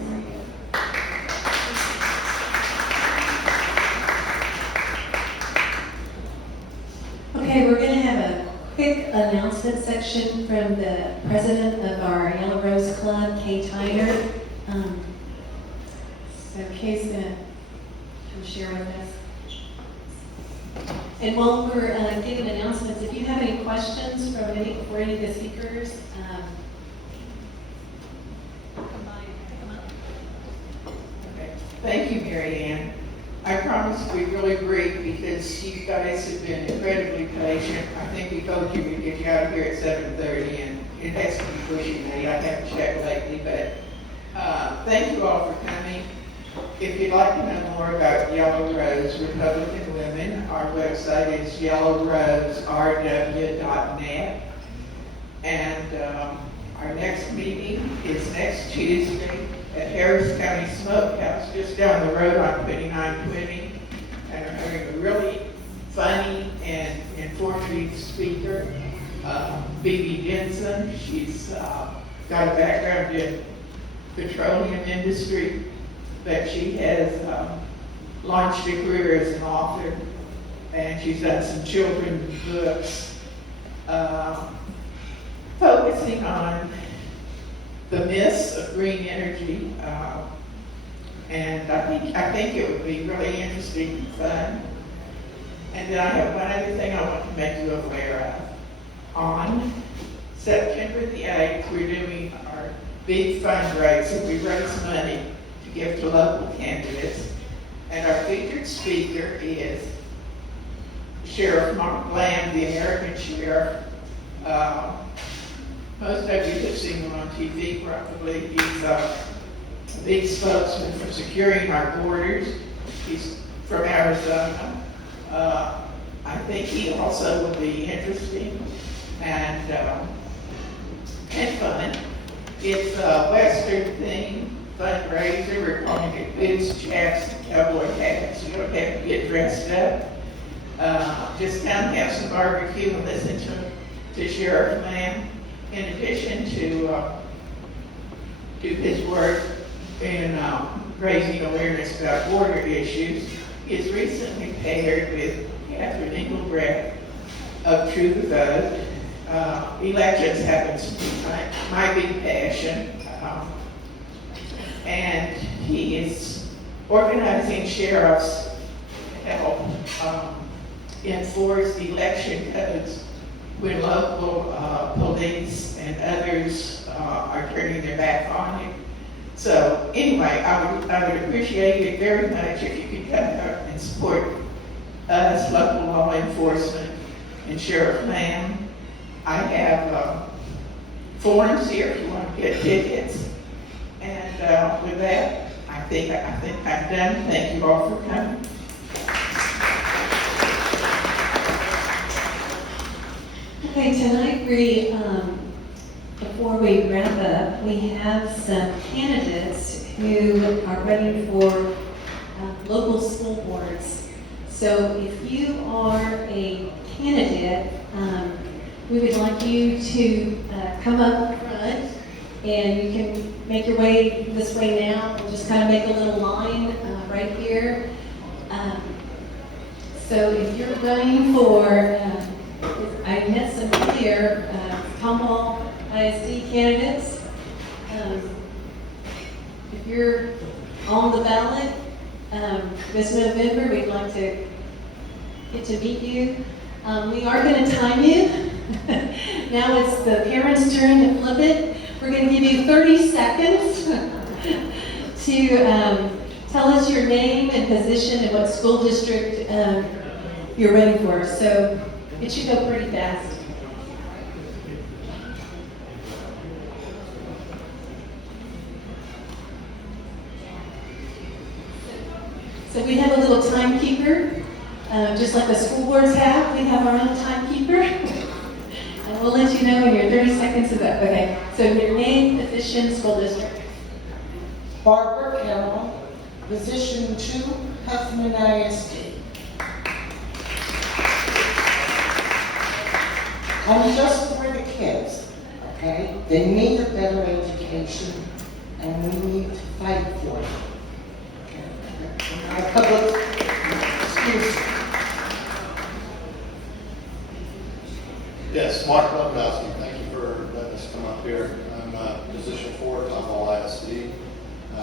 Okay, we're going to have a quick announcement section from the president of our Yellow Rose Club, Kay Tyner. So Kay's going to come share with us. And while we're giving announcements, if you have any questions for any of the speakers, come up. Okay. Thank you, MaryAnn. I promise to be really brief because you guys have been incredibly patient. I think we told you we'd get you out of here at 7:30, and it has to be pushing me. I haven't checked lately, but thank you all for coming. If you'd like to know more about Yellow Rose Republican Women, our website is yellowroserw.net. And our next meeting is next Tuesday at Harris County Smokehouse, just down the road on 2920. And we're having a really funny and informative speaker. B.B. Jensen. She's got a background in petroleum industry, but she has launched a career as an author, and she's done some children's books focusing on the myths of green energy, and I think it would be really interesting and fun. And then I have one other thing I want to make you aware of. On September the 8th, we're doing our big fundraiser. We raise money to give to local candidates, and our featured speaker is Sheriff Mark Lamb, the American Sheriff. Most of you have seen him on TV probably. He's a big spokesman for securing our borders. He's from Arizona. I think he also would be interesting and fun. It's a Western themed fundraiser. We're calling it boots, chaps, and cowboy hats. You don't have to get dressed up. Just come have some barbecue and listen to Sheriff Lamb. In addition to do his work in raising awareness about border issues, he has recently paired with Catherine Engelbrecht of True the Vote. Elections happen to be my big passion, and he is organizing sheriffs to help enforce election codes when local police and others are turning their back on you. So anyway, I would appreciate it very much if you could come out and support us, local law enforcement, and Sheriff Lamb. I have forms here if you want to get tickets. And with that, I think I'm done. Thank you all for coming. Okay, tonight before we wrap up, we have some candidates who are running for local school boards. So if you are a candidate, we would like you to come up front, and you can make your way this way now. We'll just kind of make a little line right here. So if you're running for, I met some earlier Tomball ISD candidates. If you're on the ballot this November, we'd like to get to meet you. We are going to time you. Now it's the parents' turn to flip it. We're going to give you 30 seconds to tell us your name and position and what school district you're running for. So it should go pretty fast. So we have a little timekeeper, just like the school boards have. We have our own timekeeper. And we'll let you know when your 30 seconds is up. Okay, so your name, position, school district. Barbara Carroll, position 2, Huffman ISD. I'm just for the kids, okay? They need a better education, and we need to fight for it. Okay? A couple of excuses. Yes, Mark Lubkowski, thank you for letting us come up here. I'm position 4, Tomball ISD. I'm a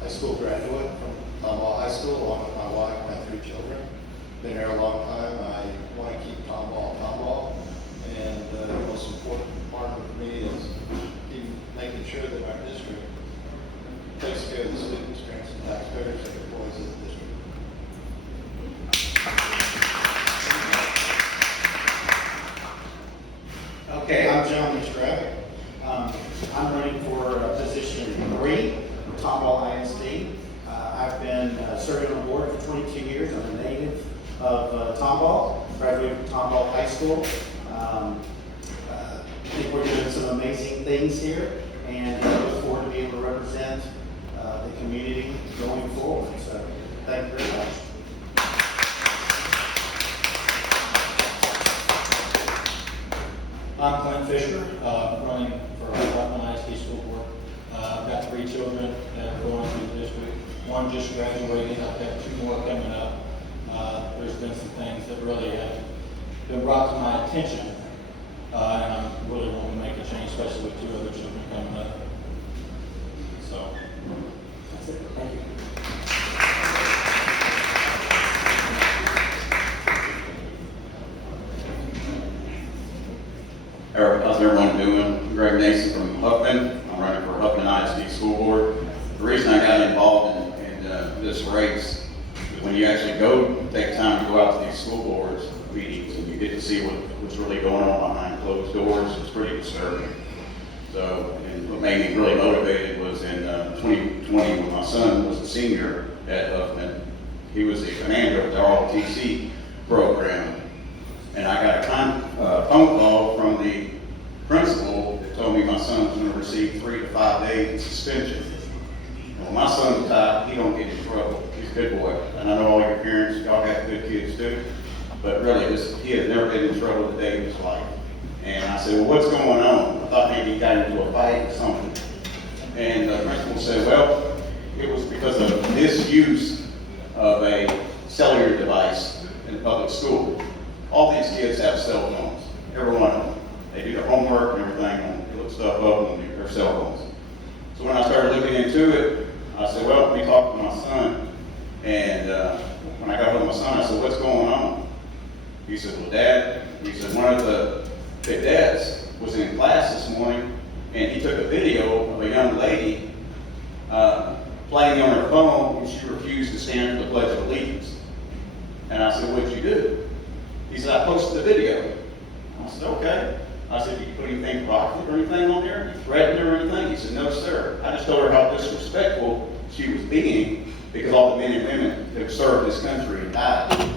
high school graduate from Tomball High School, along with my wife and my 3 children. Been there a long time. I want to keep Tomball, and the most important part for me is making sure that our district takes care of the students, parents, and taxpayers, and employees of the district. Okay, I'm John Estravic. I'm running for position 3, Tomball ISD. I've been serving on the board for 22 years. I'm a native of Tomball, graduated from Tomball High School. I think we're doing some amazing things here, and I look forward to being able to represent the community going forward. So, thank you very much. one just graduated. I've got 2 more coming up. There's been some things that really have been brought to my attention, and I'm really wanting to make a change, especially with 2 other children coming up. So, that's it. Thank you. How's everyone doing? Greg Nason from Huffman. I'm running for Huffman ISD School Board. The reason I got involved in this race is when you actually take time to go out to these school boards meetings and you get to see what's really going on behind closed doors, it's pretty disturbing. So, and what made me really motivated was in 2020 when my son was a senior at Huffman. He was the commander of the ROTC program. And I got a phone call from the principal that told me my son was going to receive 3 to 5 days suspension. Well, my son's type, he don't get in trouble. He's a good boy. And I know all your parents, y'all got good kids too. But really, he has never been in trouble a day of his life. And I said, well, what's going on? I thought maybe he got into a fight or something. And the principal said, well, it was because of misuse of a cellular device in the public school. All these kids have cell phones, every one of them. They do their homework and everything, and they look stuff up on their cell phones. So when I started looking into it, I said, well, let me talk to my son. And when I got home with my son, I said, what's going on? He said, well, Dad, he said, one of the cadets was in class this morning, and he took a video of a young lady playing on her phone, and she refused to stand for the Pledge of Allegiance. And I said, what'd you do? He said, I posted the video. I said, okay. I said, did you put anything provocative or anything on there? You threatened her or anything? He said, no, sir. I just told her how disrespectful she was being because all the men and women that have served this country and died.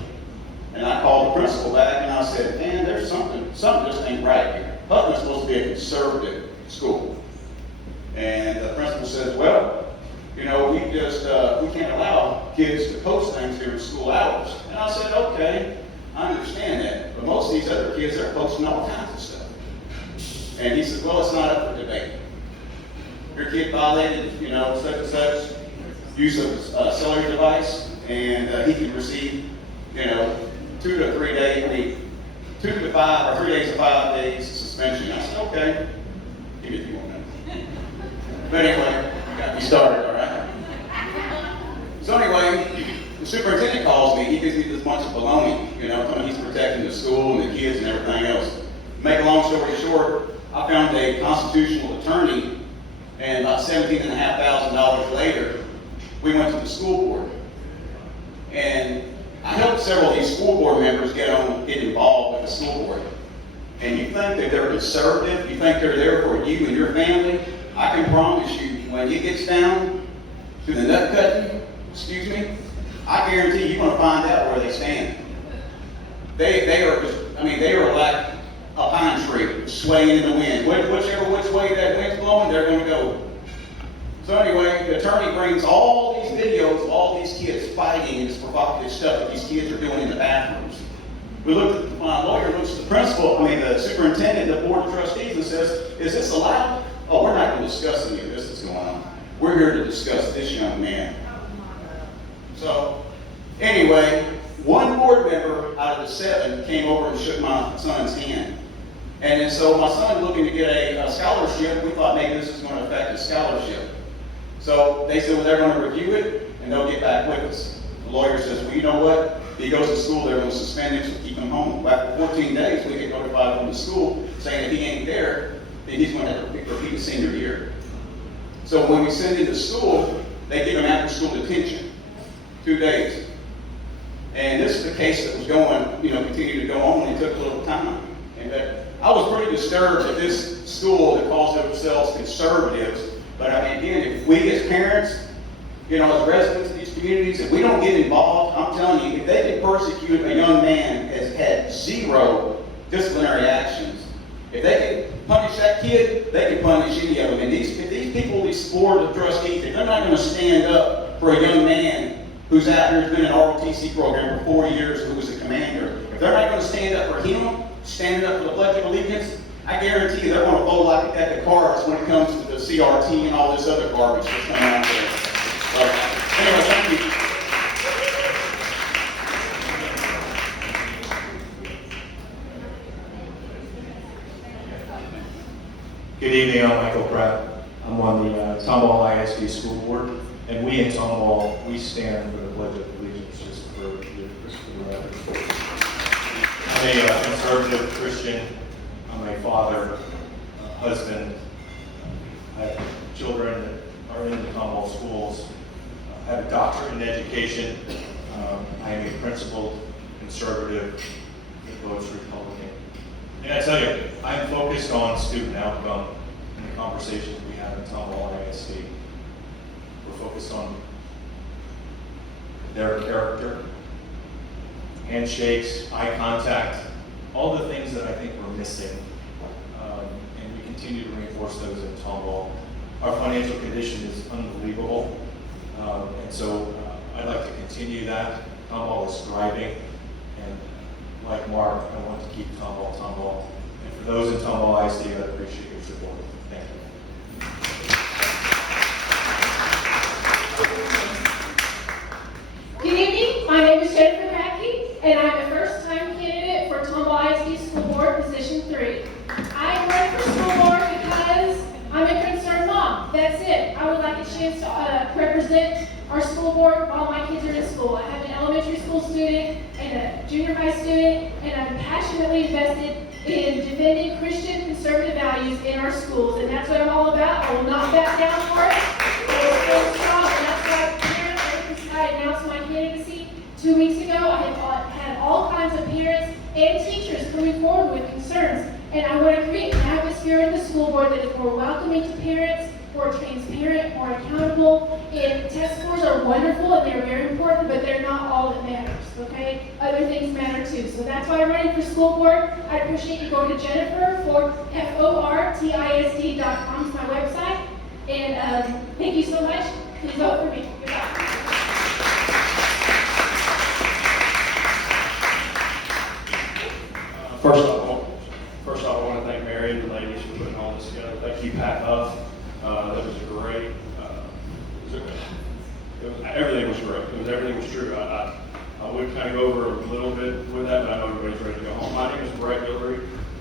And I called the principal back and I said, man, there's something just ain't right here. Huffman's supposed to be a conservative school. And the principal says, well, you know, we can't allow kids to post things during school hours. And I said, okay. I understand that, but most of these other kids are posting all kinds of stuff. And he said, well, it's not up for debate. Your kid violated, such and such use of a cellular device, and he can receive, 2 to 3 days, 2 to 5, or 3 days to 5 days suspension. I said, okay, give it if you want to. But anyway, got me started, all right? So anyway, the superintendent calls me. He gives me this bunch of baloney, telling he's protecting the school and the kids and everything else. Make a long story short, I found a constitutional attorney, and about $17,500 later, we went to the school board. And I helped several of these school board members get involved with the school board. And you think that they're conservative, you think they're there for you and your family, I can promise you, when it gets down to the nut cutting, I guarantee you're going to find out where they stand. They are like a pine tree swaying in the wind. Which way that wind's blowing, they're going to go. So anyway, the attorney brings all these videos of all these kids fighting and this provocative stuff that these kids are doing in the bathrooms. My lawyer looks at the superintendent, the board of trustees, and says, is this allowed? Oh, we're not going to discuss any of this that's going on. We're here to discuss this young man. So, anyway, one board member out of the 7 came over and shook my son's hand. And then so my son looking to get a scholarship, we thought maybe this is going to affect his scholarship. So they said, well, they're going to review it and they'll get back with us. The lawyer says, well, you know what? If he goes to school, they're going to suspend him, so keep him home. After 14 days, we get notified from the school saying if he ain't there, then he's going to have to repeat his senior year. So when we send him to school, they give him after-school detention. 2 days. And this is the case that was going, continued to go on, and it took a little time. And I was pretty disturbed at this school that calls themselves conservatives. But again, if we as parents, as residents of these communities, if we don't get involved, I'm telling you, if they can persecute a young man has had 0 disciplinary actions, if they can punish that kid, they can punish any of them. And if these people, these board of trustees, if they're not going to stand up for a young man who's out here, has been in an ROTC program for 4 years, who was a commander. If they're not going to stand up for him, standing up for the Pledge of Allegiance, I guarantee you they're going to vote like at the cards when it comes to the CRT and all this other garbage that's coming out there. Anyway, thank you. Good evening, I'm Michael Pratt. I'm on the Tomball ISD School Board, and we in Tomball, we stand for the Pledge of Allegiance, just for the record. I'm a conservative Christian. I'm a father, husband. I have children that are in the Tomball schools. I have a doctorate in education. I am a principled conservative that votes Republican. And I tell you, I'm focused on student outcome in the conversations we have in Tomball ISD. We're focused on their character, handshakes, eye contact, all the things that I think we're missing. And we continue to reinforce those in Tomball. Our financial condition is unbelievable. And so I'd like to continue that. Tomball is thriving. And like Mark, I want to keep Tomball Tomball. And for those in Tomball ISD, I'd appreciate your support. Thank you. Good evening, my name is Jasper, and I'm a first-time candidate for Tomball ISD School Board Position 3. I run for school board because I'm a concerned mom. That's it. I would like a chance to represent our school board while my kids are in school. I have an elementary school student and a junior high student, and I'm passionately invested in defending Christian conservative values in our schools, and that's what I'm all about. I will not back down for it. I will stand strong, and that's why I announced my candidacy 2 weeks ago. I have had all kinds of parents and teachers coming forward with concerns, and I want to create an atmosphere in the school board that is more welcoming to parents, more transparent, more accountable. And test scores are wonderful and they're very important, but they're not all that matters, okay? Other things matter too. So that's why I'm running for school board. I appreciate you going to Jennifer for FORTISD.com is my website. And thank you so much. Please vote for me. Goodbye. First off, I want to thank Mary and the ladies for putting all this together. Thank you, Pat Huff. That was a great. Everything was great. Everything was true. I would kind of go over a little bit with that, but I know everybody's ready to go home. My name is Brett Guillory.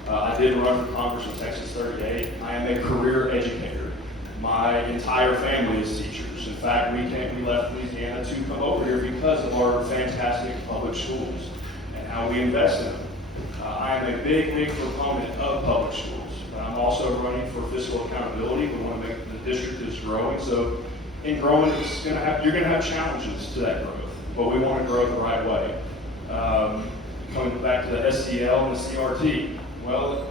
I did run for Congress in Texas 38. I am a career educator. My entire family is teachers. In fact, we left Louisiana to come over here because of our fantastic public schools and how we invest in them. I am a big proponent of public schools. But I'm also running for fiscal accountability. We want to make the district is growing. So in growing, you're going to have challenges to that growth, but we want to grow the right way. Coming back to the SDL and the CRT, well,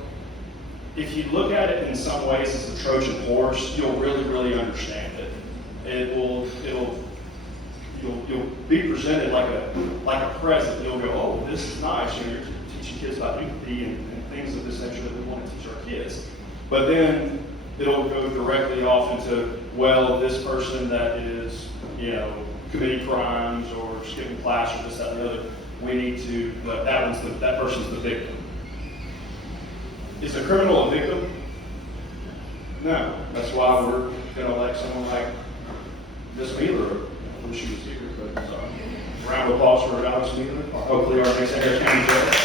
if you look at it in some ways as a Trojan horse, you'll really understand it. You'll be presented like a present. You'll go, oh, this is nice. You're teaching kids about empathy and things of this nature that we want to teach our kids. But then it'll go directly off into, well, this person that is, committing crimes or skipping class or this, that, and the other, we need to, that person's the victim. Is a criminal a victim? No. That's why we're going to elect someone like Ms. Wheeler. I wish she was here, but sorry. Round of applause for Ms. Wheeler. Hopefully our next Harris County judge.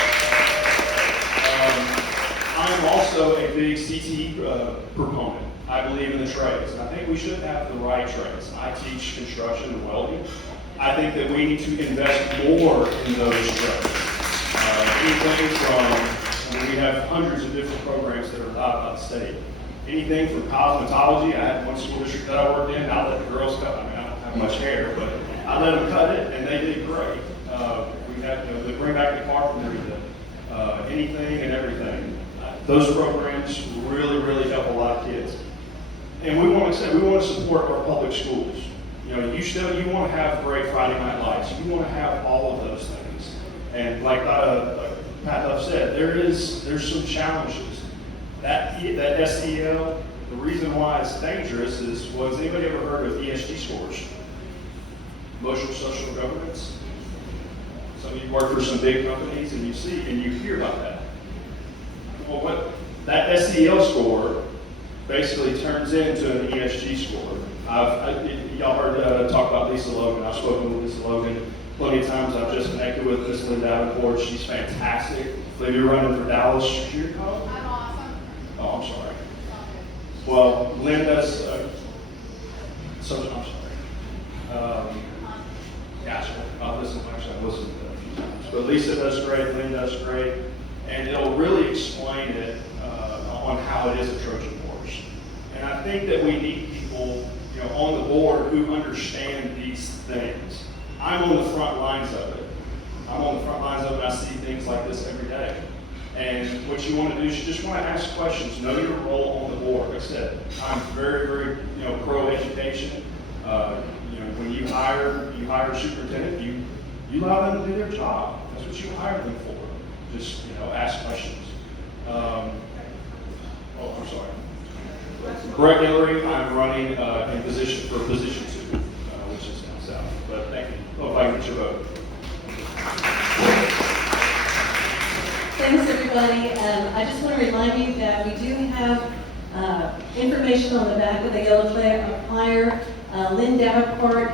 I'm also a big CTE proponent. I believe in the trades, and I think we should have the right trades. I teach construction and welding. I think that we need to invest more in those trades. Anything from, we have hundreds of different programs that are allowed by the state. Anything from cosmetology. I had one school district that I worked in, I let the girls cut, I don't have much hair, but I let them cut it, and they did great. We have, they bring back the carpentry, anything and everything. Those programs really help a lot of kids. And we want to support our public schools. You want to have great Friday night lights. You want to have all of those things. And like Pat Huff said, there's some challenges. That SEL, the reason why it's dangerous is, has anybody ever heard of ESG scores? Emotional social governance. Some of you work for some big companies and you hear about that. Well, that SEL score basically turns into an ESG score. Y'all heard talk about Lisa Logan. I've spoken with Lisa Logan plenty of times. I've just connected with Miss Lynn Davenport. She's fantastic. I believe you're running for Dallas. Oh, I'm sorry. Well, Lynn does, I'm sorry. Jasper, I've listened to that a few times. But Lisa does great, Lynn does great, and it'll really explain it on how it is a Trojan horse. And I think that we need people, on the board who understand these things. I'm on the front lines of it. And I see things like this every day. And what you want to do is you just want to ask questions, know your role on the board. Like I said, I'm very, very, pro-education. When you hire a superintendent, you allow them to do their job. That's what you hire them for. Just, ask questions. I'm sorry. Brett Hillary, I'm running in position 2, which is down south. But thank you. Hope I can get your vote. Thanks, everybody. I just want to remind you that we do have information on the back of the yellow flyer. Lynn Davenport,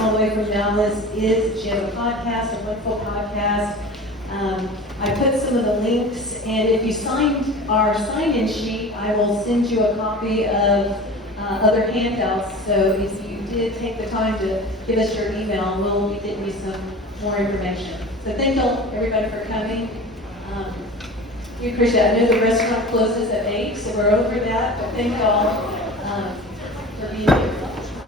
all the way from Dallas, she has a podcast, a wonderful podcast. I put some of the links, and if you signed our sign-in sheet, I will send you a copy of other handouts. So if you did take the time to give us your email, we'll be getting you some more information. So thank y'all, everybody, for coming. We appreciate it. I know the restaurant closes at 8, so we're over that, but thank y'all for being here.